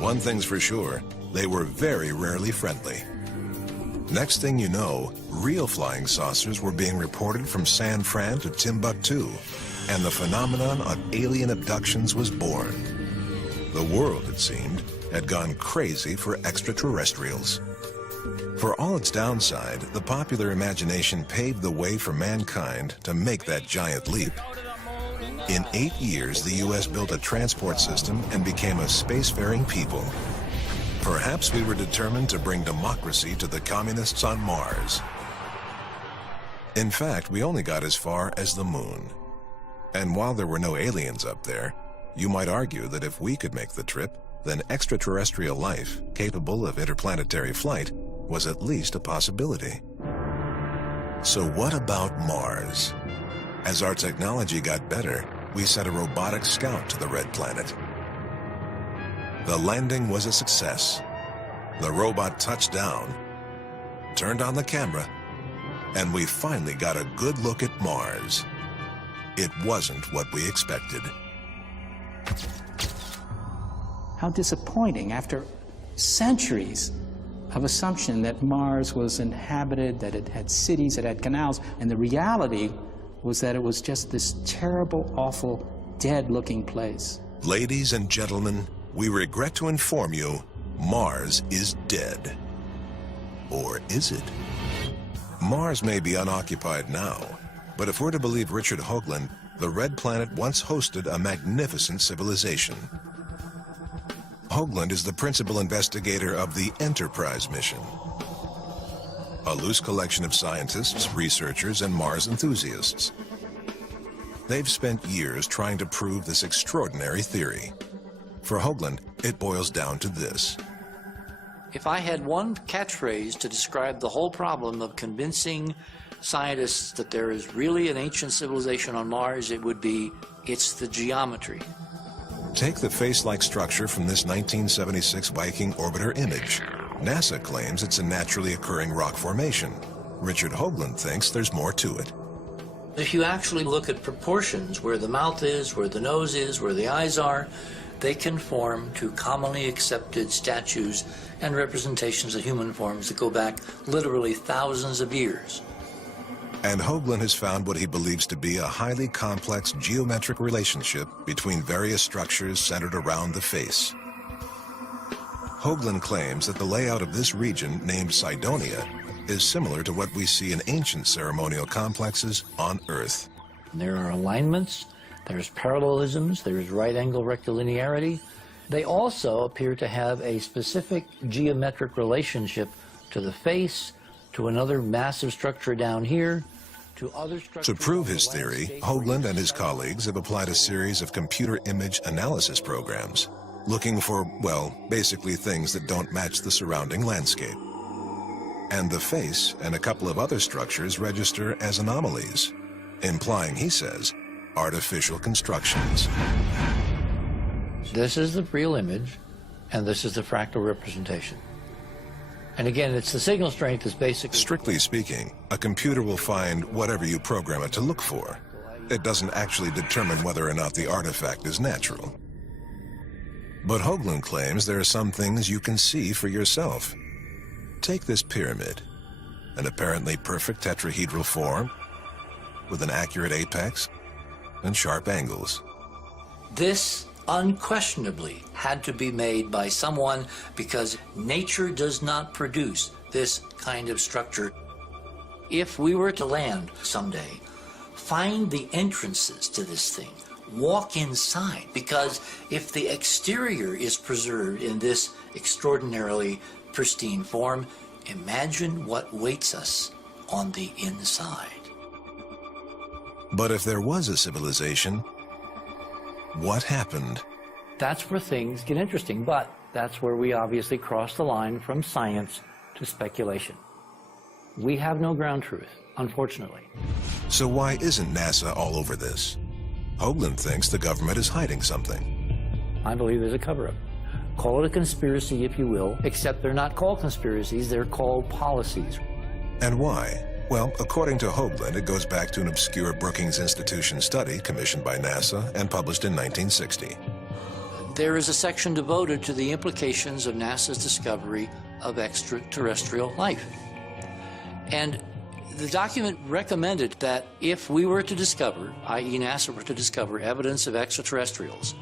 One thing's for sure, they were very rarely friendly. Next thing you know, real flying saucers were being reported from San Fran to Timbuktu, and the phenomenon of alien abductions was born. The world, it seemed, had gone crazy for extraterrestrials. For all its downside, the popular imagination paved the way for mankind to make that giant leap. In 8 years, the U.S. built a transport system and became a spacefaring people. Perhaps we were determined to bring democracy to the communists on Mars. In fact, we only got as far as the moon. And while there were no aliens up there, you might argue that if we could make the trip, then extraterrestrial life capable of interplanetary flight was at least a possibility. So what about Mars? As our technology got better, we sent a robotic scout to the Red Planet. The landing was a success. The robot touched down, turned on the camera, and we finally got a good look at Mars. It wasn't what we expected. How disappointing after centuries of assumption that Mars was inhabited, that it had cities, it had canals, and the reality was that it was just this terrible, awful, dead-looking place. Ladies and gentlemen, we regret to inform you, Mars is dead. Or is it? Mars may be unoccupied now, but if we're to believe Richard Hoagland, the Red Planet once hosted a magnificent civilization. Hoagland is the principal investigator of the Enterprise mission, a loose collection of scientists, researchers, and Mars enthusiasts. They've spent years trying to prove this extraordinary theory. For Hoagland, it boils down to this. If I had one catchphrase to describe the whole problem of convincing scientists that there is really an ancient civilization on Mars, it would be, it's the geometry. Take the face-like structure from this 1976 Viking orbiter image. NASA claims it's a naturally occurring rock formation. Richard Hoagland thinks there's more to it. If you actually look at proportions, where the mouth is, where the nose is, where the eyes are, they conform to commonly accepted statues and representations of human forms that go back literally thousands of years. And Hoagland has found what he believes to be a highly complex geometric relationship between various structures centered around the face. Hoagland claims that the layout of this region, named Cydonia, is similar to what we see in ancient ceremonial complexes on Earth. There are alignments, there's parallelisms, there's right-angle rectilinearity. They also appear to have a specific geometric relationship to the face, to another massive structure down here, to other structures. To prove his theory, Hoagland and his colleagues have applied a series of computer image analysis programs, looking for, well, basically things that don't match the surrounding landscape. And the face and a couple of other structures register as anomalies, implying, he says, artificial constructions. This is the real image, and this is the fractal representation. And again, it's the signal strength is basically... Strictly speaking, a computer will find whatever you program it to look for. It doesn't actually determine whether or not the artifact is natural. But Hoagland claims there are some things you can see for yourself. Take this pyramid, an apparently perfect tetrahedral form with an accurate apex and sharp angles. This unquestionably had to be made by someone because nature does not produce this kind of structure. If we were to land someday, find the entrances to this thing, walk inside, because if the exterior is preserved in this extraordinarily pristine form, imagine what waits us on the inside. But if there was a civilization, what happened? That's where things get interesting, but that's where we obviously cross the line from science to speculation. We have no ground truth, unfortunately. So why isn't NASA all over this? Hoagland thinks the government is hiding something. I believe there's a cover-up. Call it a conspiracy if you will, except they're not called conspiracies, they're called policies. And why? Well, according to Hoagland, it goes back to an obscure Brookings Institution study commissioned by NASA and published in 1960. There is a section devoted to the implications of NASA's discovery of extraterrestrial life. And the document recommended that if we were to discover, i.e. NASA were to discover evidence of extraterrestrials,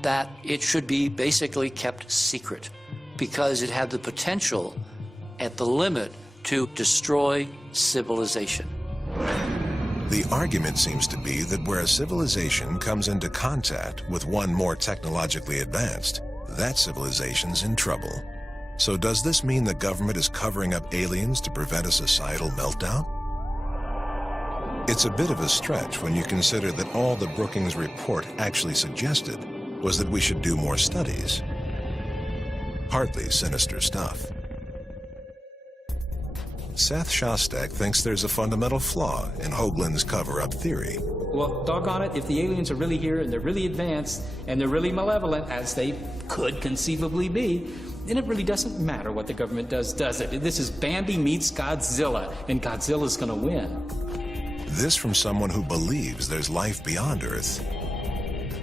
that it should be basically kept secret because it had the potential at the limit to destroy civilization. The argument seems to be that where a civilization comes into contact with one more technologically advanced, that civilization's in trouble. So does this mean the government is covering up aliens to prevent a societal meltdown? It's a bit of a stretch when you consider that all the Brookings report actually suggested was that we should do more studies. Hardly sinister stuff. Seth Shostak thinks there's a fundamental flaw in Hoagland's cover-up theory. Well, doggone it, if the aliens are really here and they're really advanced and they're really malevolent, as they could conceivably be, then it really doesn't matter what the government does it? This is Bambi meets Godzilla, and Godzilla's gonna win. This from someone who believes there's life beyond Earth.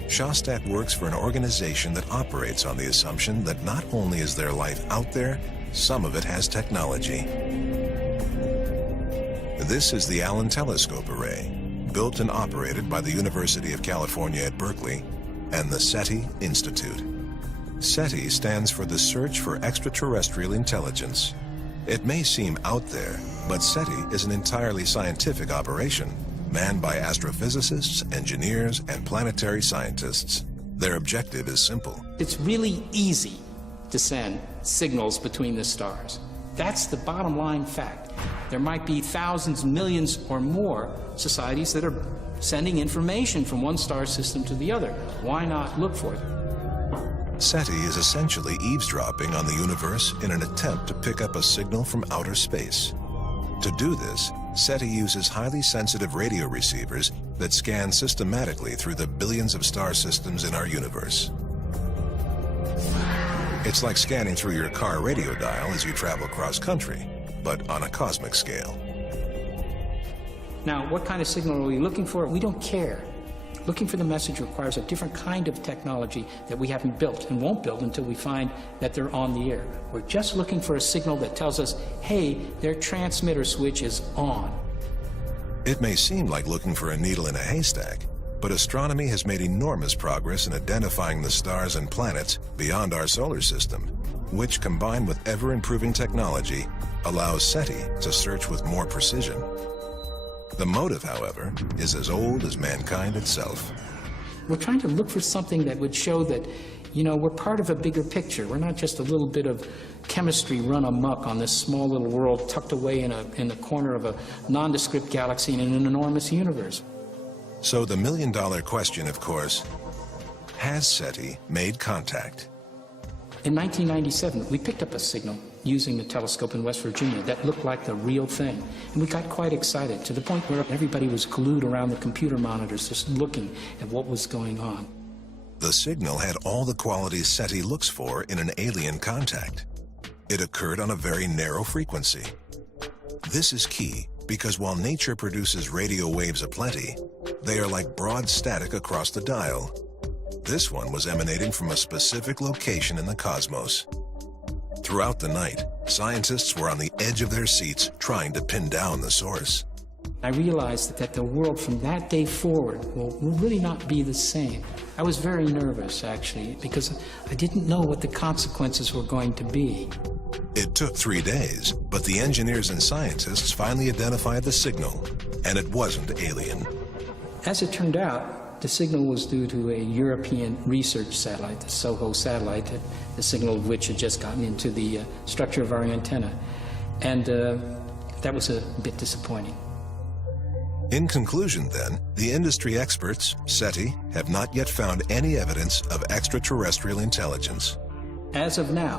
Shostak works for an organization that operates on the assumption that not only is there life out there, some of it has technology. This is the Allen Telescope Array, built and operated by the University of California at Berkeley and the SETI Institute. SETI stands for the Search for Extraterrestrial Intelligence. It may seem out there, but SETI is an entirely scientific operation, manned by astrophysicists, engineers, and planetary scientists. Their objective is simple. It's really easy to send signals between the stars. That's the bottom line fact. There might be thousands, millions, or more societies that are sending information from one star system to the other. Why not look for it? SETI is essentially eavesdropping on the universe in an attempt to pick up a signal from outer space. To do this, SETI uses highly sensitive radio receivers that scan systematically through the billions of star systems in our universe. It's like scanning through your car radio dial as you travel cross-country, but on a cosmic scale. Now, what kind of signal are we looking for? We don't care. Looking for the message requires a different kind of technology that we haven't built and won't build until we find that they're on the air. We're just looking for a signal that tells us, hey, their transmitter switch is on. It may seem like looking for a needle in a haystack, but astronomy has made enormous progress in identifying the stars and planets beyond our solar system, which, combined with ever-improving technology, allows SETI to search with more precision. The motive, however, is as old as mankind itself. We're trying to look for something that would show that, you know, we're part of a bigger picture. We're not just a little bit of chemistry run amok on this small little world tucked away in the corner of a nondescript galaxy in an enormous universe. So the million-dollar question, of course, has SETI made contact? In 1997, we picked up a signal using the telescope in West Virginia that looked like the real thing. And we got quite excited to the point where everybody was glued around the computer monitors just looking at what was going on. The signal had all the qualities SETI looks for in an alien contact. It occurred on a very narrow frequency. This is key because while nature produces radio waves aplenty, they are like broad static across the dial. This one was emanating from a specific location in the cosmos. Throughout the night, scientists were on the edge of their seats trying to pin down the source. I realized that the world from that day forward will really not be the same. I was very nervous, actually, because I didn't know what the consequences were going to be. It took 3 days, but the engineers and scientists finally identified the signal, and it wasn't alien. As it turned out, the signal was due to a European research satellite, the SOHO satellite, the signal of which had just gotten into the structure of our antenna. And that was a bit disappointing. In conclusion, then, the industry experts, SETI, have not yet found any evidence of extraterrestrial intelligence. As of now,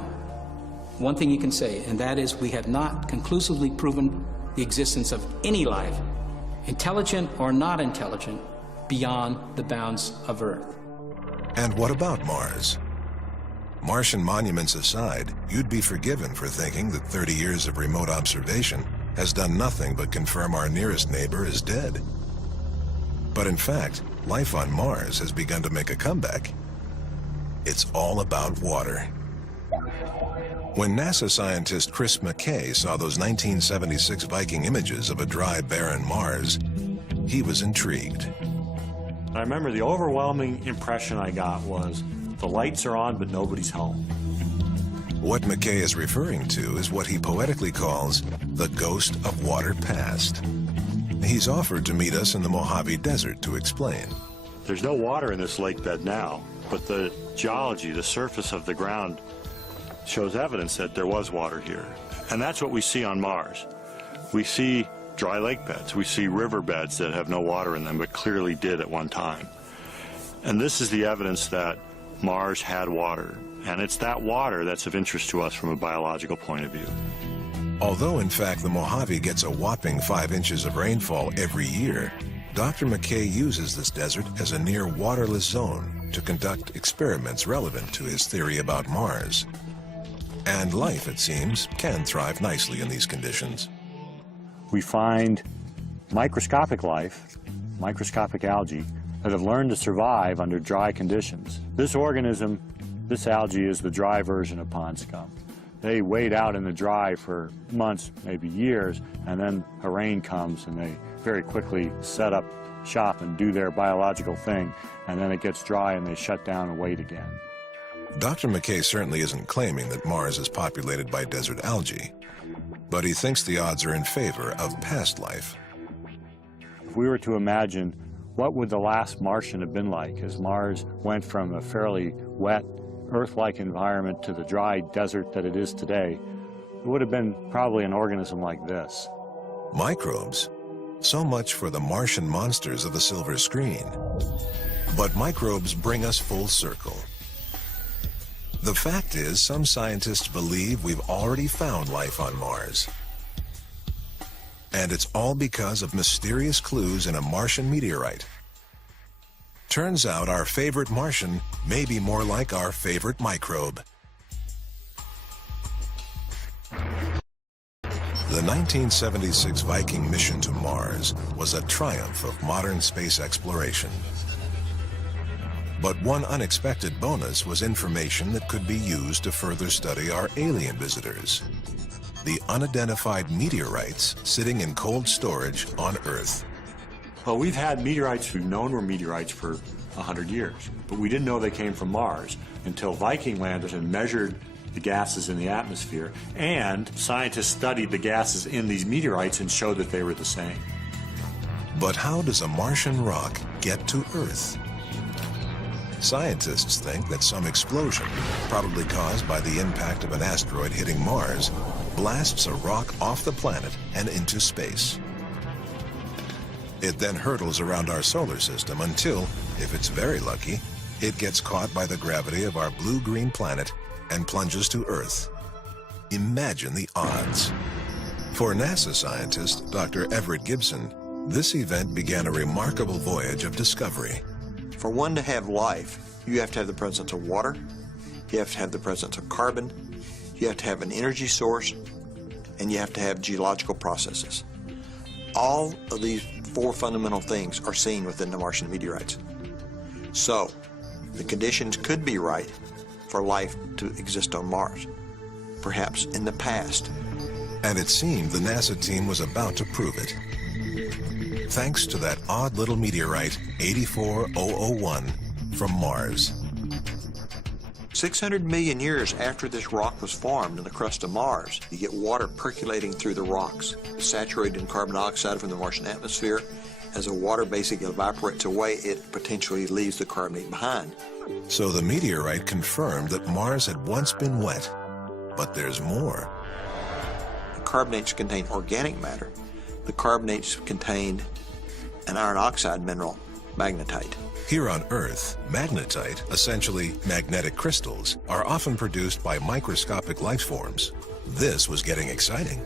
one thing you can say, and that is we have not conclusively proven the existence of any life, intelligent or not intelligent, beyond the bounds of Earth. And what about Mars? Martian monuments aside, you'd be forgiven for thinking that 30 years of remote observation has done nothing but confirm our nearest neighbor is dead. But in fact, life on Mars has begun to make a comeback. It's all about water. When NASA scientist Chris McKay saw those 1976 Viking images of a dry, barren Mars, he was intrigued. I remember the overwhelming impression I got was the lights are on, but nobody's home. What McKay is referring to is what he poetically calls the ghost of water past. He's offered to meet us in the Mojave Desert to explain. There's no water in this lake bed now, but the geology, the surface of the ground, shows evidence that there was water here. And that's what we see on Mars. We see dry lake beds. We see river beds that have no water in them, but clearly did at one time. And this is the evidence that Mars had water. And it's that water that's of interest to us from a biological point of view. Although, in fact, the Mojave gets a whopping 5 inches of rainfall every year, Dr. McKay uses this desert as a near waterless zone to conduct experiments relevant to his theory about Mars. And life, it seems, can thrive nicely in these conditions. We find microscopic life, microscopic algae, that have learned to survive under dry conditions. This organism, this algae, is the dry version of pond scum. They wait out in the dry for months, maybe years, and then a rain comes and they very quickly set up shop and do their biological thing, and then it gets dry and they shut down and wait again. Dr. McKay certainly isn't claiming that Mars is populated by desert algae, but he thinks the odds are in favor of past life. If we were to imagine what would the last Martian have been like as Mars went from a fairly wet, Earth-like environment to the dry desert that it is today, it would have been probably an organism like this. Microbes? So much for the Martian monsters of the silver screen. But microbes bring us full circle. The fact is, some scientists believe we've already found life on Mars. And it's all because of mysterious clues in a Martian meteorite. Turns out our favorite Martian may be more like our favorite microbe. The 1976 Viking mission to Mars was a triumph of modern space exploration. But one unexpected bonus was information that could be used to further study our alien visitors. The unidentified meteorites sitting in cold storage on Earth. Well, we've had meteorites we've known were meteorites for 100 years, but we didn't know they came from Mars until Viking landers and measured the gases in the atmosphere, and scientists studied the gases in these meteorites and showed that they were the same. But how does a Martian rock get to Earth? Scientists think that some explosion, probably caused by the impact of an asteroid hitting Mars, blasts a rock off the planet and into space. It then hurtles around our solar system until, if it's very lucky, it gets caught by the gravity of our blue-green planet and plunges to Earth. Imagine the odds. For NASA scientist Dr. Everett Gibson, this event began a remarkable voyage of discovery. For one to have life, you have to have the presence of water, you have to have the presence of carbon, you have to have an energy source, and you have to have geological processes. All of these 4 fundamental things are seen within the Martian meteorites. So, the conditions could be right for life to exist on Mars, perhaps in the past. And it seemed the NASA team was about to prove it. Thanks to that odd little meteorite, 84001, from Mars. 600 million years after this rock was formed in the crust of Mars, you get water percolating through the rocks, saturated in carbon dioxide from the Martian atmosphere. As the water basically evaporates away, it potentially leaves the carbonate behind. So the meteorite confirmed that Mars had once been wet. But there's more. The carbonates contain organic matter. The carbonates contain an iron oxide mineral, magnetite. Here on Earth, magnetite, essentially magnetic crystals, are often produced by microscopic life forms. This was getting exciting.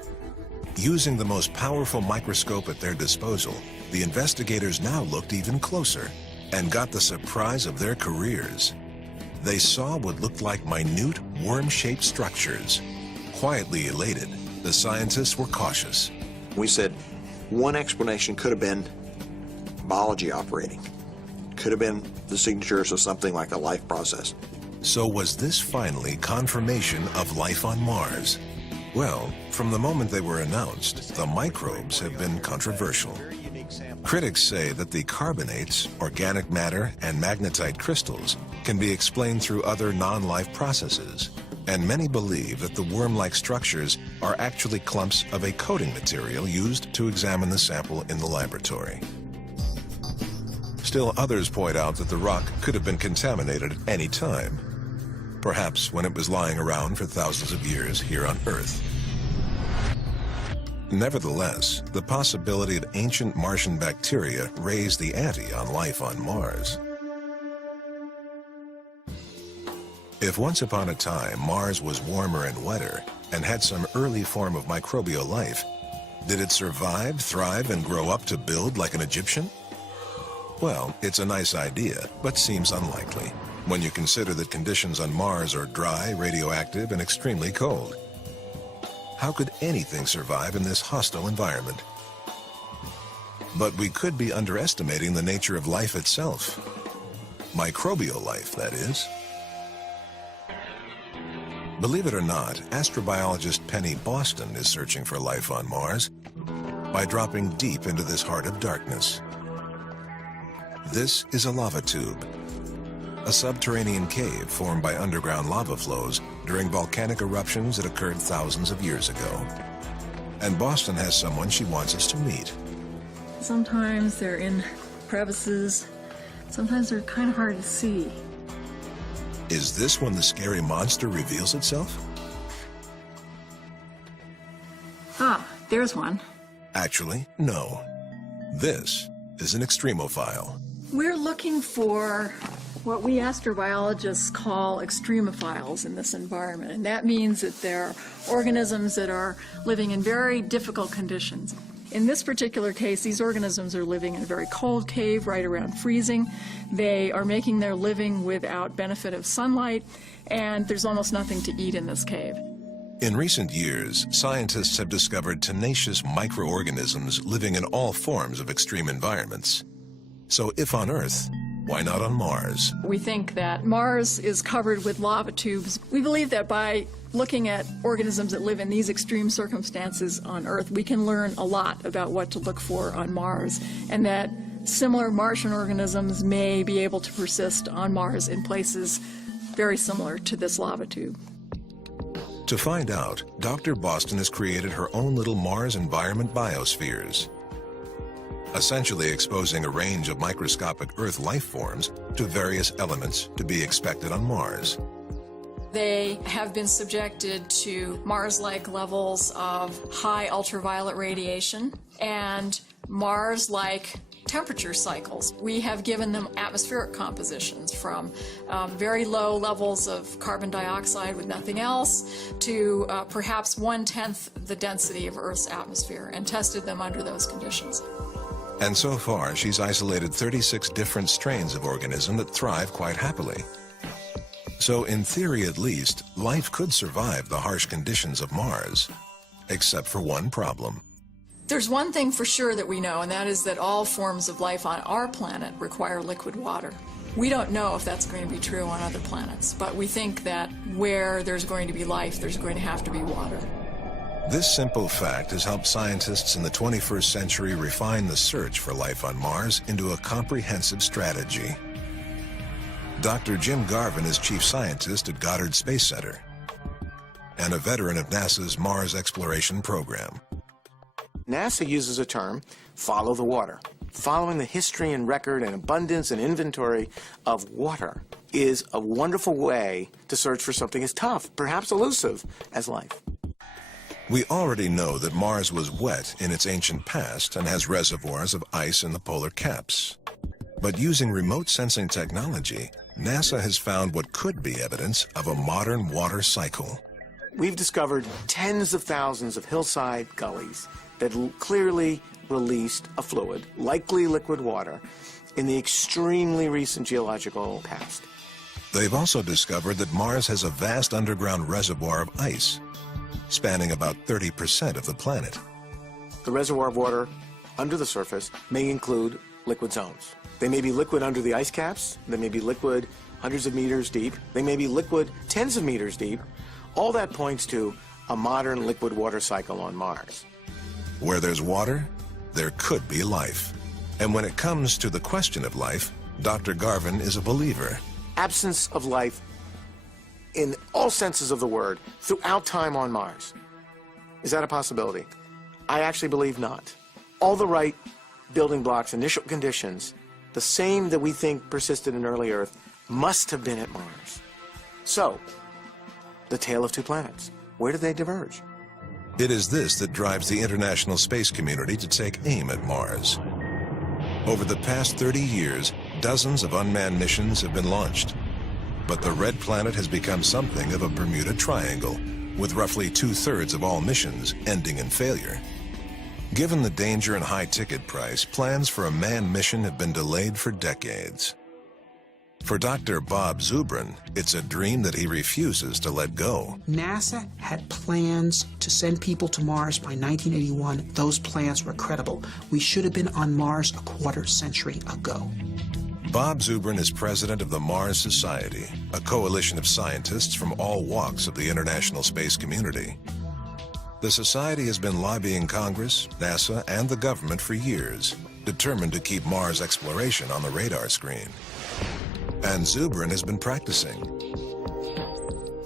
Using the most powerful microscope at their disposal, the investigators now looked even closer and got the surprise of their careers. they saw what looked like minute worm-shaped structures. Quietly elated, the scientists were cautious. We said one explanation could have been biology operating. Could have been the signatures of something like a life process. So was this finally confirmation of life on Mars? Well, from the moment they were announced, the microbes have been controversial. Critics say that the carbonates, organic matter, and magnetite crystals can be explained through other non-life processes, and many believe that the worm-like structures are actually clumps of a coating material used to examine the sample in the laboratory. Still, others point out that the rock could have been contaminated at any time, perhaps when it was lying around for thousands of years here on Earth. Nevertheless, the possibility of ancient Martian bacteria raised the ante on life on Mars. If once upon a time Mars was warmer and wetter and had some early form of microbial life, did it survive, thrive, and grow up to build like an Egyptian? Well, it's a nice idea, but seems unlikely when you consider that conditions on Mars are dry, radioactive, and extremely cold. How could anything survive in this hostile environment? But we could be underestimating the nature of life itself. Microbial life, that is. Believe it or not, astrobiologist Penny Boston is searching for life on Mars by dropping deep into this heart of darkness. This is a lava tube, a subterranean cave formed by underground lava flows during volcanic eruptions that occurred thousands of years ago. And Boston has someone she wants us to meet. Sometimes they're in crevices. Sometimes they're kind of hard to see. Is this when the scary monster reveals itself? Ah, there's one. Actually, no. This is an extremophile. We're looking for what we astrobiologists call extremophiles in this environment, and that means that they're organisms that are living in very difficult conditions. In this particular case, these organisms are living in a very cold cave right around freezing. They are making their living without benefit of sunlight, and there's almost nothing to eat in this cave. In recent years, scientists have discovered tenacious microorganisms living in all forms of extreme environments. So if on Earth, why not on Mars? We think that Mars is covered with lava tubes. We believe that by looking at organisms that live in these extreme circumstances on Earth, we can learn a lot about what to look for on Mars, and that similar Martian organisms may be able to persist on Mars in places very similar to this lava tube. To find out, Dr. Boston has created her own little Mars environment biospheres, essentially exposing a range of microscopic Earth life forms to various elements to be expected on Mars. They have been subjected to Mars-like levels of high ultraviolet radiation and Mars-like temperature cycles. We have given them atmospheric compositions from very low levels of carbon dioxide with nothing else to perhaps 1/10 the density of Earth's atmosphere, and tested them under those conditions. And so far, she's isolated 36 different strains of organism that thrive quite happily. So in theory at least, life could survive the harsh conditions of Mars, except for one problem. There's one thing for sure that we know, and that is that all forms of life on our planet require liquid water. We don't know if that's going to be true on other planets, but we think that where there's going to be life, there's going to have to be water. This simple fact has helped scientists in the 21st century refine the search for life on Mars into a comprehensive strategy. Dr. Jim Garvin is chief scientist at Goddard Space Center and a veteran of NASA's Mars exploration program. NASA uses a term, follow the water. Following the history and record and abundance and inventory of water is a wonderful way to search for something as tough, perhaps elusive, as life. We already know that Mars was wet in its ancient past and has reservoirs of ice in the polar caps. But using remote sensing technology, NASA has found what could be evidence of a modern water cycle. We've discovered tens of thousands of hillside gullies that clearly released a fluid, likely liquid water, in the extremely recent geological past. They've also discovered that Mars has a vast underground reservoir of ice, spanning about 30% of the planet. The reservoir of water under the surface may include liquid zones. They may be liquid under the ice caps, they may be liquid hundreds of meters deep, they may be liquid tens of meters deep. All that points to a modern liquid water cycle on Mars. Where there's water, there could be life. And when it comes to the question of life, Dr. Garvin is a believer. Absence of life in all senses of the word throughout time on Mars. Is that a possibility? I actually believe not. All the right building blocks, initial conditions, the same that we think persisted in early Earth, must have been at Mars. So, the tale of two planets. Where do they diverge? It is this that drives the international space community to take aim at Mars. Over the past 30 years, dozens of unmanned missions have been launched. But the Red Planet has become something of a Bermuda Triangle, with roughly 2/3 of all missions ending in failure. Given the danger and high ticket price, plans for a manned mission have been delayed for decades. For Dr. Bob Zubrin, it's a dream that he refuses to let go. NASA had plans to send people to Mars by 1981. Those plans were credible. We should have been on Mars a quarter century ago. Bob Zubrin is president of the Mars Society, a coalition of scientists from all walks of the international space community. The Society has been lobbying Congress, NASA, and the government for years, determined to keep Mars exploration on the radar screen. And Zubrin has been practicing.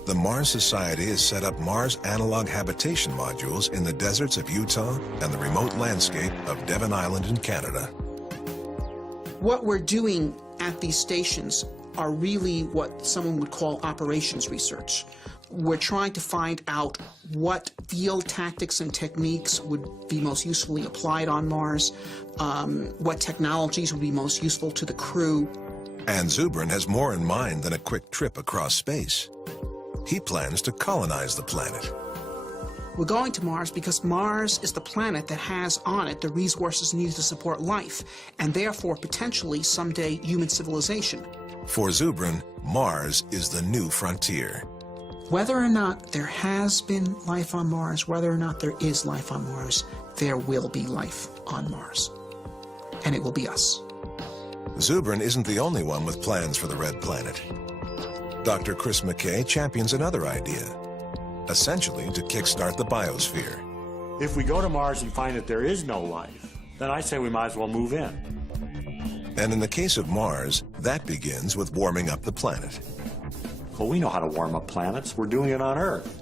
The Mars Society has set up Mars analog habitation modules in the deserts of Utah and the remote landscape of Devon Island in Canada. What we're doing at these stations are really what someone would call operations research. We're trying to find out what field tactics and techniques would be most usefully applied on Mars, what technologies would be most useful to the crew. And Zubrin has more in mind than a quick trip across space. He plans to colonize the planet. We're going to Mars because Mars is the planet that has on it the resources needed to support life, and therefore potentially someday human civilization. For Zubrin, Mars is the new frontier. Whether or not there has been life on Mars, whether or not there is life on Mars, there will be life on Mars. And it will be us. Zubrin isn't the only one with plans for the Red Planet. Dr. Chris McKay champions another idea, essentially to kickstart the biosphere. If we go to Mars and find that there is no life, then I say we might as well move in. And in the case of Mars, that begins with warming up the planet. Well, we know how to warm up planets. We're doing it on Earth.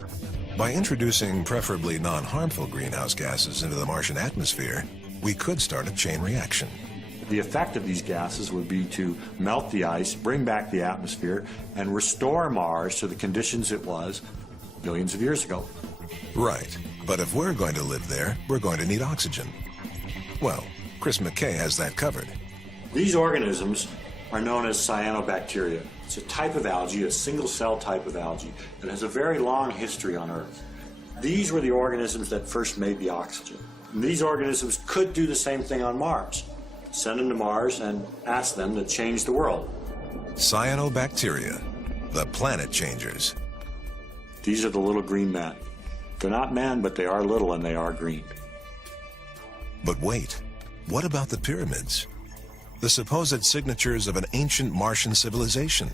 By introducing preferably non-harmful greenhouse gases into the Martian atmosphere, we could start a chain reaction. The effect of these gases would be to melt the ice, bring back the atmosphere, and restore Mars to the conditions it was billions of years ago. Right, but if we're going to live there, we're going to need oxygen. Well, Chris McKay has that covered. These organisms are known as cyanobacteria. It's a type of algae, a single-cell type of algae, that has a very long history on Earth. These were the organisms that first made the oxygen. And these organisms could do the same thing on Mars. Send them to Mars and ask them to change the world. Cyanobacteria, the planet changers. These are the little green men. They're not men, but they are little and they are green. But wait, what about the pyramids? The supposed signatures of an ancient Martian civilization.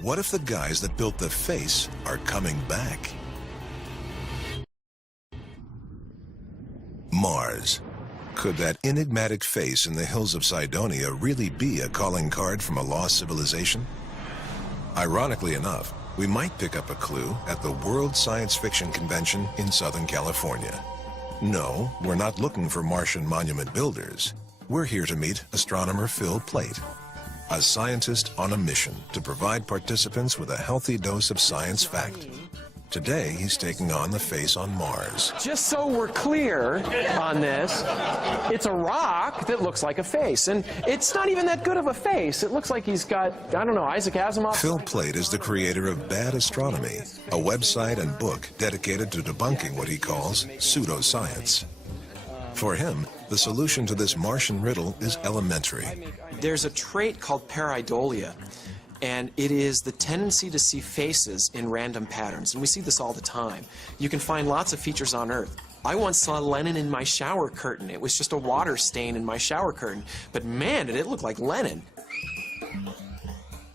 What if the guys that built the face are coming back? Mars. Could that enigmatic face in the hills of Cydonia really be a calling card from a lost civilization? Ironically enough, we might pick up a clue at the World Science Fiction Convention in Southern California. No, we're not looking for Martian monument builders. We're here to meet astronomer Phil Plait, a scientist on a mission to provide participants with a healthy dose of science fact. Today, he's taking on the face on Mars. Just so we're clear on this, it's a rock that looks like a face. And it's not even that good of a face. It looks like he's got, I don't know, Isaac Asimov. Phil Plait is the creator of Bad Astronomy, a website and book dedicated to debunking what he calls pseudoscience. For him, the solution to this Martian riddle is elementary. There's a trait called pareidolia. And it is the tendency to see faces in random patterns. And we see this all the time. You can find lots of features on Earth. I once saw Lenin in my shower curtain. It was just a water stain in my shower curtain. But man, did it look like Lenin.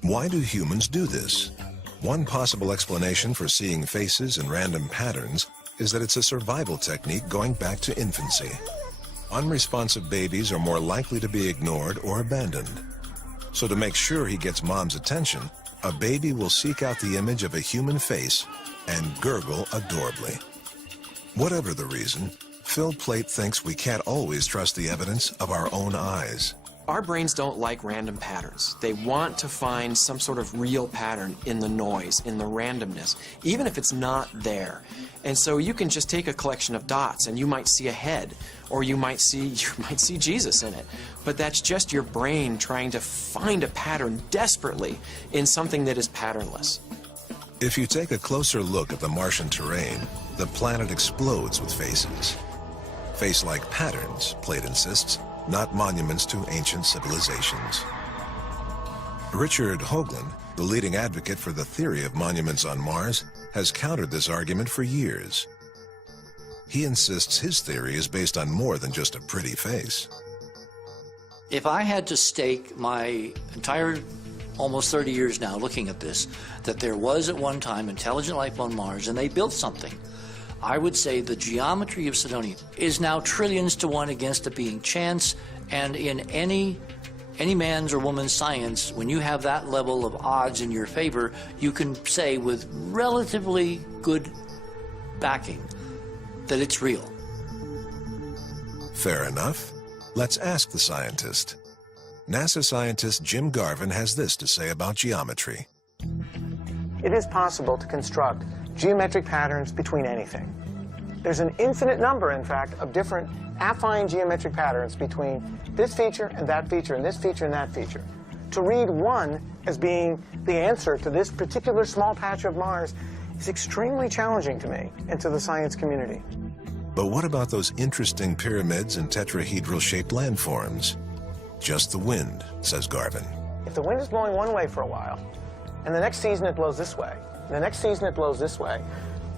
Why do humans do this? One possible explanation for seeing faces in random patterns is that it's a survival technique going back to infancy. Unresponsive babies are more likely to be ignored or abandoned. So to make sure he gets mom's attention, a baby will seek out the image of a human face and gurgle adorably. Whatever the reason, Phil Plait thinks we can't always trust the evidence of our own eyes. Our brains don't like random patterns. They want to find some sort of real pattern in the noise, in the randomness, even if it's not there. And so you can just take a collection of dots and you might see a head, or you might see Jesus in it. But that's just your brain trying to find a pattern desperately in something that is patternless. If you take a closer look at the Martian terrain, the planet explodes with faces. Face-like patterns, Plait insists, not monuments to ancient civilizations. Richard Hoagland, the leading advocate for the theory of monuments on Mars, has countered this argument for years. He insists his theory is based on more than just a pretty face. If I had to stake my entire almost 30 years now looking at this, that there was at one time intelligent life on Mars and they built something, I would say the geometry of Cydonia is now trillions to one against it being chance, and in any man's or woman's science, when you have that level of odds in your favor, you can say with relatively good backing that it's real. Fair enough. Let's ask the scientist. NASA scientist Jim Garvin has this to say about geometry. It is possible to construct geometric patterns between anything. There's an infinite number, in fact, of different affine geometric patterns between this feature and that feature and this feature and that feature. To read one as being the answer to this particular small patch of Mars is extremely challenging to me and to the science community. But what about those interesting pyramids and tetrahedral-shaped landforms? Just the wind, says Garvin. If the wind is blowing one way for a while, and the next season it blows this way, the next season it blows this way,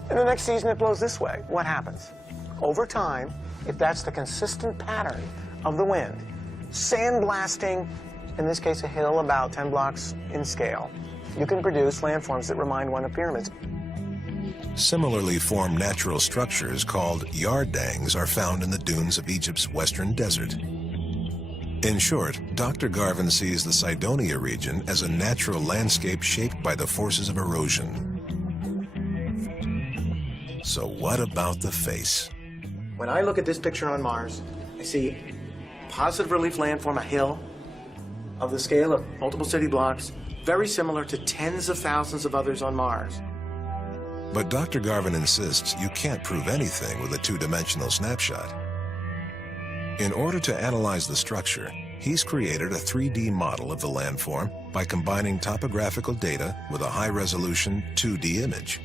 and the next season it blows this way, what happens? Over time, if that's the consistent pattern of the wind, sandblasting, in this case a hill about 10 blocks in scale, you can produce landforms that remind one of pyramids. Similarly formed natural structures called yardangs are found in the dunes of Egypt's western desert. In short, Dr. Garvin sees the Cydonia region as a natural landscape shaped by the forces of erosion. So what about the face? When I look at this picture on Mars, I see positive relief landform, a hill of the scale of multiple city blocks, very similar to tens of thousands of others on Mars. But Dr. Garvin insists you can't prove anything with a two-dimensional snapshot. In order to analyze the structure, he's created a 3D model of the landform by combining topographical data with a high-resolution 2D image.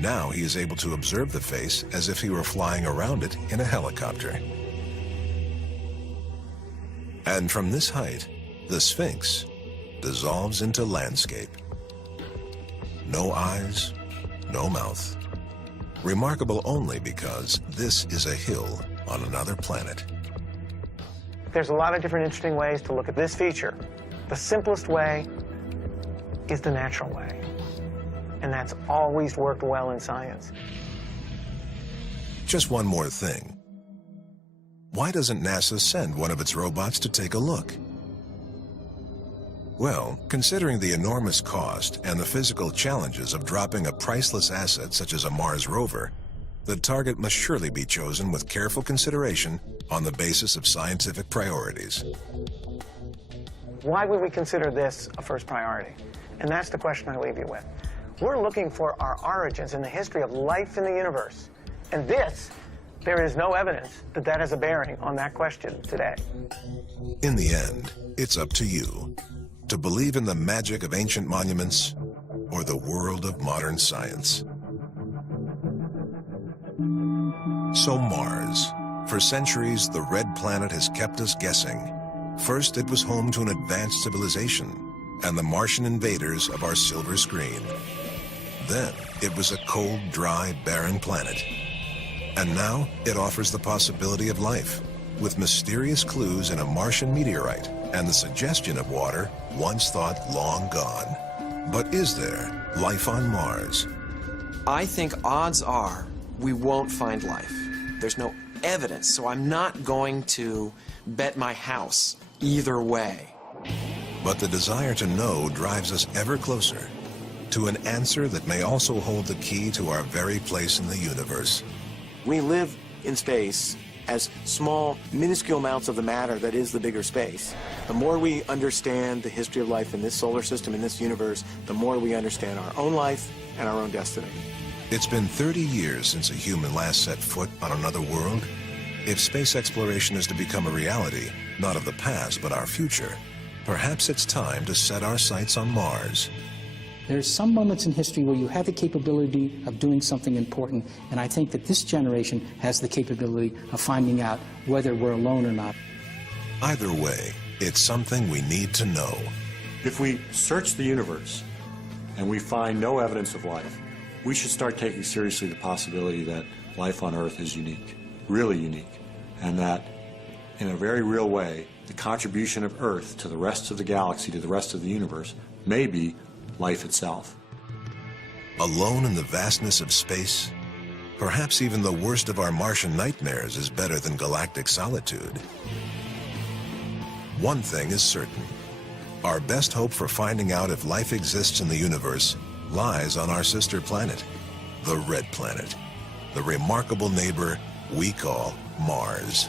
Now he is able to observe the face as if he were flying around it in a helicopter. And from this height, the Sphinx dissolves into landscape. No eyes, no mouth. Remarkable only because this is a hill on another planet. There's a lot of different interesting ways to look at this feature. The simplest way is the natural way. And that's always worked well in science. Just one more thing. Why doesn't NASA send one of its robots to take a look? Well, considering the enormous cost and the physical challenges of dropping a priceless asset such as a Mars rover, the target must surely be chosen with careful consideration on the basis of scientific priorities. Why would we consider this a first priority? And that's the question I leave you with. We're looking for our origins in the history of life in the universe. And there is no evidence that that has a bearing on that question today. In the end, it's up to you to believe in the magic of ancient monuments or the world of modern science. So Mars. For centuries, the red planet has kept us guessing. First, it was home to an advanced civilization, and the Martian invaders of our silver screen. Then it was a cold, dry, barren planet. And now it offers the possibility of life, with mysterious clues in a Martian meteorite and the suggestion of water once thought long gone. But is there life on Mars? I think odds are we won't find life. There's no evidence, so I'm not going to bet my house either way. But the desire to know drives us ever closer to an answer that may also hold the key to our very place in the universe. We live in space as small, minuscule amounts of the matter that is the bigger space. The more we understand the history of life in this solar system, in this universe, the more we understand our own life and our own destiny. It's been 30 years since a human last set foot on another world. If space exploration is to become a reality, not of the past, but our future, perhaps it's time to set our sights on Mars. There's some moments in history where you have the capability of doing something important, and I think that this generation has the capability of finding out whether we're alone or not. Either way, it's something we need to know. If we search the universe and we find no evidence of life, we should start taking seriously the possibility that life on Earth is unique, really unique, and that in a very real way, the contribution of Earth to the rest of the galaxy, to the rest of the universe, may be life itself. Alone in the vastness of space, perhaps even the worst of our Martian nightmares is better than galactic solitude. One thing is certain. Our best hope for finding out if life exists in the universe lies on our sister planet, the Red Planet, the remarkable neighbor we call Mars.